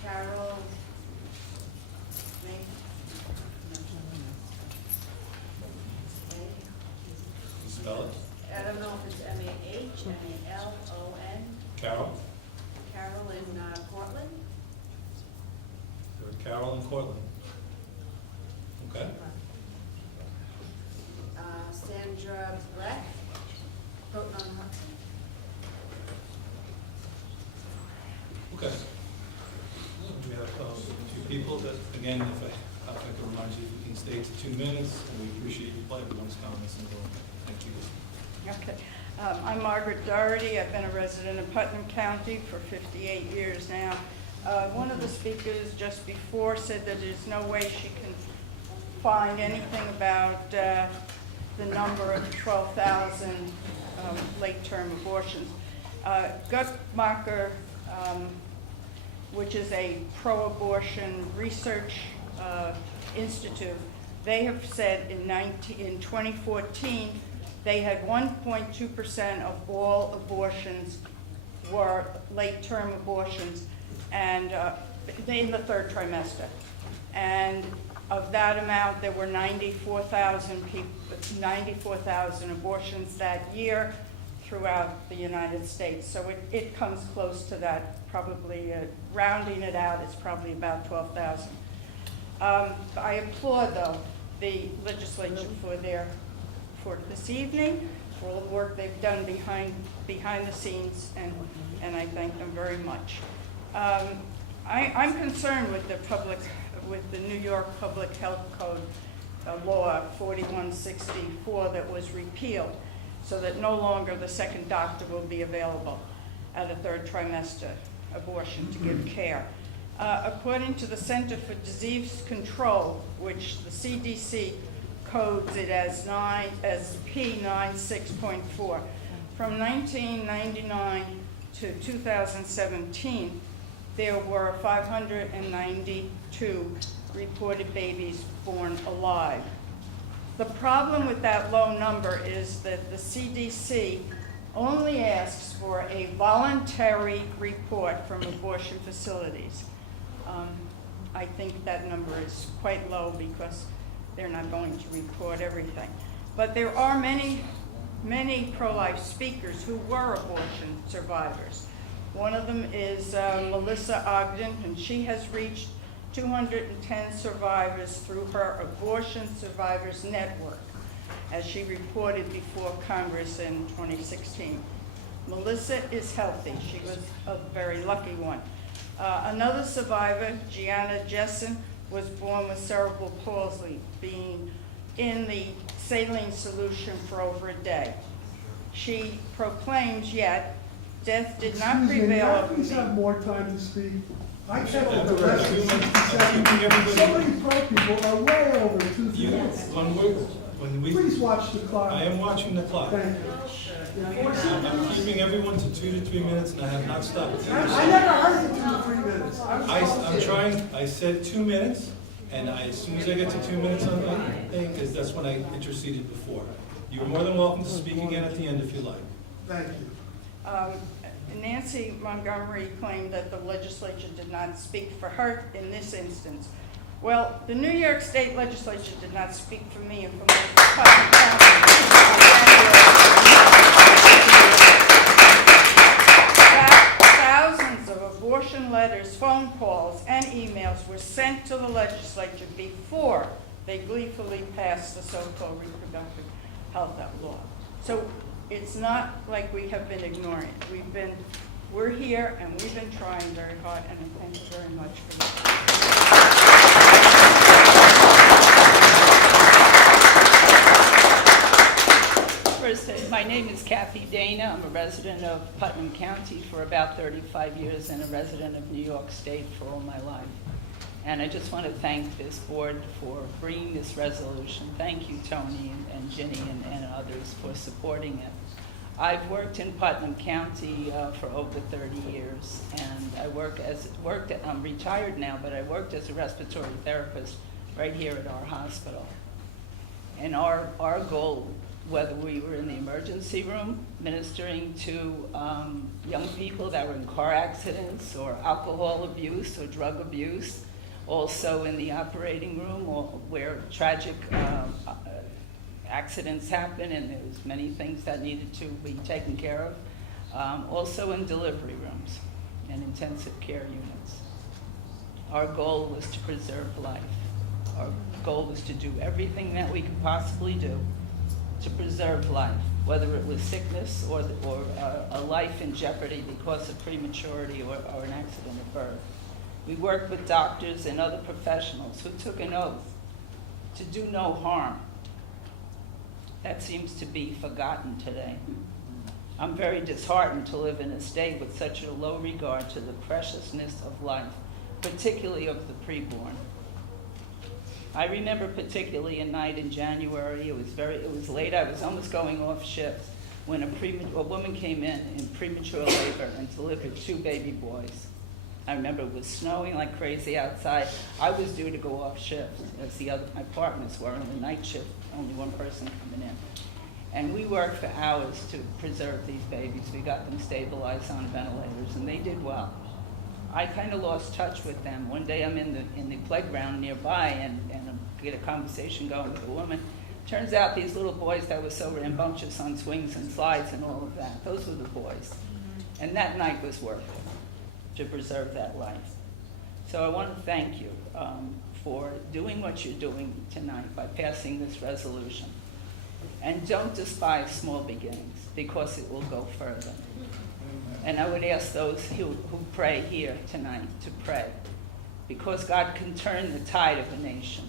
Carol May. Spell it. I don't know if it's M-A-H, M-A-L-O-N. Carol. Carol in Cortland. Carol in Cortland. Okay. Sandra Black, Putnam. Okay. We have a few people that, again, if I could remind you, if you can stay to 2 minutes, and we appreciate everyone's comments and vote. Thank you. Okay. I'm Margaret Doherty. I've been a resident of Putnam County for 58 years now. One of the speakers just before said that there's no way she can find anything about the number of 12,000 late-term abortions. Guttmacher, which is a pro-abortion research institute, they have said in 2014 they had 1.2% of all abortions were late-term abortions, and in the 3rd trimester. And of that amount, there were 94,000 abortions that year throughout the United States. So it comes close to that, probably rounding it out, it's probably about 12,000. I applaud, though, the legislature for this evening, for all the work they've done behind the scenes, and I thank them very much. I'm concerned with the New York Public Health Code Law 4164 that was repealed, so that no longer the second doctor will be available at a third trimester abortion to give care. According to the Center for Disease Control, which the CDC codes it as P96.4, from 1999 to 2017, there were 592 reported babies born alive. The problem with that low number is that the CDC only asks for a voluntary report from abortion facilities. I think that number is quite low because they're not going to report everything. But there are many pro-life speakers who were abortion survivors. One of them is Melissa Ogden, and she has reached 210 survivors through her Abortion Survivors Network, as she reported before Congress in 2016. Melissa is healthy. She was a very lucky one. Another survivor, Gianna Jessen, was born with cerebral palsy, being in the saline solution for over a day. She proclaims, yet death did not prevail over Please me. have more time to speak. I can't Yeah, hold the rest of 67. So many pro people are way over 2 minutes. Please watch the clock. I am watching the clock. Thank you. I'm keeping everyone to 2 to 3 minutes, and I have not stopped. I never heard you 2 to 3 minutes. I'm trying, I said 2 minutes, and as soon as I get to 2 minutes on that thing, because that's when I interceded before. You're more than welcome to speak again at the end if you like. Thank you. Nancy Montgomery claimed that the legislature did not speak for her in this instance. Well, the New York State legislature did not speak for me and for most of Putnam County. Thousands of abortion letters, phone calls, and emails were sent to the legislature before they gleefully passed the so-called reproductive health law. So it's not like we have been ignoring it. We're here and we've been trying very hard, and thank you very much for that. First, my name is Kathy Dana. I'm a resident of Putnam County for about 35 years and a resident of New York State for all my life. And I just want to thank this board for bringing this resolution. Thank you, Tony and Ginny and others for supporting it. I've worked in Putnam County for over 30 years, and I'm retired now, but I worked as a respiratory therapist right here at our hospital. And our goal, whether we were in the emergency room ministering to young people that were in car accidents or alcohol abuse or drug abuse, also in the operating room or where tragic accidents happen and there's many things that needed to be taken care of, also in delivery rooms and intensive care units. Our goal was to preserve life. Our goal was to do everything that we could possibly do to preserve life, whether it was sickness or a life in jeopardy because of prematurity or an accident at birth. We worked with doctors and other professionals who took an oath to do no harm. That seems to be forgotten today. I'm very disheartened to live in a state with such a low regard to the preciousness of life, particularly of the preborn. I remember particularly a night in January, it was late, I was almost going off shift when a woman came in premature labor and delivered 2 baby boys. I remember it was snowing like crazy outside. I was due to go off shift as my partners were on the night shift, only one person coming in. And we worked for hours to preserve these babies. We got them stabilized on ventilators, and they did well. I kind of lost touch with them. One day I'm in the playground nearby and I get a conversation going with a woman. Turns out these little boys that were so rambunctious on swings and slides and all of that, those were the boys. And that night was worth it to preserve that life. So I want to thank you for doing what you're doing tonight by passing this resolution. And don't despise small beginnings because it will go further. And I would ask those who pray here tonight to pray, because God can turn the tide of a nation.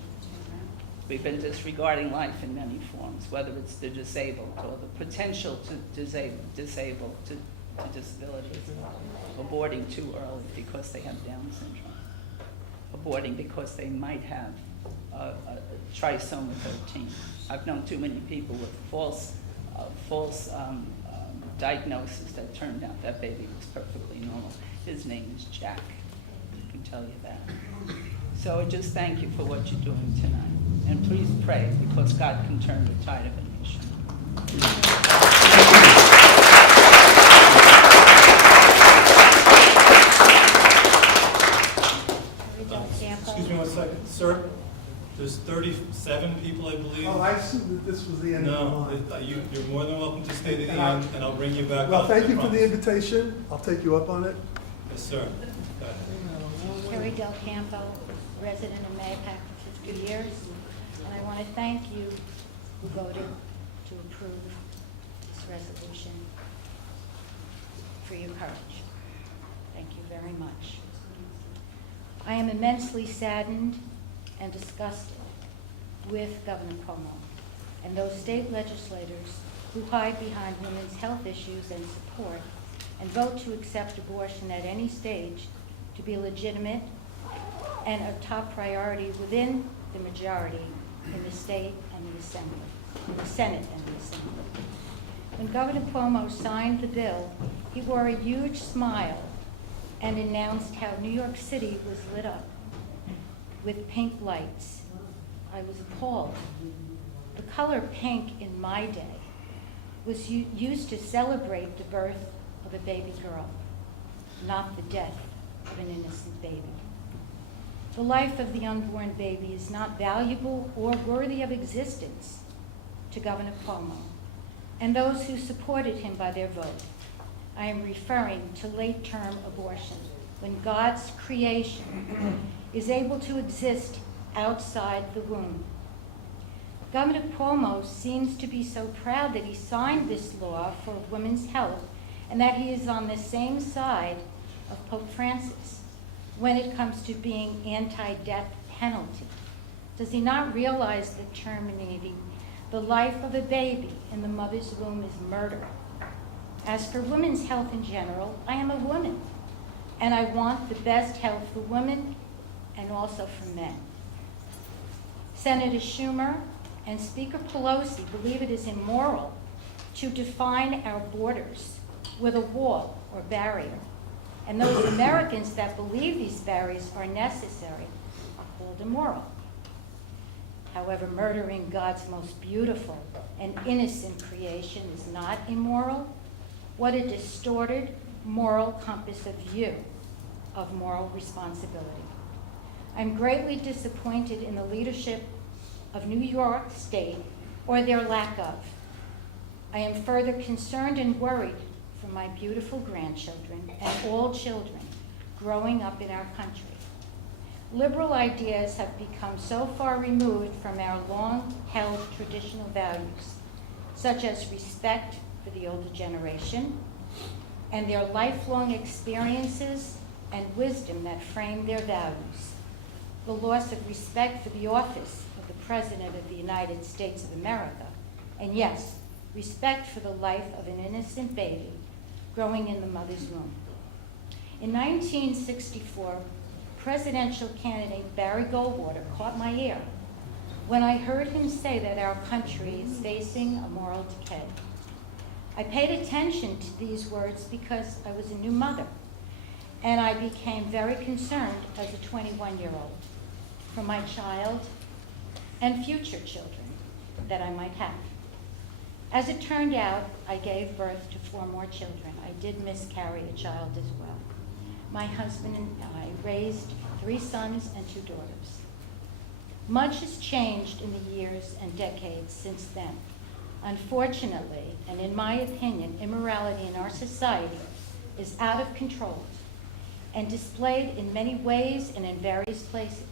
We've been disregarding life in many forms, whether it's the disabled or the potential to disabled to disabilities, aborting too early because they have Down syndrome, aborting because they might have trisomy 13. I've known too many people with false diagnosis that turned out that baby was perfectly normal. His name is Jack. I can tell you that. So I just thank you for what you're doing tonight. And please pray, because God can turn the tide of a nation. Excuse me one second. Sir, there's 37 people, I believe. Oh, I assumed that this was the end of the line. No, you're more than welcome to stay to the end, and I'll bring you back up. Well, thank I you for the promise. invitation. I'll take you up on it. Yes, sir. Terry Del Campo, resident of Mayapack for 50 years, and I want to thank you who voted to approve this resolution for your courage. Thank you very much. I am immensely saddened and disgusted with Governor Cuomo and those state legislators who hide behind women's health issues and support and vote to accept abortion at any stage to be legitimate and a top priority within the majority in the state and the Assembly, in the Senate and the Assembly. When Governor Cuomo signed the bill, he wore a huge smile and announced how New York City was lit up with pink lights. I was appalled. The color pink in my day was used to celebrate the birth of a baby girl, not the death of an innocent baby. The life of the unborn baby is not valuable or worthy of existence to Governor Cuomo and those who supported him by their vote. I am referring to late-term abortion, when God's creation is able to exist outside the womb. Governor Cuomo seems to be so proud that he signed this law for women's health and that he is on the same side of Pope Francis when it comes to being anti-death penalty. Does he not realize that terminating the life of a baby in the mother's womb is murder? As for women's health in general, I am a woman, and I want the best health for women and also for men. Senator Schumer and Speaker Pelosi believe it is immoral to define our borders with a wall or barrier, and those Americans that believe these barriers are necessary are called immoral. However, murdering God's most beautiful and innocent creation is not immoral. What a distorted moral compass of view of moral responsibility. I'm greatly disappointed in the leadership of New York State, or their lack of. I am further concerned and worried for my beautiful grandchildren and all children growing up in our country. Liberal ideas have become so far removed from our long-held traditional values, such as respect for the older generation and their lifelong experiences and wisdom that frame their values. The loss of respect for the office of the President of the United States of America, and yes, respect for the life of an innocent baby growing in the mother's womb. In 1964, presidential candidate Barry Goldwater caught my ear when I heard him say that our country is facing a moral decay. I paid attention to these words because I was a new mother, and I became very concerned as a 21-year-old for my child and future children that I might have. As it turned out, I gave birth to 4 more children. I did miscarry a child as well. My husband and I raised 3 sons and 2 daughters. Much has changed in the years and decades since then. Unfortunately, and in my opinion, immorality in our society is out of control and displayed in many ways and in various places.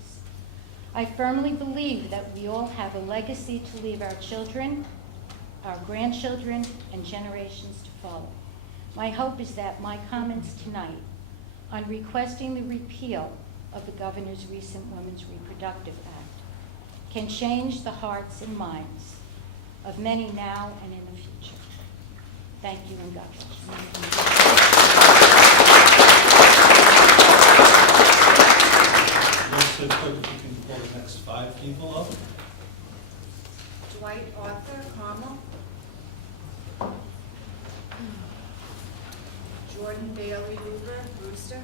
I firmly believe that we all have a legacy to leave our children, our grandchildren, and generations to follow. My hope is that my comments tonight on requesting the repeal of the governor's recent Women's Reproductive Act can change the hearts and minds of many now and in the future. Thank you and God bless. Legislative clerk, if you can call the next 5 people up. Dwight Arthur, Carmel. Jordan Bailey Hoover, Brewster.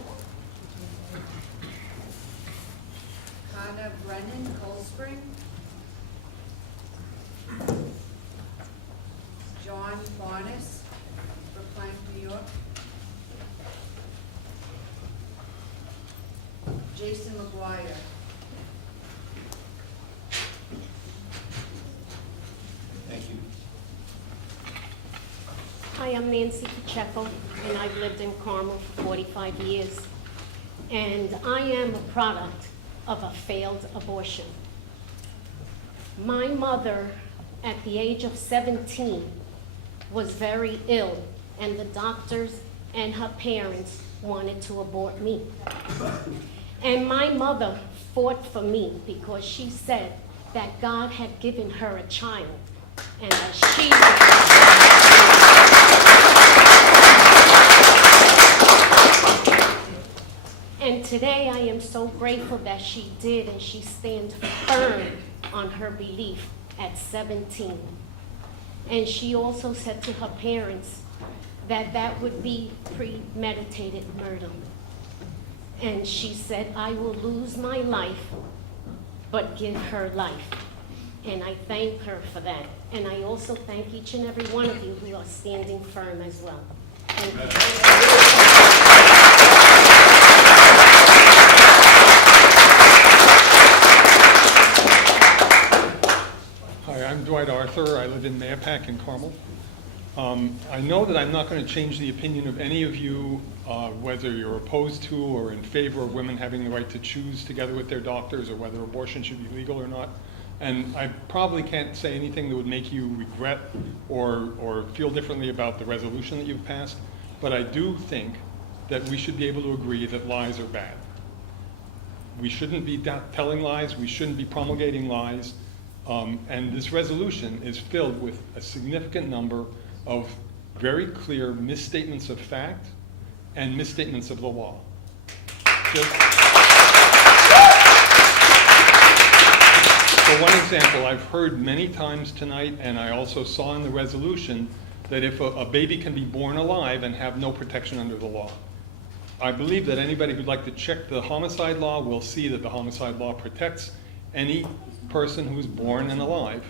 Hannah Brennan, Cold Spring. John Barnes, Brookline, New York. Jason McGuire. Thank you. Hi, I'm Nancy Pacheco, and I've lived in Carmel for 45 years. And I am a product of a failed abortion. My mother, at the age of 17, was very ill, and the doctors and her parents wanted to abort me. And my mother fought for me because she said that God had given her a child, and that she And today I am so grateful that she did, and she stands firm on her belief at 17. And she also said to her parents that that would be premeditated murder. And she said, I will lose my life, but give her life. And I thank her for that. And I also thank each and every one of you who are standing firm as well. Thank you. Hi, I'm Dwight Arthur. I live in Mayapack in Carmel. I know that I'm not going to change the opinion of any of you, whether you're opposed to or in favor of women having the right to choose together with their doctors, or whether abortion should be legal or not. And I probably can't say anything that would make you regret or feel differently about the resolution that you've passed. But I do think that we should be able to agree that lies are bad. We shouldn't be telling lies. We shouldn't be promulgating lies. And this resolution is filled with a significant number of very clear misstatements of fact and misstatements of the law. For one example, I've heard many times tonight, and I also saw in the resolution, that if a baby can be born alive and have no protection under the law. I believe that anybody who'd like to check the homicide law will see that the homicide law protects any person who is born and alive.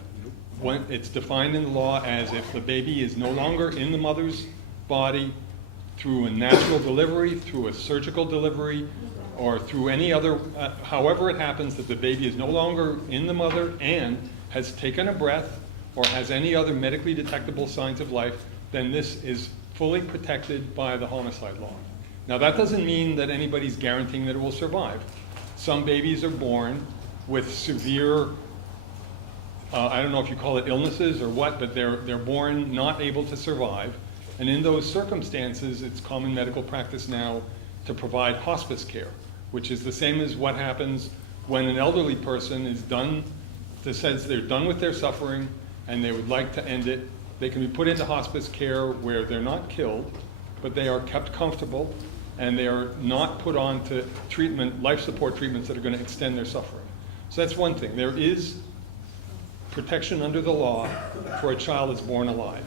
When it's defined in the law as if the baby is no longer in the mother's body through a natural delivery, through a surgical delivery, or through any other, however it happens that the baby is no longer in the mother and has taken a breath or has any other medically detectable signs of life, then this is fully protected by the homicide law. Now that doesn't mean that anybody's guaranteeing that it will survive. Some babies are born with severe, I don't know if you call it illnesses or what, but they're born not able to survive. And in those circumstances, it's common medical practice now to provide hospice care, which is the same as what happens when an elderly person is done, says they're done with their suffering and they would like to end it. They can be put into hospice care where they're not killed, but they are kept comfortable and they are not put on to treatment, life support treatments that are going to extend their suffering. So that's one thing. There is protection under the law for a child that's born alive.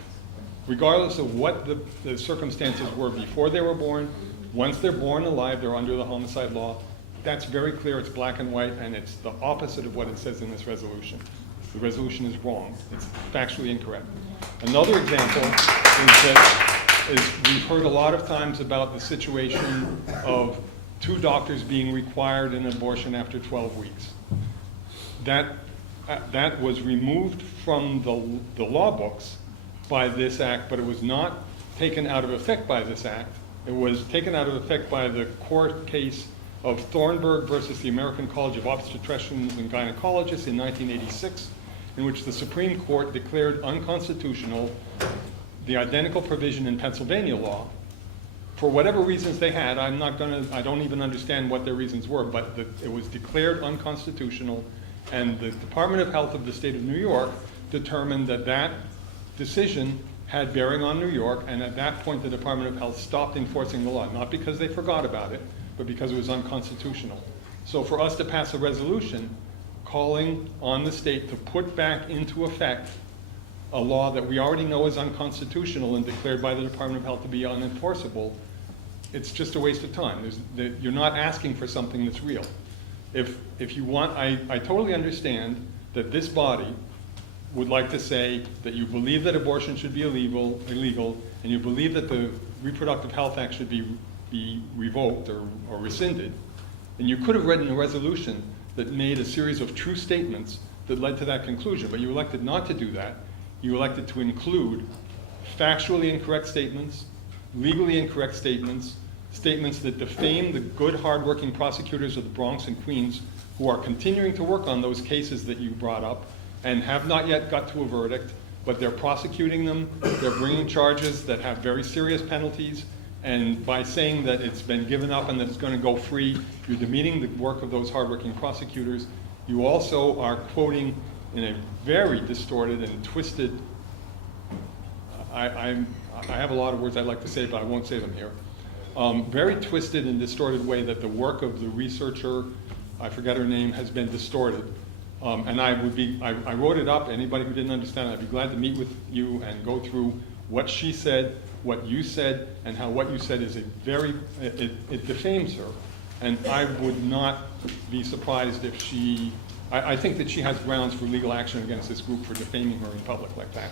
Regardless of what the circumstances were before they were born, once they're born alive, they're under the homicide law. That's very clear, it's black and white, and it's the opposite of what it says in this resolution. The resolution is wrong. It's factually incorrect. Another example is we've heard a lot of times about the situation of 2 doctors being required in abortion after 12 weeks. That was removed from the law books by this act, but it was not taken out of effect by this act. It was taken out of effect by the court case of Thornburg versus the American College of Obstetricians and Gynecologists in 1986, in which the Supreme Court declared unconstitutional the identical provision in Pennsylvania law for whatever reasons they had, I don't even understand what their reasons were, but it was declared unconstitutional, and the Department of Health of the state of New York determined that that decision had bearing on New York, and at that point the Department of Health stopped enforcing the law, not because they forgot about it, but because it was unconstitutional. So for us to pass a resolution calling on the state to put back into effect a law that we already know is unconstitutional and declared by the Department of Health to be unenforceable, it's just a waste of time. You're not asking for something that's real. If you want, I totally understand that this body would like to say that you believe that abortion should be illegal, and you believe that the Reproductive Health Act should be revoked or rescinded, and you could have written a resolution that made a series of true statements that led to that conclusion, but you elected not to do that. You elected to include factually incorrect statements, legally incorrect statements, statements that defame the good, hardworking prosecutors of the Bronx and Queens who are continuing to work on those cases that you brought up and have not yet got to a verdict, but they're prosecuting them, they're bringing charges that have very serious penalties, and by saying that it's been given up and that it's going to go free, you're demeaning the work of those hardworking prosecutors. You also are quoting in a very distorted and twisted, I have a lot of words I'd like to say, but I won't say them here. Very twisted and distorted way that the work of the researcher, I forget her name, has been distorted. And I wrote it up. Anybody who didn't understand it, I'd be glad to meet with you and go through what she said, what you said, and how what you said is it defames her. And I would not be surprised if I think that she has grounds for legal action against this group for defaming her in public like that.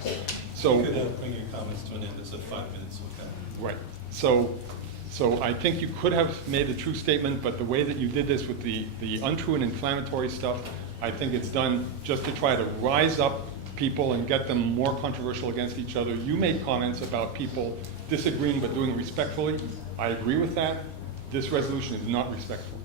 So You could bring your comments to an end. It's 5 minutes, okay? right. So I think you could have made a true statement, but the way that you did this with the untrue and inflammatory stuff, I think it's done just to try to rise up people and get them more controversial against each other. You made comments about people disagreeing but doing it respectfully. I agree with that. This resolution is not respectful.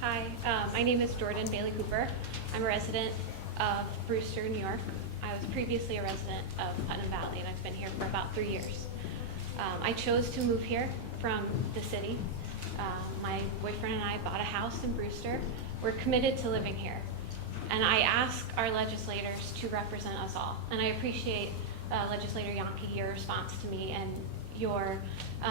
Hi, my name is Jordan Bailey Cooper. I'm a resident of Brewster, New York. I was previously a resident of Putnam Valley, and I've been here for about 3 years. I chose to move here from the city. My boyfriend and I bought a house in Brewster. We're committed to living here. And I ask our legislators to represent us all. And I appreciate, Legislator Yonke, your response to me and your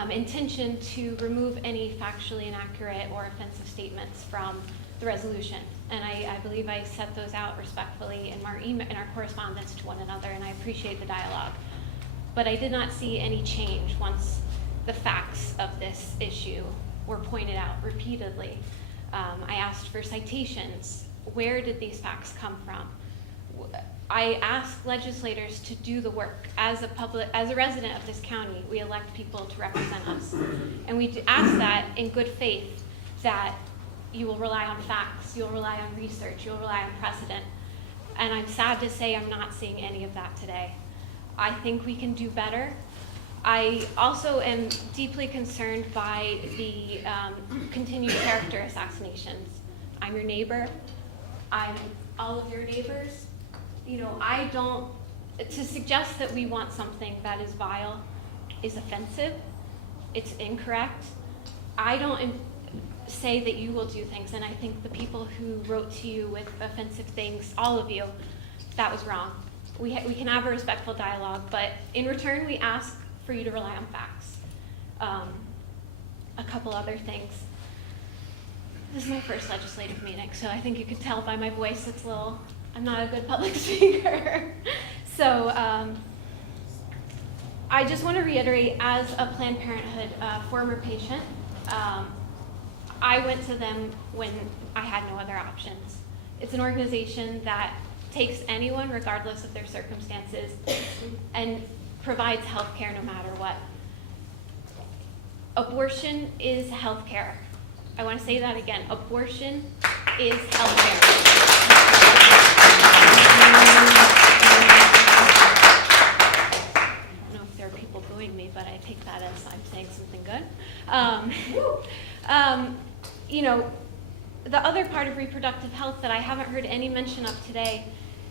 intention to remove any factually inaccurate or offensive statements from the resolution. And I believe I set those out respectfully in our correspondence to one another, and I appreciate the dialogue. But I did not see any change once the facts of this issue were pointed out repeatedly. I asked for citations. Where did these facts come from? I asked legislators to do the work. As a resident of this county, we elect people to represent us. And we ask that in good faith, that you will rely on facts, you'll rely on research, you'll rely on precedent. And I'm sad to say I'm not seeing any of that today. I think we can do better. I also am deeply concerned by the continued character assassinations. I'm your neighbor. I'm all of your neighbors. You know, to suggest that we want something that is vile is offensive. It's incorrect. I don't say that you will do things, and I think the people who wrote to you with offensive things, all of you, that was wrong. We can have a respectful dialogue, but in return we ask for you to rely on facts. A couple other things. This is my first legislative meeting, so I think you could tell by my voice I'm not a good public speaker. So I just want to reiterate, as a Planned Parenthood former patient, I went to them when I had no other options. It's an organization that takes anyone, regardless of their circumstances, and provides health care no matter what. Abortion is health care. I want to say that again. Abortion is health care. I don't know if there are people booing me, but I take that as I'm saying something good. You know, the other part of reproductive health that I haven't heard any mention of today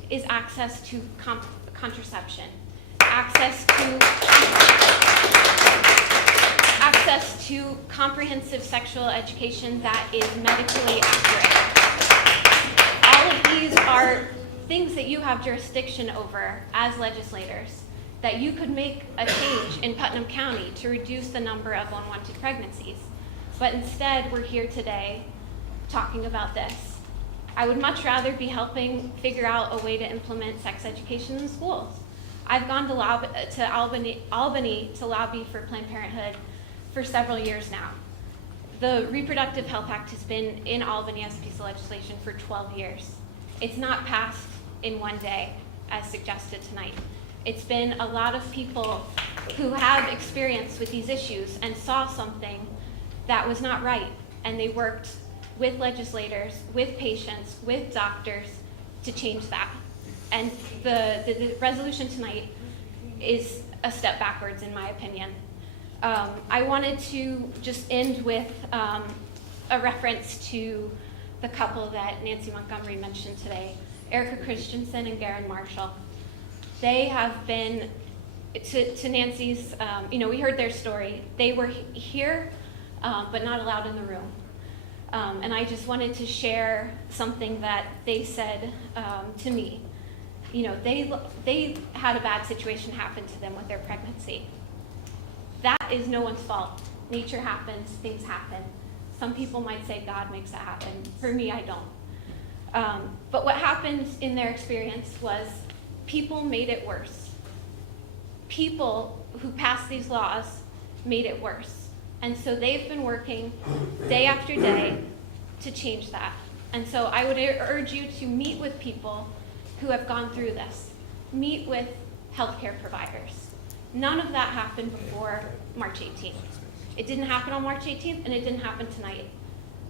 is access to contraception, access to comprehensive sexual education that is medically accurate. All of these are things that you have jurisdiction over as legislators, that you could make a change in Putnam County to reduce the number of unwanted pregnancies. But instead, we're here today talking about this. I would much rather be helping figure out a way to implement sex education in schools. I've gone to Albany to lobby for Planned Parenthood for several years now. The Reproductive Health Act has been in Albany as a piece of legislation for 12 years. It's not passed in one day, as suggested tonight. It's been a lot of people who have experience with these issues and saw something that was not right, and they worked with legislators, with patients, with doctors to change that. And the resolution tonight is a step backwards, in my opinion. I wanted to just end with a reference to the couple that Nancy Montgomery mentioned today, Erica Christensen and Garen Marshall. They have been, to Nancy's, we heard their story. They were here, but not allowed in the room. And I just wanted to share something that they said to me. They had a bad situation happen to them with their pregnancy. That is no one's fault. Nature happens, things happen. Some people might say God makes it happen. For me, I don't. But what happened in their experience was people made it worse. People who passed these laws made it worse. And so they've been working day after day to change that. And so I would urge you to meet with people who have gone through this. Meet with healthcare providers. None of that happened before March 18th. It didn't happen on March 18th, and it didn't happen tonight.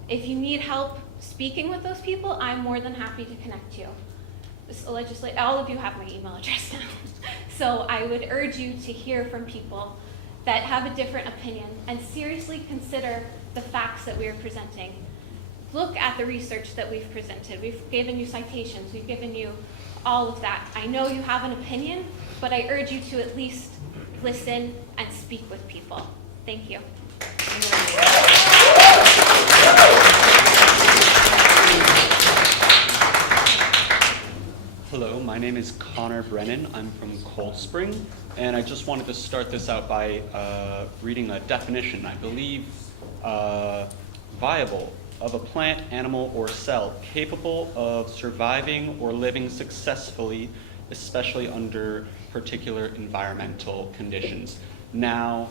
If you need help speaking with those people, I'm more than happy to connect you. All of you have my email address now. So I would urge you to hear from people that have a different opinion and seriously consider the facts that we are presenting. Look at the research that we've presented. We've given you citations. We've given you all of that. I know you have an opinion, but I urge you to at least listen and speak with people. Thank you. Hello, my name is Connor Brennan. I'm from Cold Spring, and I just wanted to start this out by reading a definition, I believe, viable, of a plant, animal, or cell capable of surviving or living successfully, especially under particular environmental conditions. Now,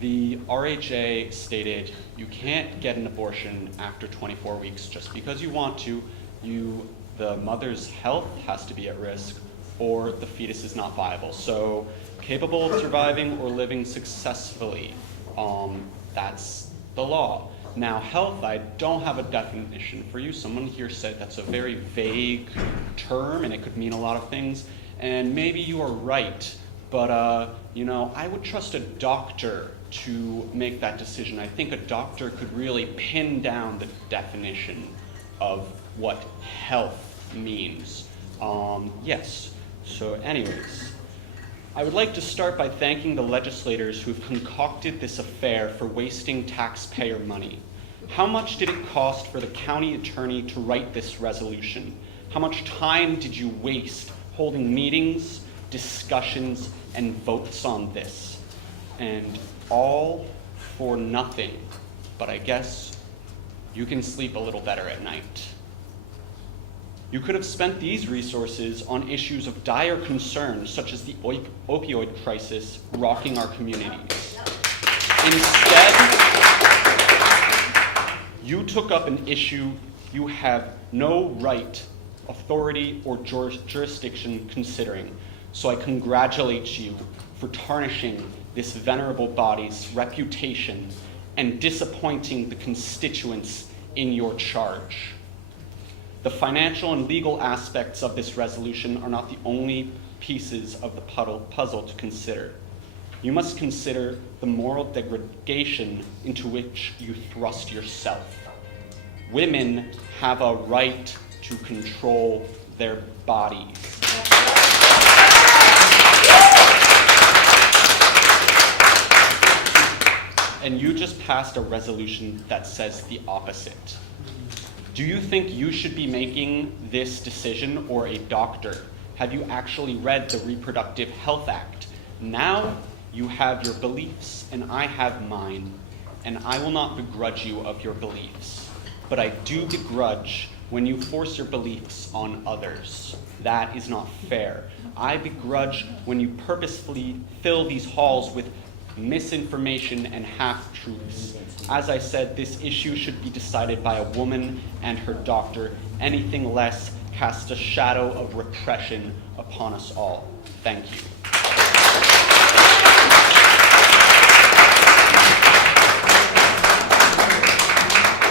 the RHA stated you can't get an abortion after 24 weeks just because you want to. The mother's health has to be at risk, or the fetus is not viable. So, capable of surviving or living successfully, that's the law. Now, health, I don't have a definition for you. Someone here said that's a very vague term, and it could mean a lot of things. And maybe you are right, but I would trust a doctor to make that decision. I think a doctor could really pin down the definition of what health means. Yes. So anyways, I would like to start by thanking the legislators who have concocted this affair for wasting taxpayer money. How much did it cost for the county attorney to write this resolution? How much time did you waste holding meetings, discussions, and votes on this? And all for nothing. But I guess you can sleep a little better at night. You could have spent these resources on issues of dire concern, such as the opioid crisis rocking our communities. Instead, you took up an issue you have no right, authority, or jurisdiction considering. So I congratulate you for tarnishing this venerable body's reputation and disappointing the constituents in your charge. The financial and legal aspects of this resolution are not the only pieces of the puzzle to consider. You must consider the moral degradation into which you thrust yourself. Women have a right to control their bodies. And you just passed a resolution that says the opposite. Do you think you should be making this decision, or a doctor? Have you actually read the Reproductive Health Act? Now you have your beliefs, and I have mine, and I will not begrudge you of your beliefs. But I do begrudge when you force your beliefs on others. That is not fair. I begrudge when you purposefully fill these halls with misinformation and half-truths. As I said, this issue should be decided by a woman and her doctor. Anything less casts a shadow of repression upon us all. Thank you.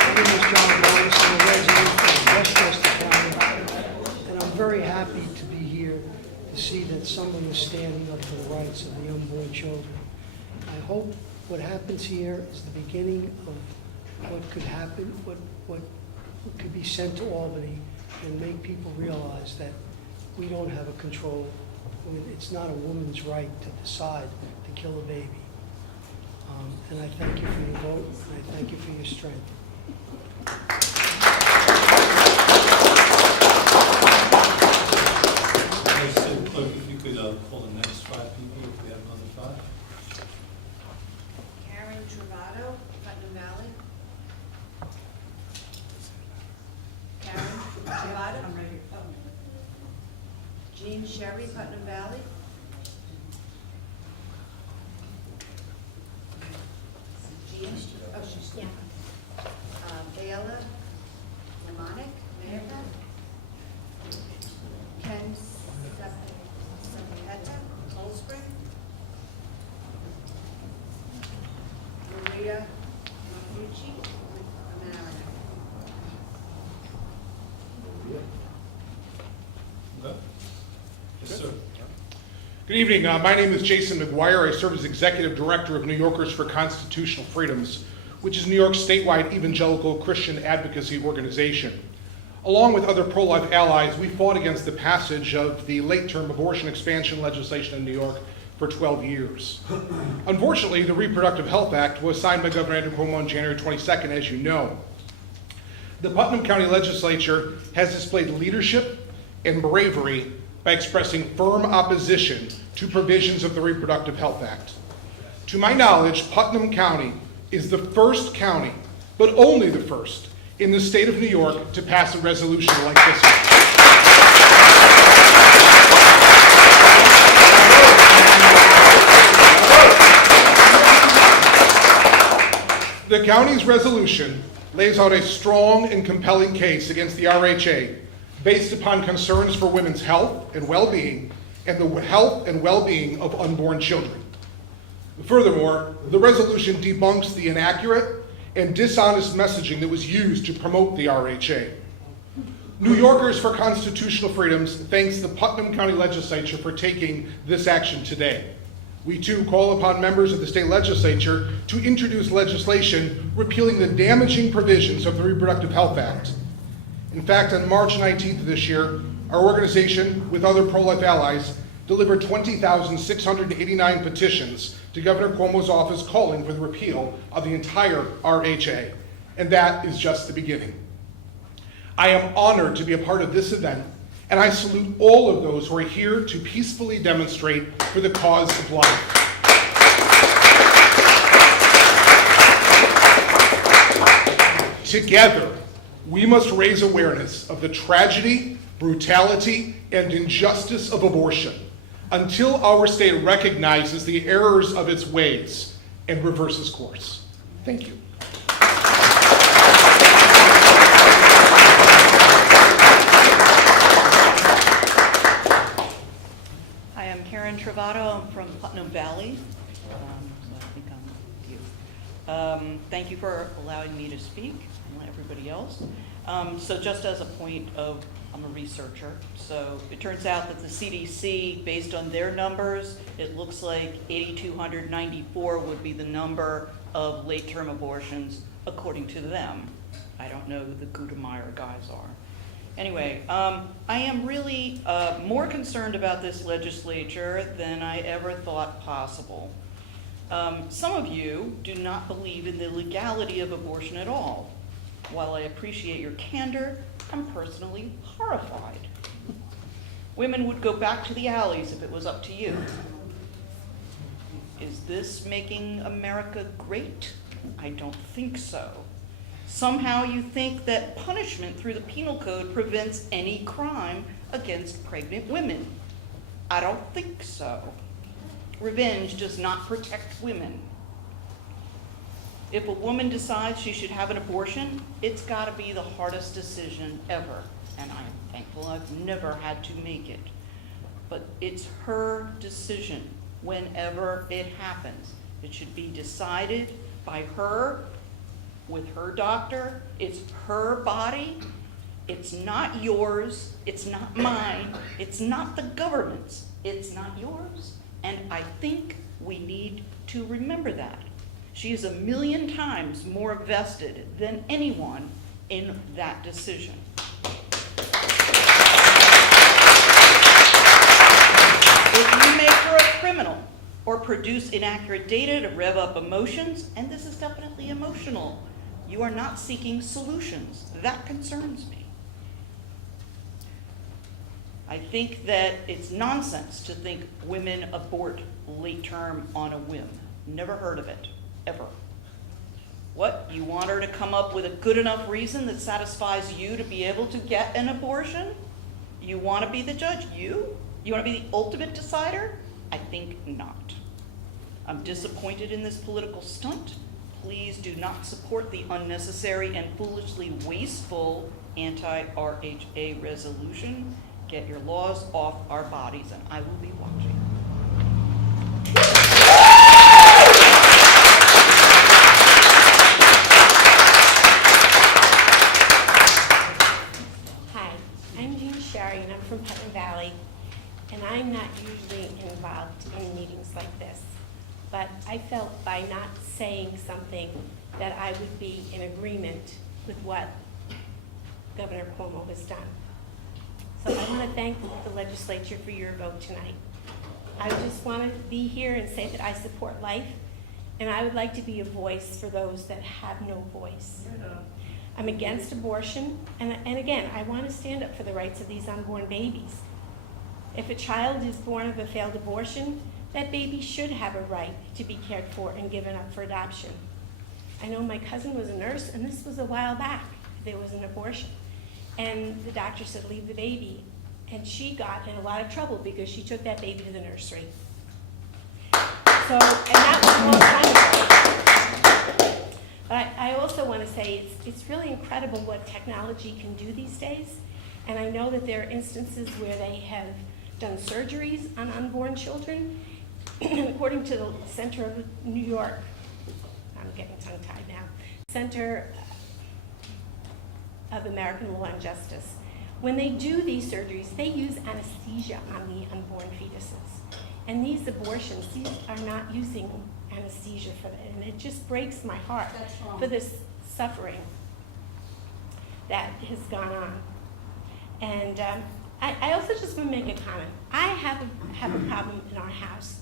My name is John Morris. I'm a resident of Westchester County, and I'm very happy to be here to see that someone is standing up for the rights of the unborn children. I hope what happens here is the beginning of what could happen, what could be sent to Albany and make people realize that we don't have a control. I mean, it's not a woman's right to decide to kill a baby. And I thank you for your vote, and I thank you for your strength. Clerk, if you could call the next 5 people, if we have another 5. Karen Travato, Putnam Valley. Karen Travato. I'm ready. Oh. Jean Sherry, Putnam Valley. Jean? Oh, she's, yeah. Ayala Lamonic, Mayerville. Ken Sapeta, Cold Spring. Maria Mafucci, America. Okay. Yes, sir. Good evening. My name is Jason McGuire. I serve as Executive Director of New Yorkers for Constitutional Freedoms, which is New York's statewide evangelical Christian advocacy organization. Along with other pro-life allies, we fought against the passage of the late-term abortion expansion legislation in New York for 12 years. Unfortunately, the Reproductive Health Act was signed by Governor Andrew Cuomo on January 22nd, as you know. The Putnam County Legislature has displayed leadership and bravery by expressing firm opposition to provisions of the Reproductive Health Act. To my knowledge, Putnam County is the first county, but only the first, in the state of New York to pass a resolution like this one. The county's resolution lays out a strong and compelling case against the RHA based upon concerns for women's health and well-being and the health and well-being of unborn children. Furthermore, the resolution debunks the inaccurate and dishonest messaging that was used to promote the RHA. New Yorkers for Constitutional Freedoms thanks the Putnam County Legislature for taking this action today. We too call upon members of the state legislature to introduce legislation repealing the damaging provisions of the Reproductive Health Act. In fact, on March 19th of this year, our organization, with other pro-life allies, delivered 20,689 petitions to Governor Cuomo's office calling for the repeal of the entire RHA. And that is just the beginning. I am honored to be a part of this event, and I salute all of those who are here to peacefully demonstrate for the cause of life. Together, we must raise awareness of the tragedy, brutality, and injustice of abortion until our state recognizes the errors of its ways and reverses course. Thank you. Hi, I'm Karen Travato. I'm from Putnam Valley. I think I'm with you. Thank you for allowing me to speak, and everybody else. So just as a point of, I'm a researcher, so it turns out that the CDC, based on their numbers, it looks like 8,294 would be the number of late-term abortions according to them. I don't know who the Gudemeyer guys are. Anyway, I am really more concerned about this legislature than I ever thought possible. Some of you do not believe in the legality of abortion at all. While I appreciate your candor, I'm personally horrified. Women would go back to the alleys if it was up to you. Is this making America great? I don't think so. Somehow you think that punishment through the penal code prevents any crime against pregnant women. I don't think so. Revenge does not protect women. If a woman decides she should have an abortion, it's got to be the hardest decision ever, and I'm thankful I've never had to make it. But it's her decision whenever it happens. It should be decided by her, with her doctor. It's her body. It's not yours. It's not mine. It's not the government's. It's not yours. And I think we need to remember that. She is 1,000,000 times more vested than anyone in that decision. If you make her a criminal or produce inaccurate data to rev up emotions, and this is definitely emotional, you are not seeking solutions. That concerns me. I think that it's nonsense to think women abort late term on a whim. Never heard of it, ever. What, you want her to come up with a good enough reason that satisfies you to be able to get an abortion? You want to be the judge? You? You want to be the ultimate decider? I think not. I'm disappointed in this political stunt. Please do not support the unnecessary and foolishly wasteful anti-RHA resolution. Get your laws off our bodies, and I will be watching. Hi, I'm Jean Sherry, and I'm from Putnam Valley, and I'm not usually involved in meetings like this, but I felt by not saying something that I would be in agreement with what Governor Cuomo has done. So I want to thank the legislature for your vote tonight. I just want to be here and say that I support life, and I would like to be a voice for those that have no voice. I'm against abortion, and again, I want to stand up for the rights of these unborn babies. If a child is born of a failed abortion, that baby should have a right to be cared for and given up for adoption. I know my cousin was a nurse, and this was a while back. There was an abortion. And the doctor said, leave the baby. And she got in a lot of trouble because she took that baby to the nursery. So, and that was a long time ago. But I also want to say it's really incredible what technology can do these days. And I know that there are instances where they have done surgeries on unborn children. According to the Center of New York, I'm getting tongue-tied now, Center of American Law and Justice. When they do these surgeries, they use anesthesia on the unborn fetuses. And these abortions, these are not using anesthesia for that. And it just breaks my heart for this suffering that has gone on. And I also just want to make a comment. I have a problem in our house.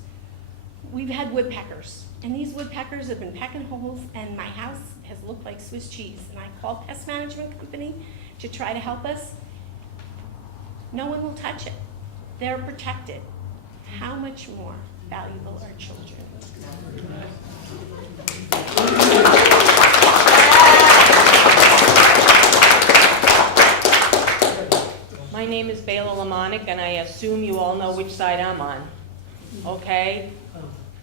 We've had woodpeckers, and these woodpeckers have been pecking holes, and my house has looked like Swiss cheese. And I called pest management company to try to help us. No one will touch it. They're protected. How much more valuable are children? My name is Bela Lamonic, and I assume you all know which side I'm on. Okay?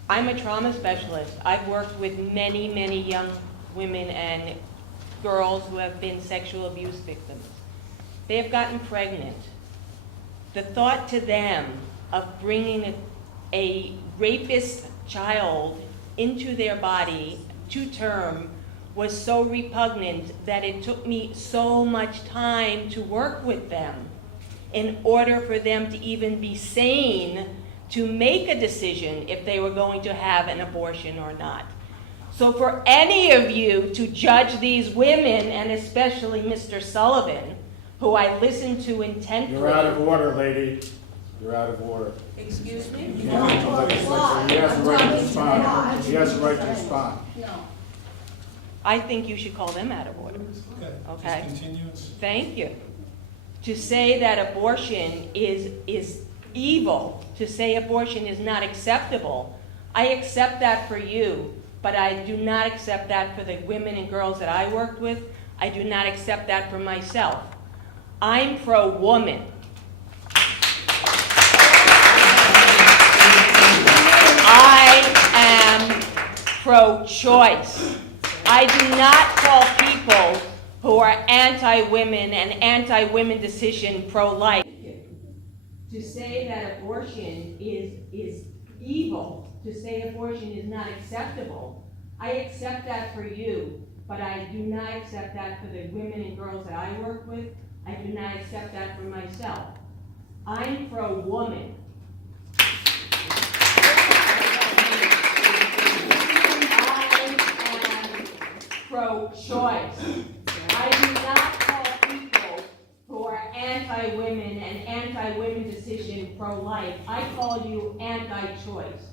I'm a trauma specialist. I've worked with many, many young women and girls who have been sexual abuse victims. They have gotten pregnant. The thought to them of bringing a rapist child into their body to term was so repugnant that it took me so much time to work with them in order for them to even be sane to make a decision if they were going to have an abortion or not. So for any of you to judge these women, and especially Mr. Sullivan, who I listen to intently. You're out of order, lady. You're out of order. Excuse me? You can't make the legislature. He has the right to respond. He has the right to respond. I think you should call them out of order. Okay? Just continue. Thank you. To say that abortion is evil, to say abortion is not acceptable, I accept that for you, but I do not accept that for the women and girls that I worked with. I do not accept that for myself. I'm pro-woman. I am pro-choice. I do not call people who are anti-women and anti-women decision pro-life. To say that abortion is evil, to say abortion is not acceptable, I accept that for you, but I do not accept that for the women and girls that I work with. I do not accept that for myself. I'm pro-woman. Pro-choice. I do not call people who are anti-women and anti-women decision pro-life. I call you anti-choice.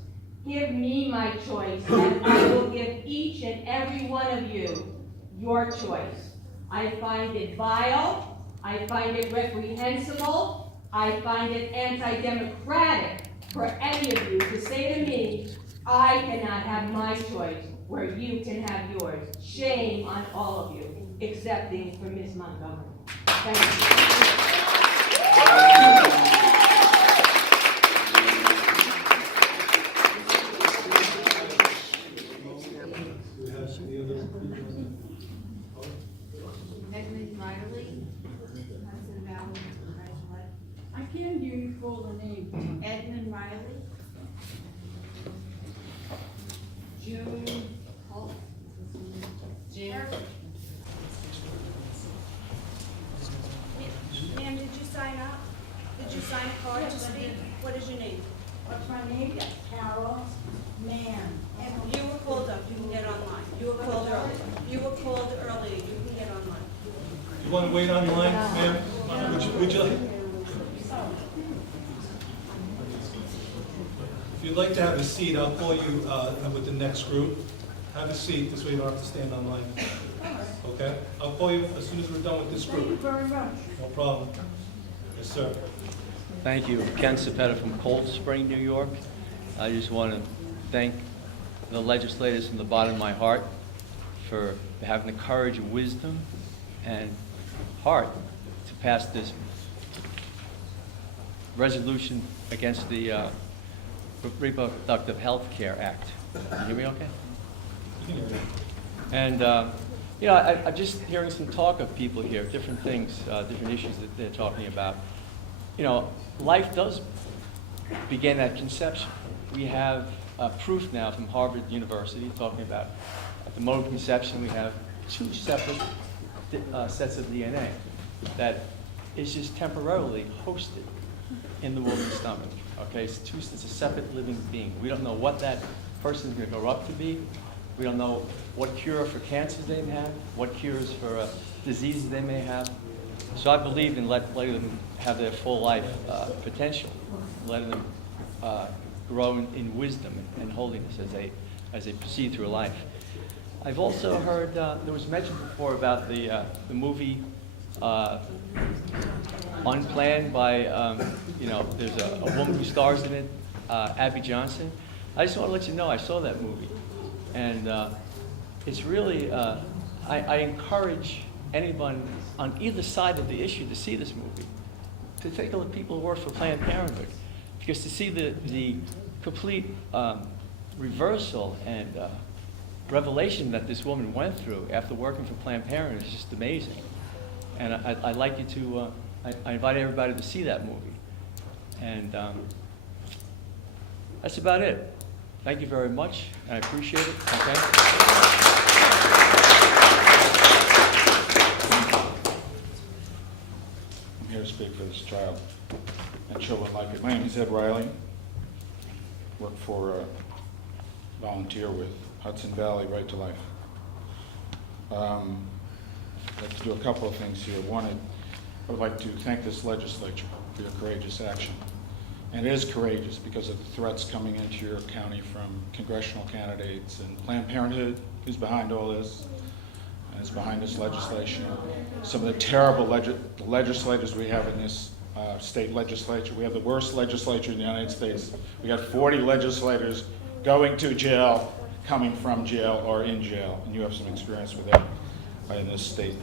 Give me my choice, and I will give each and every one of you your choice. I find it vile. I find it reprehensible. I find it anti-democratic for any of you to say to me, I cannot have my choice where you can have yours. Shame on all of you, excepting for Ms. Montgomery. Thank you. Edmund Riley, Hudson Valley, I can't hear you call the name. Edmund Riley. June Holt. Jim. Ma'am, did you sign up? Did you sign a card to speak? What is your name? What's my name? Carol Mann. You were called up, you can get online. You were called early. You were called early, you can get online. You want to wait online, ma'am? Would you like? If you'd like to have a seat, I'll call you with the next group. Have a seat, this way you don't have to stand online. Okay? I'll call you as soon as we're done with this group. Thank you very much. No problem. Yes, sir. Thank you. Ken Cepetta from Cold Spring, New York. I just want to thank the legislators from the bottom of my heart for having the courage, wisdom, and heart to pass this resolution against the Reproductive Health Care Act. Can you hear me okay? And, you know, I'm just hearing some talk of people here, different things, different issues that they're talking about. You know, life does begin at conception. We have proof now from Harvard University talking about at the moment of conception we have 2 separate sets of DNA that is just temporarily hosted in the woman's stomach. Okay, it's a separate living being. We don't know what that person is going to grow up to be. We don't know what cure for cancers they may have, what cures for diseases they may have. So I believe in letting them have their full life potential, letting them grow in wisdom and holiness as they proceed through life. I've also heard, there was mentioned before about the movie Unplanned by, you know, there's a woman who stars in it, Abby Johnson. I just want to let you know I saw that movie. And it's really, I encourage anyone on either side of the issue to see this movie, to take a look at people who work for Planned Parenthood, because to see the complete reversal and revelation that this woman went through after working for Planned Parenthood is just amazing. And I'd like you to, I invite everybody to see that movie. And that's about it. Thank you very much, and I appreciate it. Okay. I'm here to speak for this child and children like it. My name is Ed Riley. Work for, volunteer with Hudson Valley Right to Life. I'd like to do a couple of things here. One, I would like to thank this legislature for your courageous action. And it is courageous because of the threats coming into your county from congressional candidates and Planned Parenthood, who's behind all this, and is behind this legislation. Some of the terrible legislators we have in this state legislature. We have the worst legislature in the United States. We got 40 legislators going to jail, coming from jail, or in jail, and you have some experience with that in this state.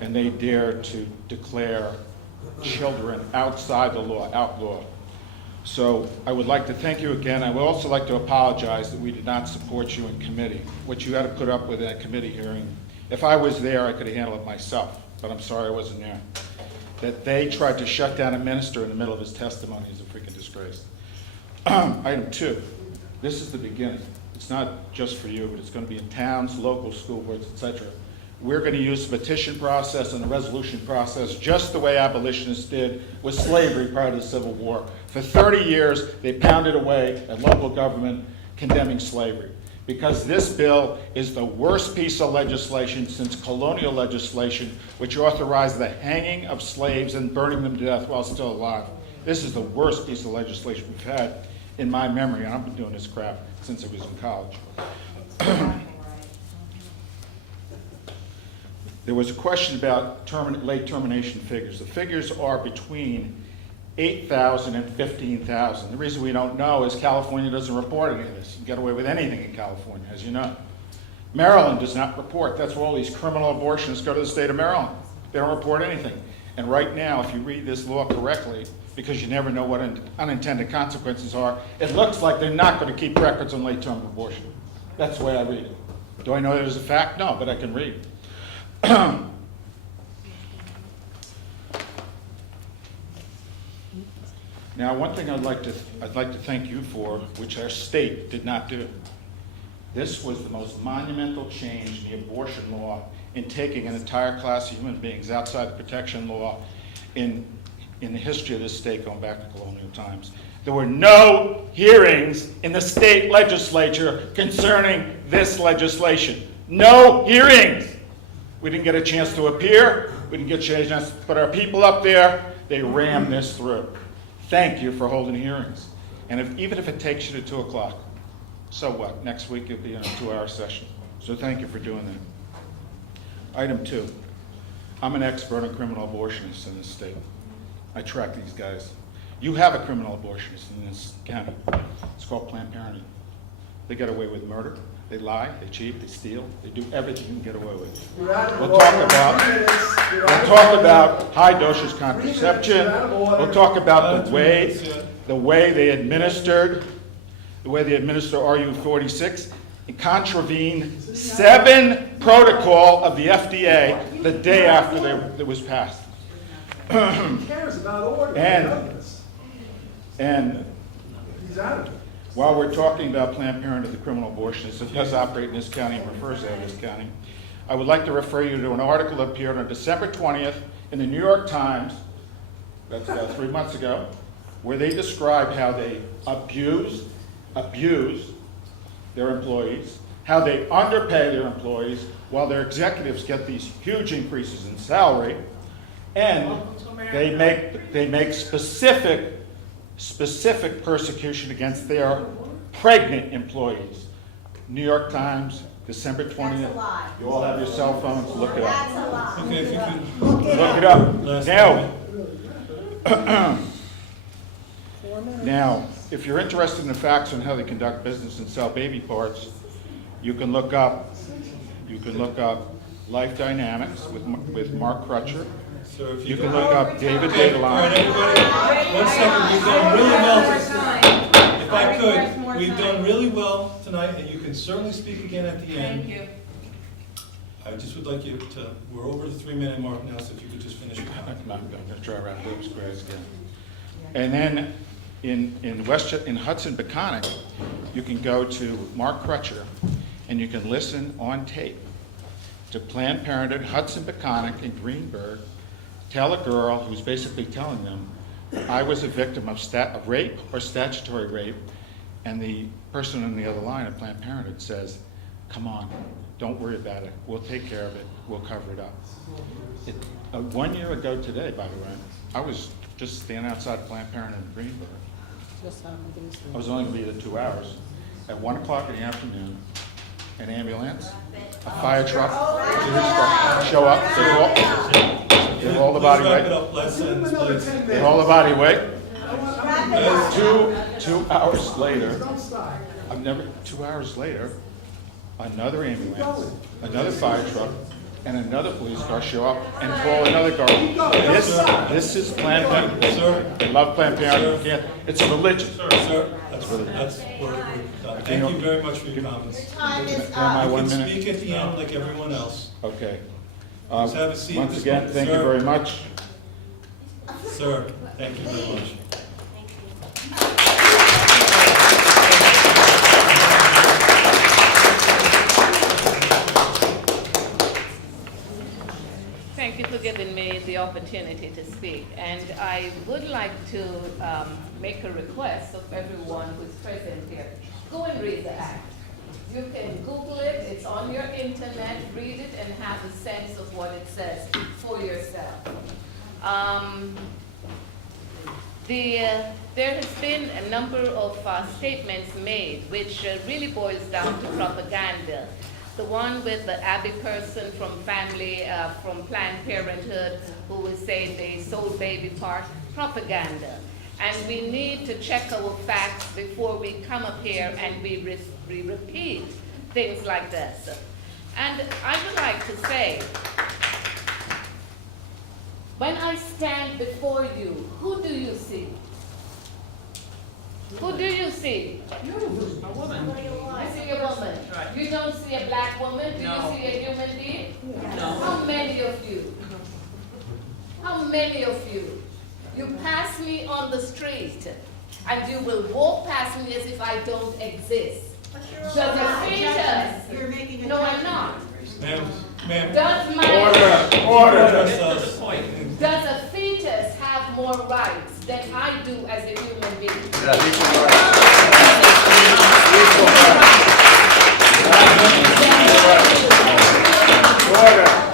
And they dare to declare children outside the law, outlaw. So I would like to thank you again. I would also like to apologize that we did not support you in committee. What you had to put up with in that committee hearing, if I was there, I could have handled it myself, but I'm sorry I wasn't there. That they tried to shut down a minister in the middle of his testimony is a freaking disgrace. Item 2, this is the beginning. It's not just for you, but it's going to be in towns, local school boards, etc. We're going to use the petition process and the resolution process just the way abolitionists did with slavery prior to the Civil War. For 30 years, they pounded away at local government condemning slavery. Because this bill is the worst piece of legislation since colonial legislation, which authorized the hanging of slaves and burning them to death while still alive. This is the worst piece of legislation we've had in my memory, and I've been doing this crap since I was in college. There was a question about late termination figures. The figures are between 8,000 and 15,000. The reason we don't know is California doesn't report any of this. You get away with anything in California, as you know. Maryland does not report. That's why all these criminal abortionists go to the state of Maryland. They don't report anything. And right now, if you read this law correctly, because you never know what unintended consequences are, it looks like they're not going to keep records on late-term abortion. That's the way I read it. Do I know that as a fact? No, but I can read. Now, one thing I'd like to thank you for, which our state did not do. This was the most monumental change in the abortion law in taking an entire class of human beings outside the protection law in the history of this state going back to colonial times. There were no hearings in the state legislature concerning this legislation. No hearings. We didn't get a chance to appear. We didn't get a chance to put our people up there. They rammed this through. Thank you for holding hearings. And even if it takes you to 2 o'clock, so what? Next week it'll be in a 2-hour session. So thank you for doing that. Item 2, I'm an expert on criminal abortionists in this state. I track these guys. You have a criminal abortionist in this county. It's called Planned Parenthood. They get away with murder. They lie, they cheat, they steal, they do everything you can get away with. We'll talk about high dosage contraception. We'll talk about the way they administer RU46. It contravened 7 protocol of the FDA the day after it was passed. And while we're talking about Planned Parenthood, the criminal abortionist, it does operate in this county and refers to this county, I would like to refer you to an article that appeared on December 20th in the New York Times, that's about 3 months ago, where they described how they abuse their employees, how they underpay their employees while their executives get these huge increases in salary, and they make specific persecution against their pregnant employees. New York Times, December 20th. That's a lie. You all have your cell phones, look it up. That's a lie. Okay, if you can. Look it up. Now, if you're interested in the facts on how they conduct business and sell baby parts, you can look up Life Dynamics with Mark Crutcher. So if You can look up David Badelon. All right, everybody, 1 second. We've done really well. If I could, we've done really well tonight, and you can certainly speak again at the end. Thank you. I just would like you to, we're over the 3-minute mark now, so if you could just finish your comment. I'm going to try to wrap it up as quick as I can. And then in Hudson Peconic, you can go to Mark Crutcher, and you can listen on tape to Planned Parenthood, Hudson Peconic, and Greenberg tell a girl who's basically telling them, I was a victim of rape or statutory rape, and the person on the other line at Planned Parenthood says, come on, don't worry about it. We'll take care of it. We'll cover it up. 1 year ago today, by the way, I was just standing outside Planned Parenthood in Greenberg. I was only going to be there 2 hours. At 1 o'clock in the afternoon, an ambulance, a fire truck, show up, they haul the body weight. They haul the body weight. 2 hours later, 2 hours later, another ambulance, another fire truck, and another police car show up and call another car. This is Planned Parenthood. Sir. I love Planned Parenthood. It's a religion. Sir, we're done. Thank you very much for your comments. You can speak at the end like everyone else. Okay. Just have a seat. Once again, thank you very much. Sir, thank you very much. Thank you for giving me the opportunity to speak. And I would like to make a request of everyone who's present here. Go and read the act. You can Google it, it's on your internet, read it and have a sense of what it says for yourself. There has been a number of statements made which really boils down to propaganda. The one with the Abby person from Planned Parenthood who was saying they sold baby parts, propaganda. And we need to check our facts before we come up here and we repeat things like this. And I would like to say, when I stand before you, who do you see? Who do you see? You, a woman. I see a woman. Right. You don't see a black woman? Do No. you see a human being? No. How many of you? How many of you? You pass me on the street and you will walk past me as if I don't exist. Does it fetus? You're making a No, I'm judgment. not. Ma'am. Does my Order. Get to the point. Does a fetus have more rights than I do as a human being?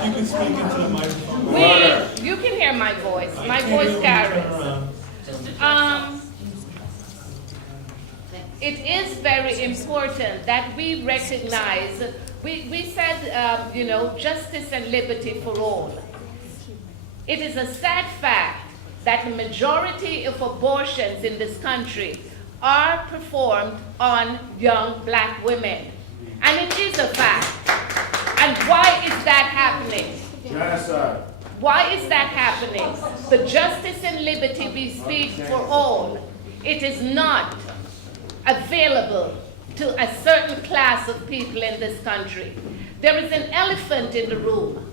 You can speak into the microphone. You can hear my voice. My voice carries. It is very important that we recognize, we said, justice and liberty for all. It is a sad fact that the majority of abortions in this country are performed on young black women. And it is a fact. And why is that happening? Genocide. Why is that happening? The justice and liberty we speak for all, it is not available to a certain class of people in this country. There is an elephant in the room.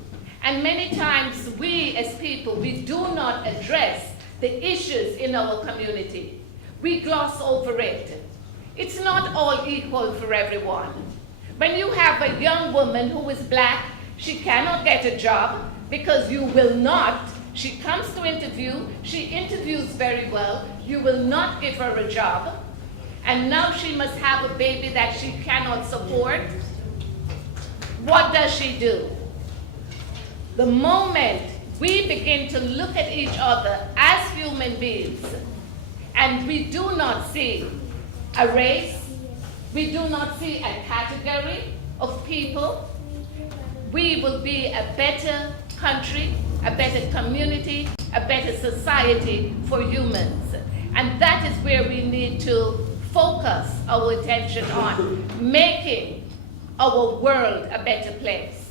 And many times we as people, we do not address the issues in our community. We gloss over it. It's not all equal for everyone. When you have a young woman who is black, she cannot get a job because you will not. She comes to interview, she interviews very well, you will not give her a job, and now she must have a baby that she cannot support. What does she do? The moment we begin to look at each other as human beings, and we do not see a race, we do not see a category of people, we will be a better country, a better community, a better society for humans. And that is where we need to focus our attention on, making our world a better place.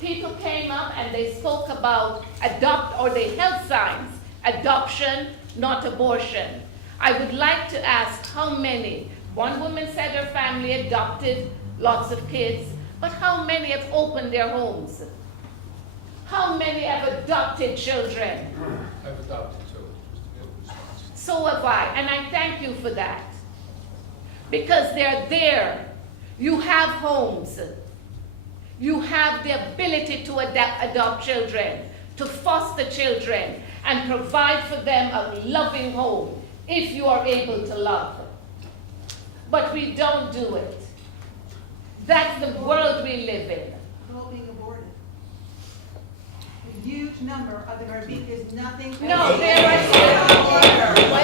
People came up and they spoke about the health signs, adoption, not abortion. I would like to ask how many. One woman said her family adopted lots of kids, but how many have opened their homes? How many have adopted children? I've adopted children. So have I, and I thank you for that. Because they're there. You have homes. You have the ability to adopt children, to foster children, and provide for them a loving home, if you are able to love. But we don't do it. That's the world we live in. All being aborted. A huge number of them are being, there's nothing. No, there are still.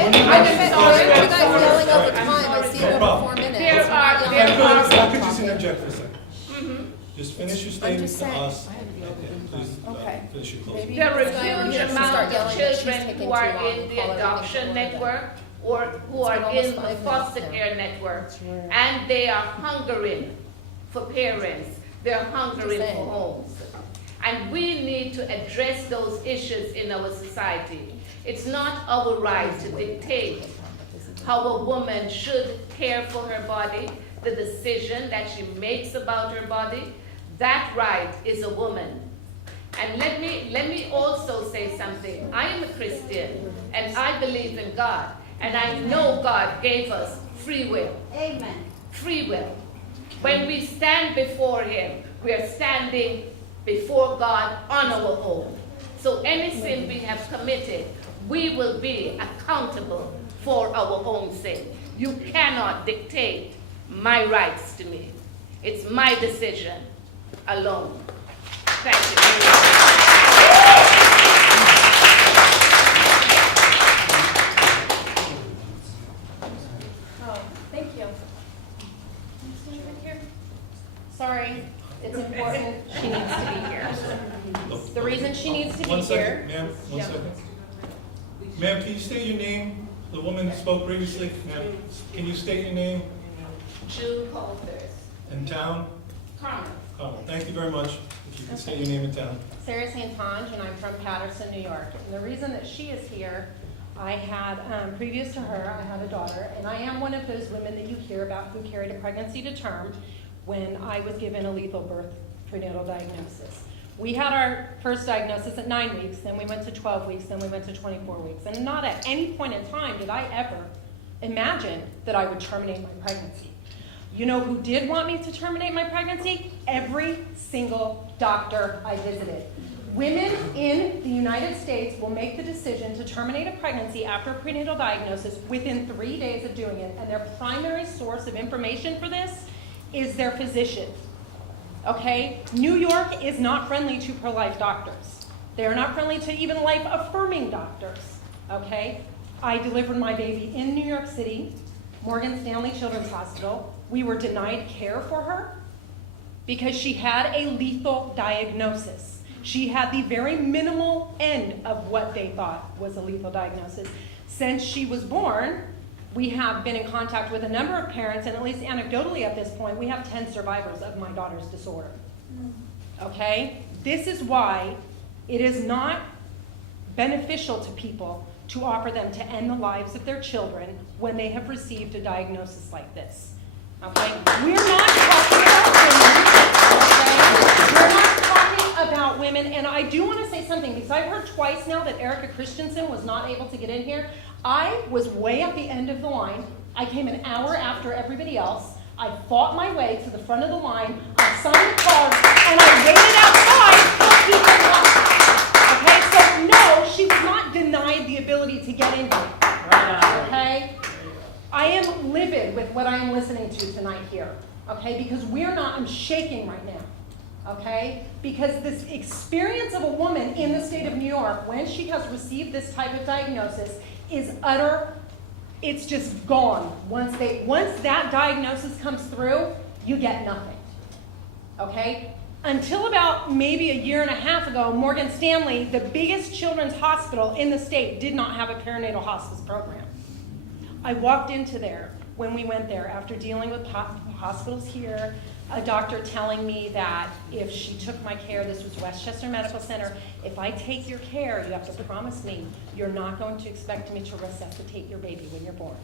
You guys are yelling over time. I see you over 4 minutes. I could just interject for a second. Just finish your statement to us. Please, finish your closing. There are a huge amount of children who are in the adoption network or who are in the foster care network, and they are hungering for parents. They're hungering for homes. And we need to address those issues in our society. It's not our right to dictate how a woman should care for her body, the decision that she makes about her body. That right is a woman. And let me also say something. I am a Christian, and I believe in God, and I know God gave us free will. Amen. Free will. When we stand before Him, we are standing before God on our own. So any sin we have committed, we will be accountable for our own sin. You cannot dictate my rights to me. It's my decision alone. Thank you. Oh, thank you. Sorry, it's important. She needs to be here. The reason she needs to be One second, here. ma'am, one second. Ma'am, can you state your name? The woman who spoke previously, ma'am, can you state your name June Coulthers. and town? Carmen. Carmel. Thank you very much. If you can state your name and town. Sarah Santonge, and I'm from Patterson, New York. And the reason that she is here, I had, previous to her, I had a daughter, and I am one of those women that you hear about who carried a pregnancy to term when I was given a lethal birth prenatal diagnosis. We had our first diagnosis at 9 weeks, then we went to 12 weeks, then we went to 24 weeks. And not at any point in time did I ever imagine that I would terminate my pregnancy. You know who did want me to terminate my pregnancy? Every single doctor I visited. Women in the United States will make the decision to terminate a pregnancy after a prenatal diagnosis within 3 days of doing it, and their primary source of information for this is their physician. Okay? New York is not friendly to pro-life doctors. They are not friendly to even life-affirming doctors. Okay? I delivered my baby in New York City, Morgan Stanley Children's Hospital. We were denied care for her because she had a lethal diagnosis. She had the very minimal end of what they thought was a lethal diagnosis. Since she was born, we have been in contact with a number of parents, and at least anecdotally at this point, we have 10 survivors of my daughter's disorder. Okay? This is why it is not beneficial to people to offer them to end the lives of their children when they have received a diagnosis like this. Okay? We're not talking about women. Okay? We're not talking about women, and I do want to say something, because I've heard twice now that Erica Christensen was not able to get in here. I was way at the end of the line. I came an hour after everybody else. I fought my way to the front of the line. I signed the card, and I waited outside till people left. Okay, so no, she was not denied the ability to get in here. Okay? I am livid with what I am listening to tonight here. Okay, because I'm shaking right now. Okay? Because this experience of a woman in the state of New York, when she has received this type of diagnosis, is utter, it's just gone. Once that diagnosis comes through, you get nothing. Okay? Until about maybe a year and a half ago, Morgan Stanley, the biggest children's hospital in the state, did not have a perinatal hospice program. I walked into there when we went there after dealing with hospitals here, a doctor telling me that if she took my care, this was Westchester Medical Center, if I take your care, you have to promise me you're not going to expect me to resuscitate your baby when you're born.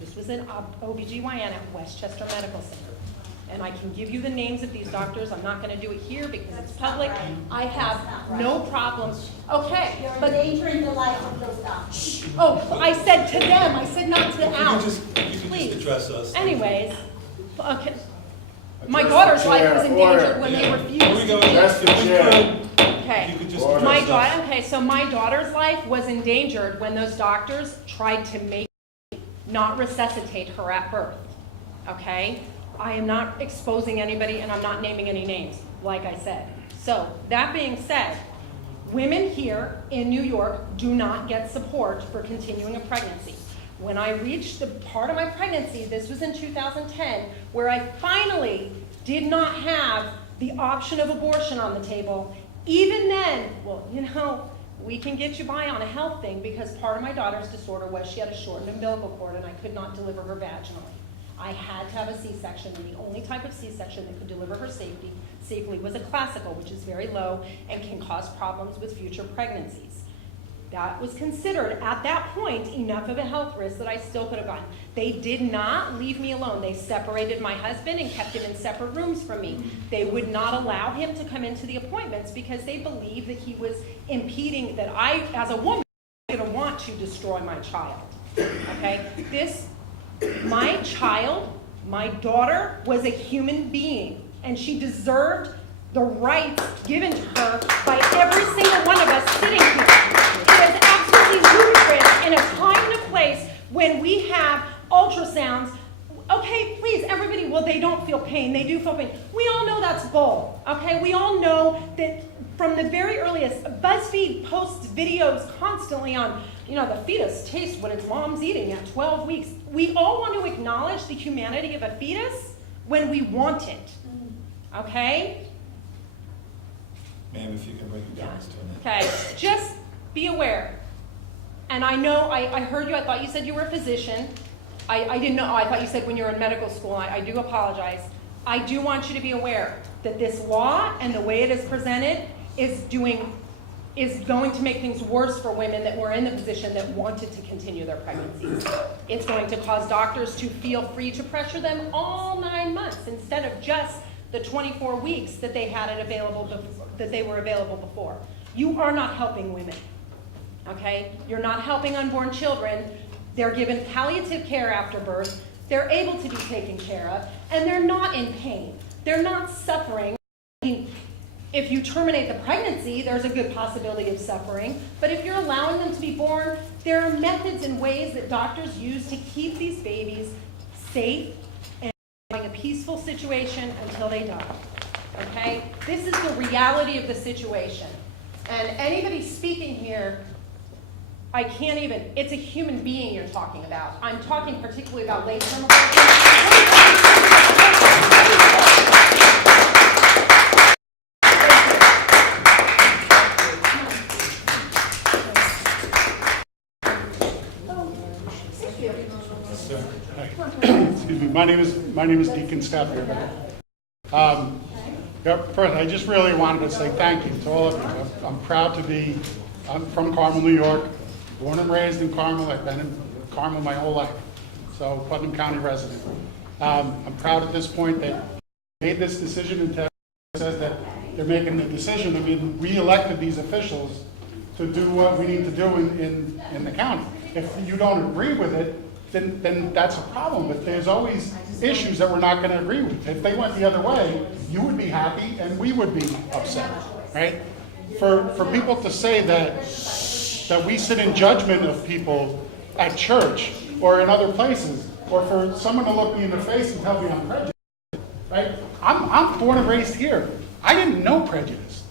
This was an OBGYN at Westchester Medical Center. And I can give you the names of these doctors. I'm not going to do it here because it's public. I have no problems. Okay, but endangering the life of those doctors. Oh, I said to them. I said not to Al. If you could just address us. Anyways, okay. My daughter's life was endangered when they refused. Okay, so my daughter's life was endangered when those doctors tried to not resuscitate her at birth. Okay? I am not exposing anybody and I'm not naming any names, like I said. So that being said, women here in New York do not get support for continuing a pregnancy. When I reached the part of my pregnancy, this was in 2010, where I finally did not have the option of abortion on the table, even then, well, you know, we can get you by on a health thing because part of my daughter's disorder was she had a shortened umbilical cord and I could not deliver her vaginally. I had to have a C-section, and the only type of C-section that could deliver her safely was a classical, which is very low and can cause problems with future pregnancies. That was considered, at that point, enough of a health risk that I still could have gone. They did not leave me alone. They separated my husband and kept him in separate rooms from me. They would not allow him to come into the appointments because they believed that he was impeding, that I, as a woman, was going to want to destroy my child. Okay? My child, my daughter, was a human being, and she deserved the rights given to her by every single one of us sitting here. It is absolutely ludicrous in a time and a place when we have ultrasounds. Okay, please, everybody, well, they don't feel pain. They do feel pain. We all know that's bull, okay? We all know that from the very earliest, BuzzFeed posts videos constantly on, you know, the fetus tastes what its mom's eating at 12 weeks. We all want to acknowledge the humanity of a fetus when we want it, okay? Ma'am, if you can bring your comments to an end. Okay, just be aware. And I know, I heard you, I thought you said you were a physician. I didn't know, I thought you said when you were in medical school. I do apologize. I do want you to be aware that this law and the way it is presented is going to make things worse for women that were in the position that wanted to continue their pregnancies. It's going to cause doctors to feel free to pressure them all 9 months instead of just the 24 weeks that they had it available that they were available before. You are not helping women, okay? You're not helping unborn children. They're given palliative care after birth. They're able to be taken care of, and they're not in pain. They're not suffering. I mean, if you terminate the pregnancy, there's a good possibility of suffering, but if you're allowing them to be born, there are methods and ways that doctors use to keep these babies safe and having a peaceful situation until they die. Okay? This is the reality of the situation. And anybody speaking here, I can't even, it's a human being you're talking about. I'm talking particularly about late-term Excuse me. My name is Deacon Scott Beerbeck. First, I just really wanted to say thank you to all of you. I'm proud to be. I'm from Carmel, New York. Born and raised in Carmel. I've been in Carmel my whole life. So Putnam County resident. I'm proud at this point that they made this decision and says that they're making the decision. I mean, we elected these officials to do what we need to do in the county. If you don't agree with it, then that's a problem. But there's always issues that we're not going to agree with. If they went the other way, you would be happy and we would be upset, right? For people to say that we sit in judgment of people at church or in other places, or for someone to look me in the face and tell me I'm prejudiced, right? I'm born and raised here. I didn't know prejudice.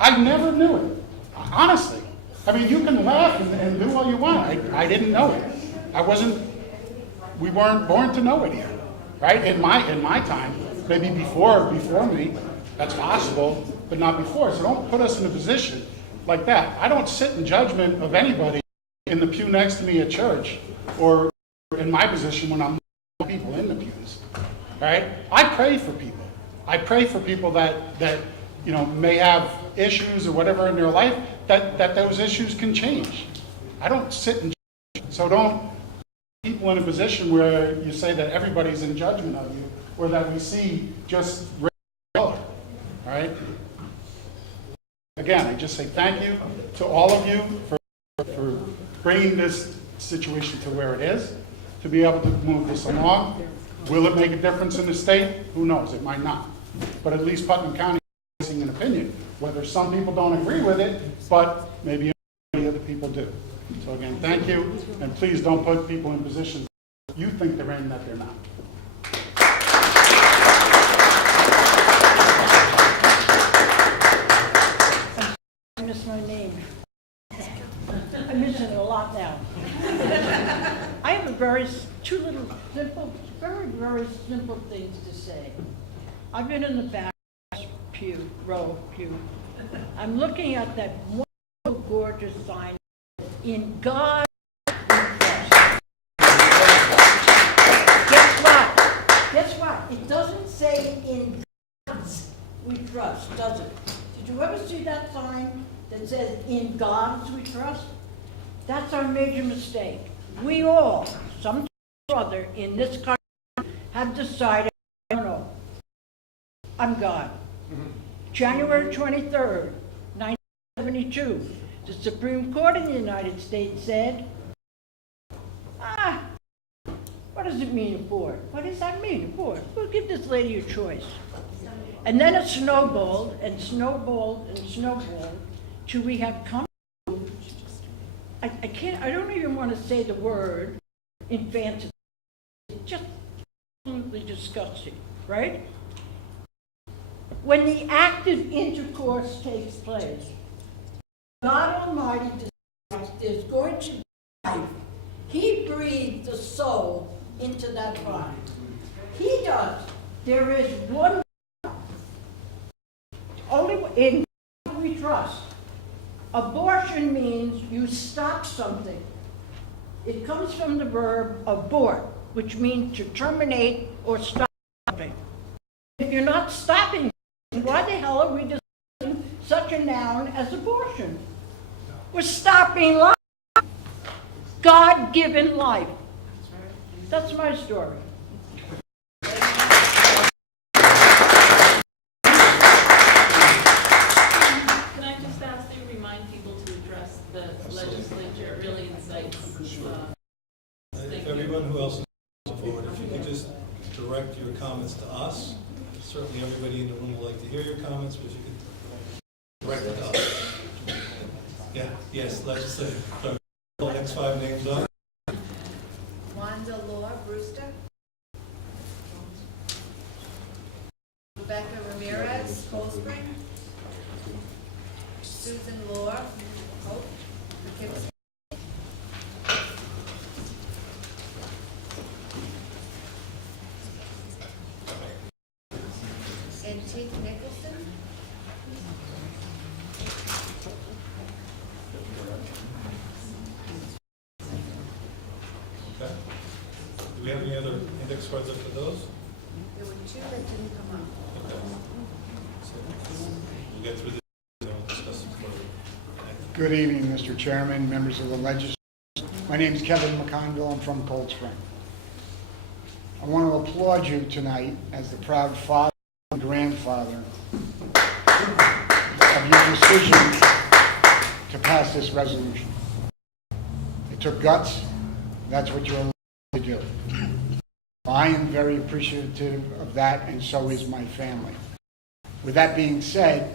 I never knew it, honestly. I mean, you can laugh and do what you want. I didn't know it. We weren't born to know it here, right? In my time, maybe before me, that's possible, but not before. So don't put us in a position like that. I don't sit in judgment of anybody in the pew next to me at church or in my position when I'm looking at people in the pews, right? I pray for people. I pray for people that may have issues or whatever in their life, that those issues can change. I don't sit in judgment. So don't put people in a position where you say that everybody's in judgment of you or that we see just race color, all right? Again, I just say thank you to all of you for bringing this situation to where it is, to be able to move this along. Will it make a difference in the state? Who knows? It might not. But at least Putnam County is voicing an opinion, whether some people don't agree with it, but maybe other people do. So again, thank you, and please don't put people in positions you think they're in that they're not. two little simple, very simple things to say. I've been in the back row pew. I'm looking at that wonderful, gorgeous sign, "In God we trust." Guess what? It doesn't say "In God's we trust," does it? Did you ever see that sign that says "In God's we trust"? That's our major mistake. We all, some or other in this country, have decided, I don't know, I'm God. January 23rd, 1972, the Supreme Court in the United States said, what does it mean, abort? What does that mean, abort? We'll give this lady a choice. And then it snowballed and snowballed and snowballed till we have come to, I don't even want to say the word infanticide. It's just absolutely disgusting, right? When the active intercourse takes place, God Almighty decides there's going to be life. He breathed the soul into that body. He does. There is one, only in God we trust. Abortion means you stop something. It comes from the verb abort, which means to terminate or stop something. If you're not stopping, why the hell are we discussing such a noun as abortion? We're stopping life. God-given life. That's my story. Can I just ask you to remind people to address the legislature? It really incites. If everyone who else is forward, if you could just direct your comments to us. Certainly everybody in the room would like to hear your comments, but if you could direct it to us. Yeah, yes, legislative clerk. The next 5 names up. Wanda Law Brewster. Rebecca Ramirez, Cold Spring. Susan Law, Hope, Poughkeepsie. Antique Nicholson. Okay. Do we have any other index cards up for those? There were 2 that didn't come up. Okay. So we'll get through this and we'll discuss it further. Good evening, Mr. Chairman, members of the legislature. My name is Kevin McConville. I'm from Cold Spring. I want to applaud you tonight as the proud father and grandfather of your decision to pass this resolution. It took guts. That's what you're allowed to do. I am very appreciative of that, and so is my family. With that being said,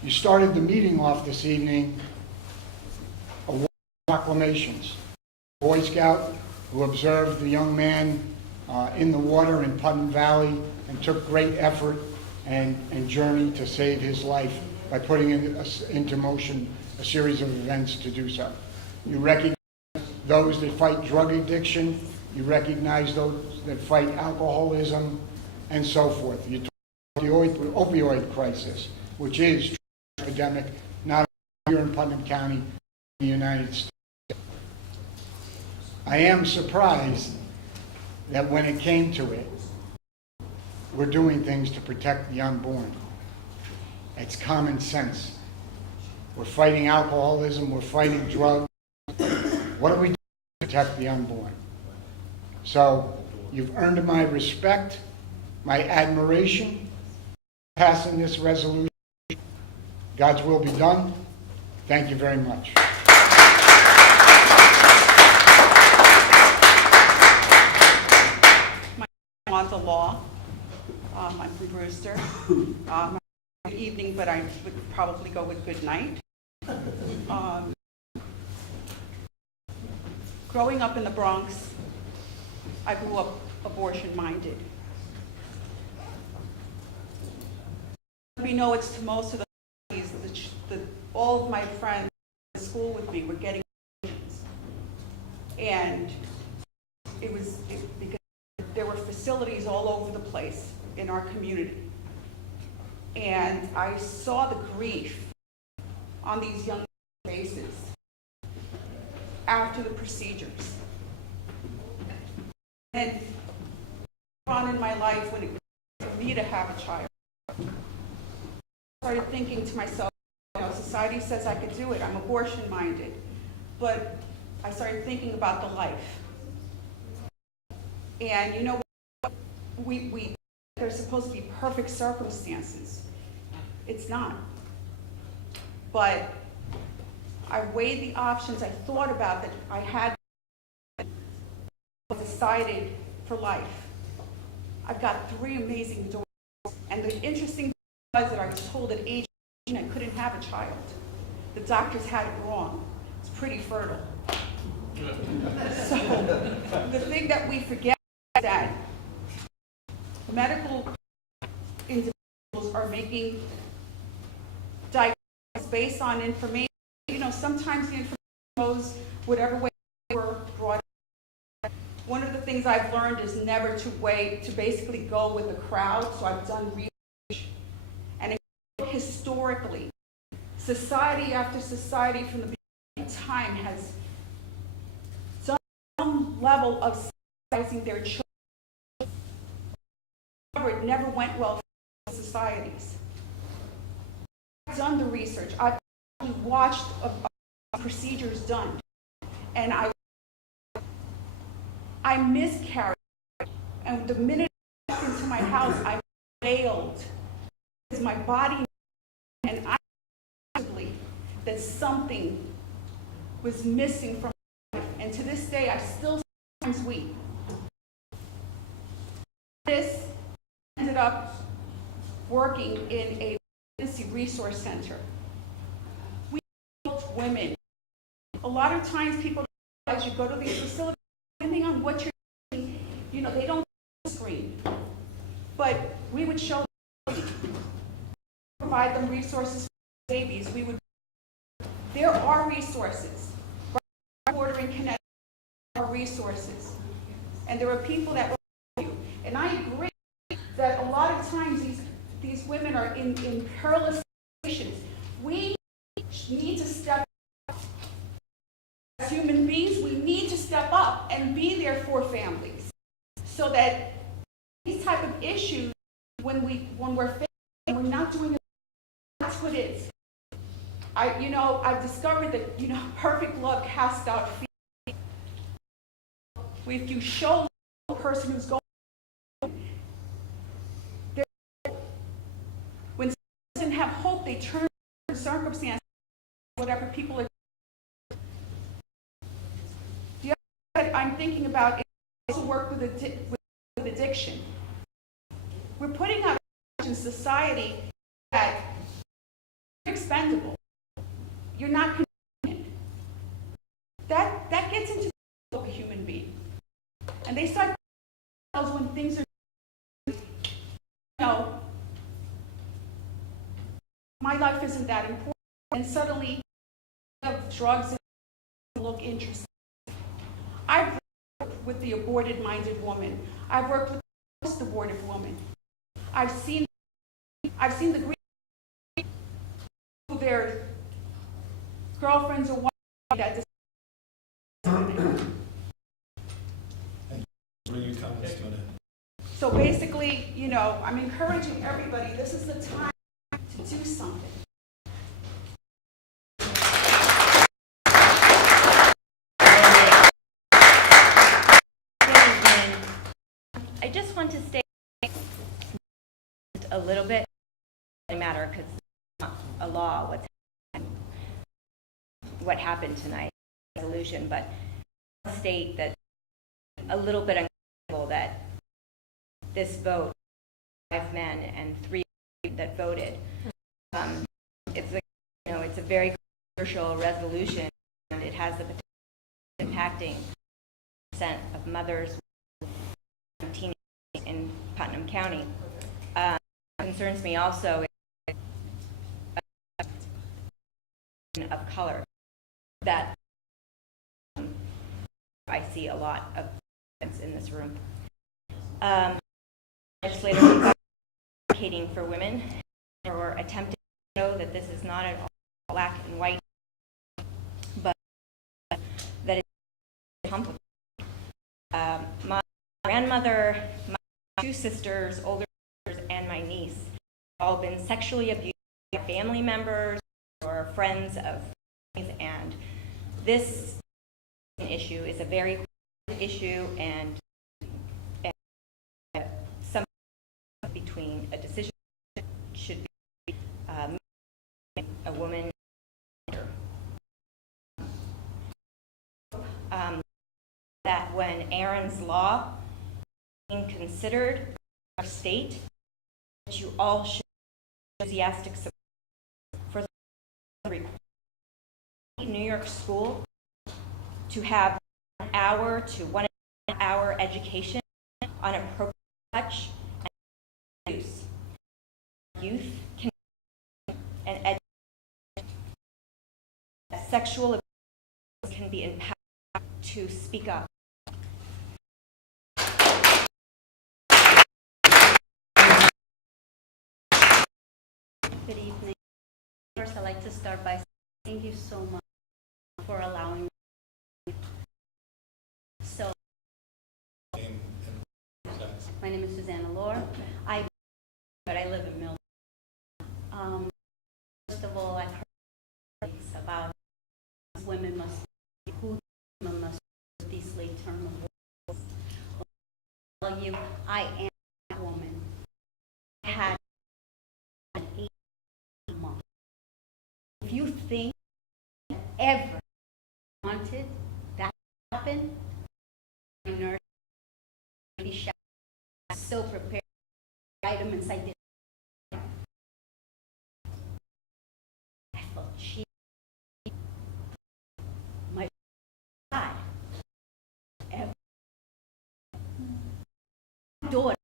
you started the meeting off this evening with proclamations. Boy Scout who observed the young man in the water in Putnam Valley and took great effort and journey to save his life by putting into motion a series of events to do so. You recognize those that fight drug addiction, you recognize those that fight alcoholism, and so forth. You talk about the opioid crisis, which is an epidemic not only here in Putnam County, but in the United States. I am surprised that when it came to it, we're doing things to protect the unborn. It's common sense. We're fighting alcoholism, we're fighting drugs. What do we do to protect the unborn? So you've earned my respect, my admiration, passing this resolution. God's will be done. Thank you very much. Wanda Law. I'm from Brewster. Good evening, but I would probably go with good night. Growing up in the Bronx, I grew up abortion-minded. We know it's to most of the families that all of my friends in school with me were getting abortions. And because there were facilities all over the place in our community. And I saw the grief on these young faces after the procedures. And on in my life when it was for me to have a child, I started thinking to myself, society says I could do it. I'm abortion minded. But I started thinking about the life. And you know, there's supposed to be perfect circumstances. It's not. But I weighed the options. I thought about that I had decided for life. I've got 3 amazing daughters. And the interesting thing was that I was told at age 18 I couldn't have a child. The doctors had it wrong. It's pretty fertile. So the thing that we forget is that medical individuals are making diagnoses based on information. You know, sometimes the information goes whatever way they were brought up. One of the things I've learned is never to basically go with the crowd. So I've done research. And historically, society after society from the beginning of time has done some level of socializing their children. However, it never went well for societies. I've done the research. I've watched procedures done. And I miscarried. And the minute I walked into my house, I failed. Because my body and I believe that something was missing from my life. And to this day, I still sometimes weep. This ended up working in a pregnancy resource center. We help women. A lot of times people, as you go to these facilities, depending on what you're doing, you know, they don't screen. But we would show them, provide them resources for babies. There are resources. Border in Connecticut, there are resources. And there are people that will help you. And I agree that a lot of times these women are in perilous situations. We need to step up. As human beings, we need to step up and be there for families so that these type of issues, when we're facing, we're not doing it. That's what it is. I've discovered that, perfect love casts out fear. If you show a person who's going, when someone doesn't have hope, they turn to circumstances, whatever people are. The other thing that I'm thinking about is also work with addiction. We're putting out in society that you're expendable. You're not convenient. That gets into a human being. And they start themselves when things are, my life isn't that important. And suddenly, drugs look interesting. I've worked with the aborted-minded woman. I've worked with the post-abortive woman. I've seen the grief of their girlfriends or wives that Bring your comments to an end. So basically, I'm encouraging everybody, this is the time to do something. I just want to stay a little bit. It doesn't matter because it's not a law what happened tonight, resolution, but state that a little bit uncomfortable that this vote, 5 men and 3 that voted, it's a very controversial resolution, and it has the potential of impacting percent of mothers and teenagers in Putnam County. Concerns me also of color that I see a lot of in this room. Legislators advocating for women or attempting to show that this is not at all black and white, but that it's complicated. My grandmother, my two sisters, older sisters, and my niece have all been sexually abused by family members or friends of families, and this issue is a very issue, and some between a decision should be a woman. That when Aaron's Law is being considered in our state, that you all should be enthusiastic support for the New York school to have 1 hour to 1.5 hour education on appropriate touch and use. Youth can and education that sexual abuse can be empowered to speak up. Good evening. First, I'd like to start by saying thank you so much for allowing me. So, my name is Susanna Lohr. I live in Milton. First of all, I've heard about women must be who women must be these late term abortions. I'll tell you, I am a woman. I had an 8-month. If you think I ever wanted that to happen, my nurse be shocked. I was so prepared. Vitamins I did. I felt cheap. My God, ever. My daughter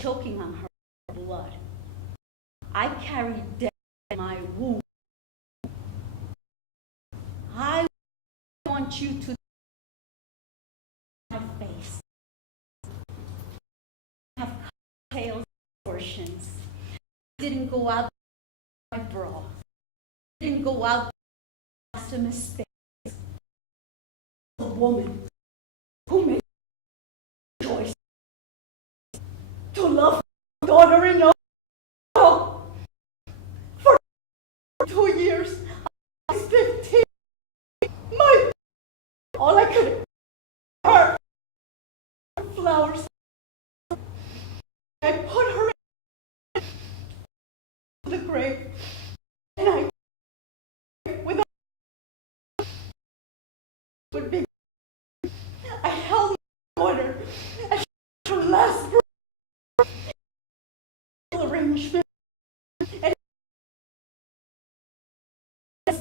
choking on her blood. I carried death in my womb. I want you to my face. Have cocktails, abortions. Didn't go out my bra. Didn't go out to mistakes. A woman who made a choice to love her daughter-in-law for 2 years. I was 15. All I could her flowers. I put her in the grave, and I with would be. I held my daughter as she her last breath. Arrangement, and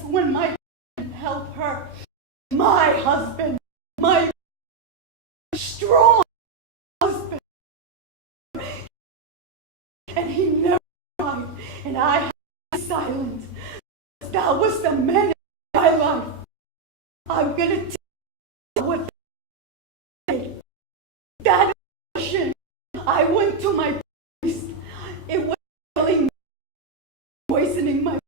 when my husband held her, my husband, my strong husband, and he never cried, and I was silent. That was the man in my life. I'm gonna tell you what that abortion. I went to my priest. It was killing me, poisoning my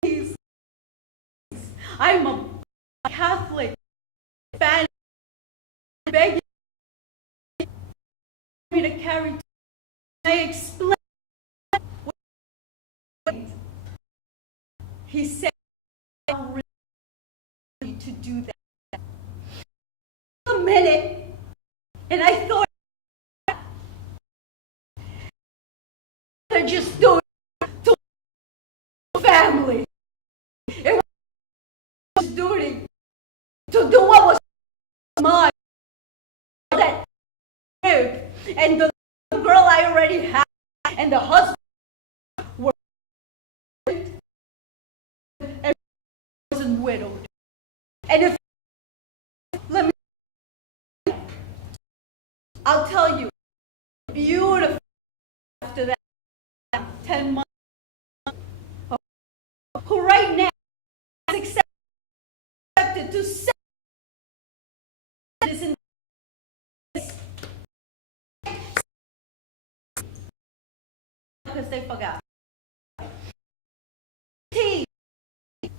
priest. I'm a Catholic, Spanish, begging me to carry. I explained. He said, "I'm ready to do that." A minute, and I thought, I just do it to family. It was duty to do what was mine. That and the girl I already had, and the husband were and wasn't widowed. And if let me, I'll tell you, beautiful after that 10 months, who right now to say this in because they forgot.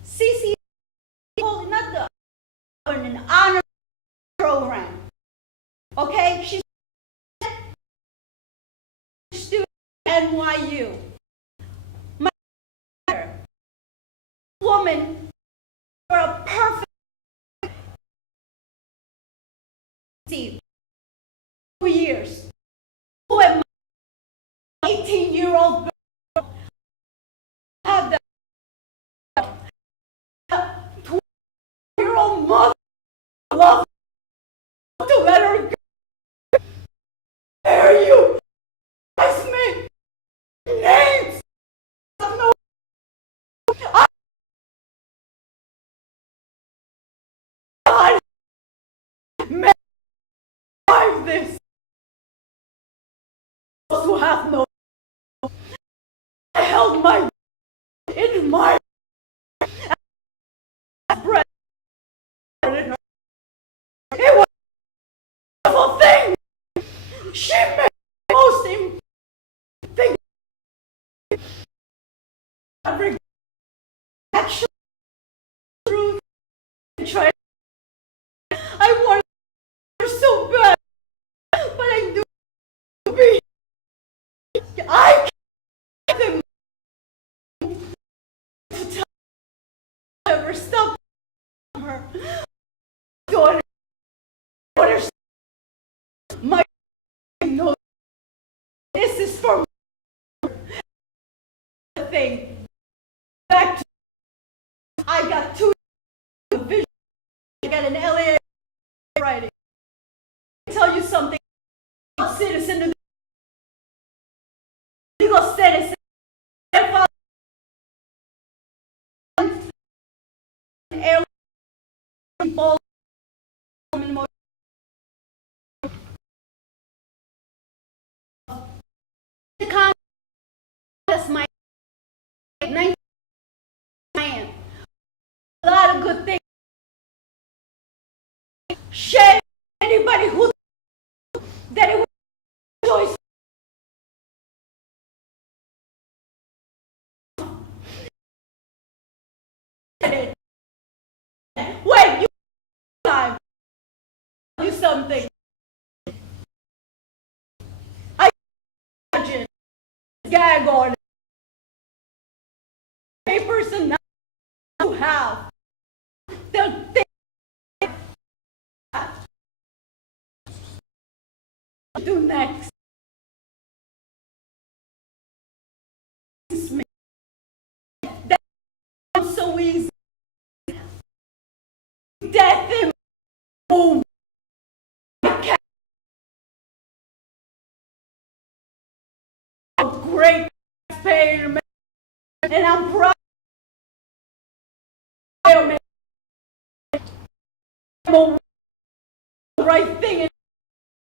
CC holding up the an honor program. Okay, she's a student at NYU. My woman for a perfect 2 years. Who am I? 18-year-old girl had the 20-year-old mother love to let her go. There you guys make names. No, I may survive this. Those who have no, I held my in my breath. It was a wonderful thing. She made the most important thing. Every action, truth, and try. I want her so bad, but I knew to be. I can't them to tell never stop her. Daughter, my no. This is for the thing. Back to I got 2 vision. I got an LA writing. I tell you something. Citizen of the legal citizen. Ball the contest my 19 man. A lot of good things. Shame anybody who that it was choice. Wait, you time. Do something. I imagine gag on a person now you have. They'll think do next. That's so easy. Death in boom. A great taxpayer, and I'm proud of it. I'm the right thing and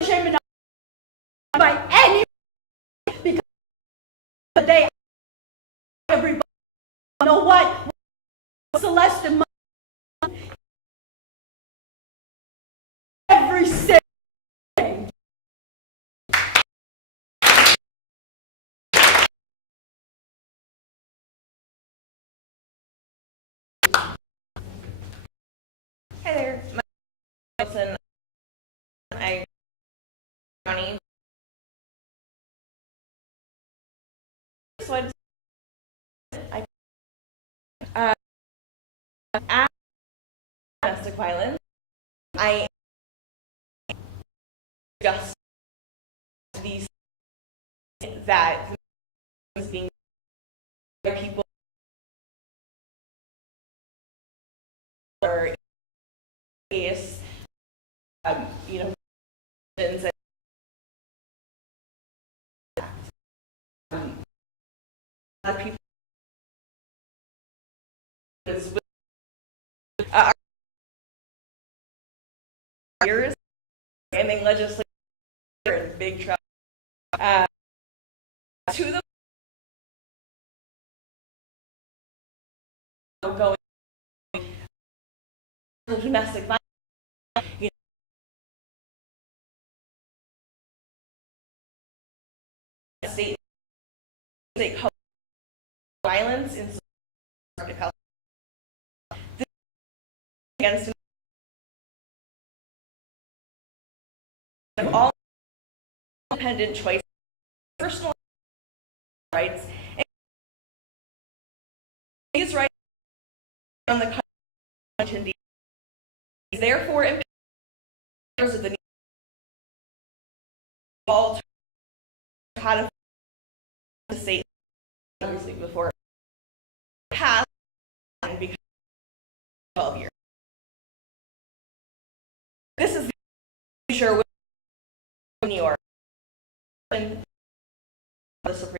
shame by any because the day everybody you know what Celeste and every single day. Hi there, my name is Wilson. I county. So I at domestic violence. I discuss these that is being by people or is you know and a lot of people are years and then legislature in big trouble. To the going of domestic violence, you know, state code violence in society. This is against of all independent choice, personal rights, and these rights on the Constitution. Therefore, impairs of the need all to codify the state before passed and become 12 years. This is the future with New York and the Supreme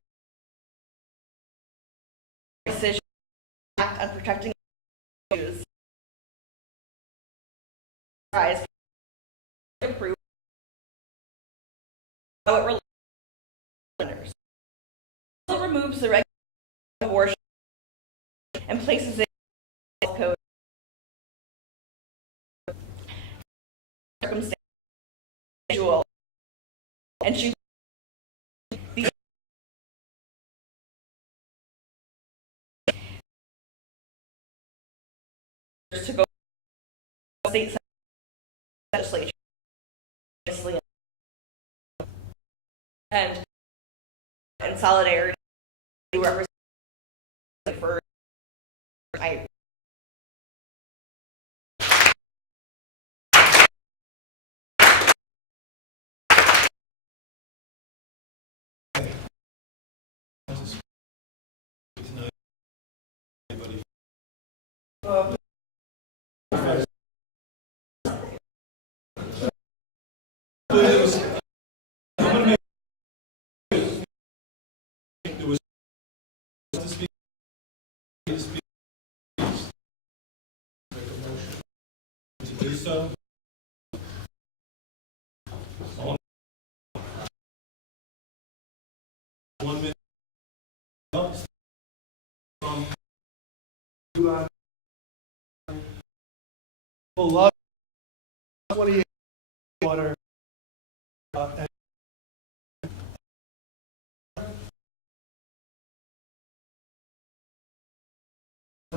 decision act on protecting issues rise improve how it relates to offenders. It also removes the regulation of abortion and places it in the code circumstantial and choose these to go to state legislature and in solidarity represent for I To do so. All- 1 minute. Love 28 water and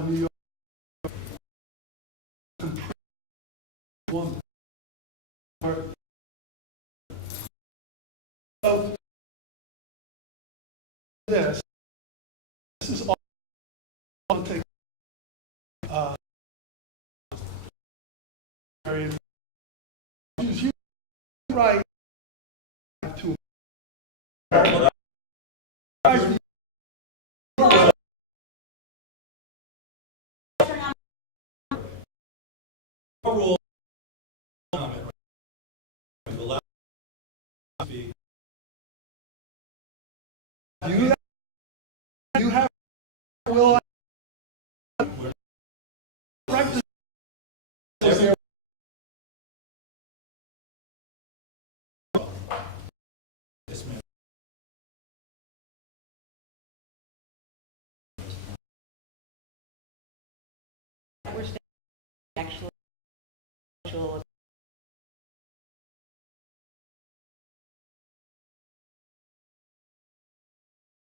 New York woman. So this is all take you right to Overall comment, the last speak. you have will practice Yes, ma'am. we're staying actually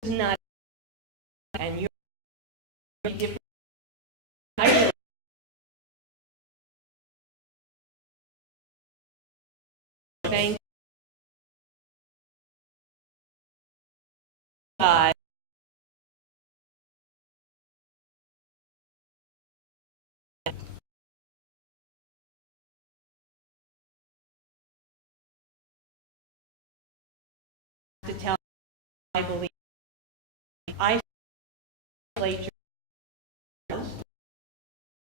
is not and you're different. I thank God to tell I believe I legislature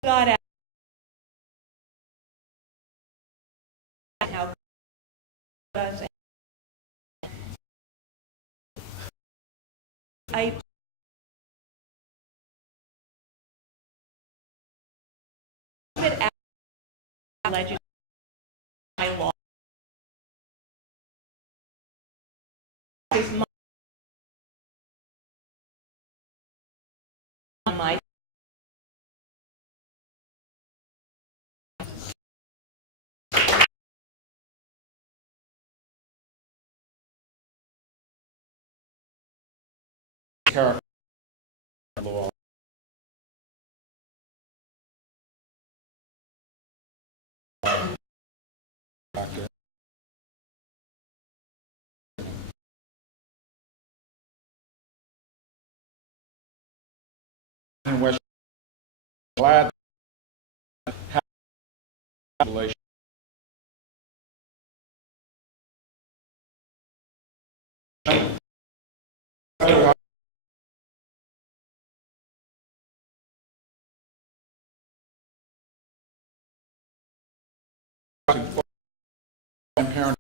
God out how does I it out legislature my law is my character law. In West, glad to have a relation. And parent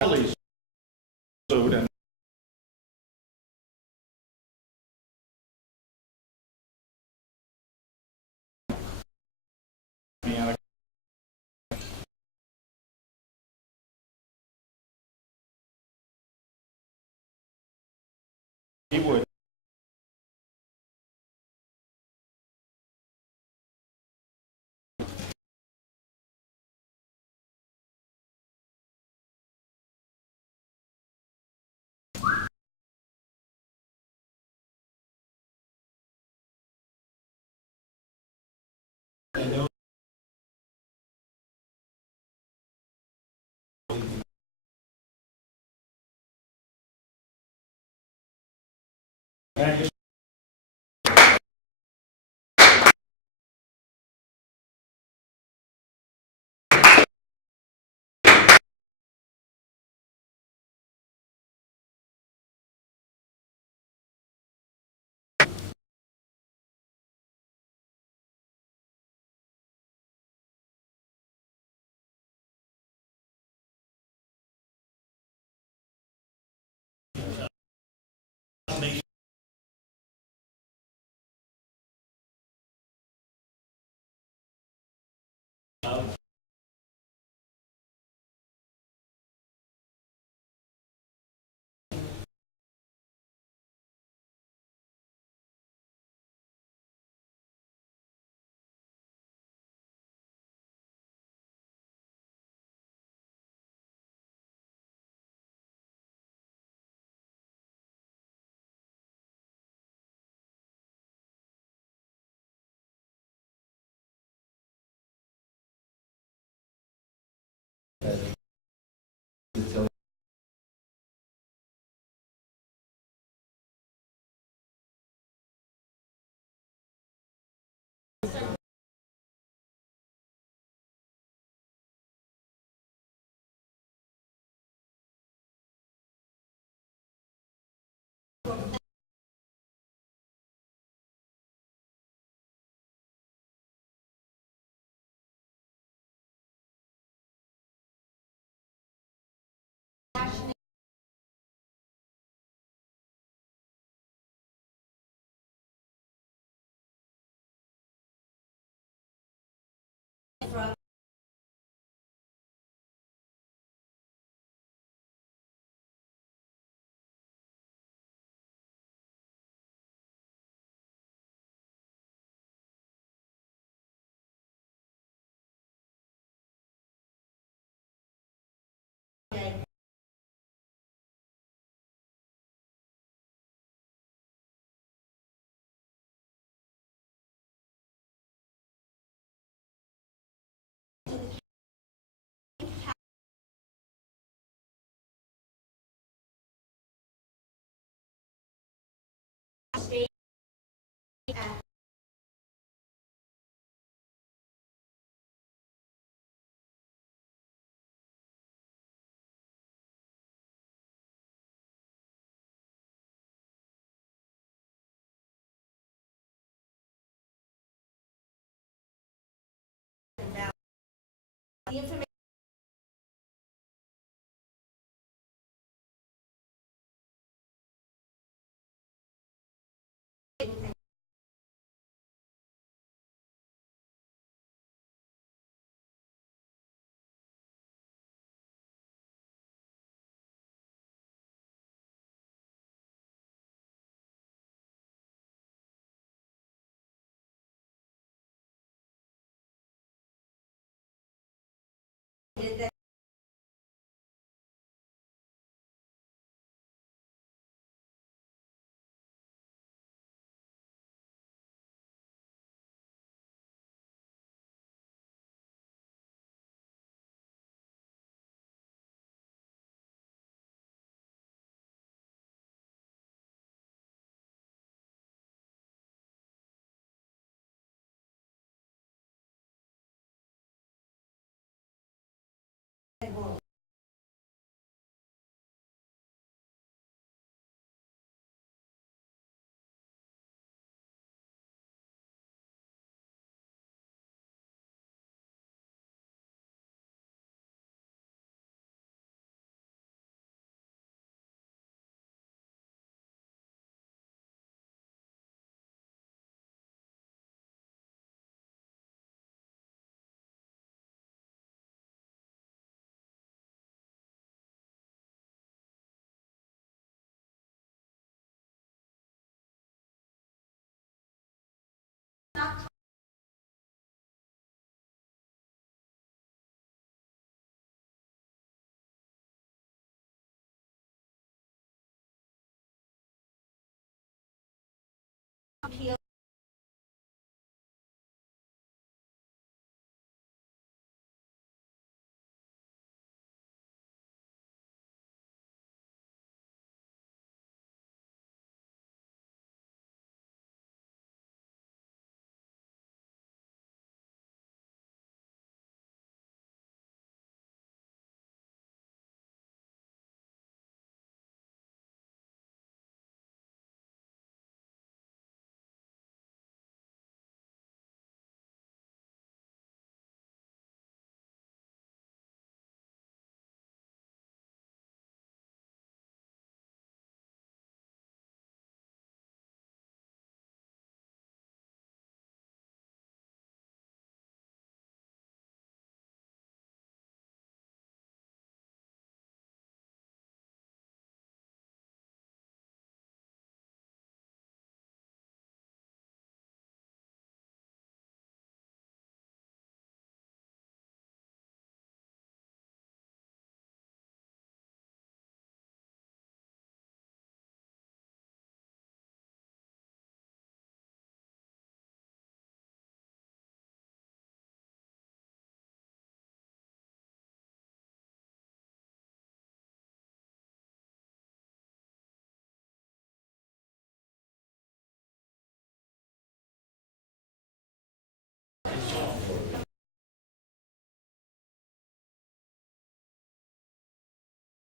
Kelly's sued and he would The information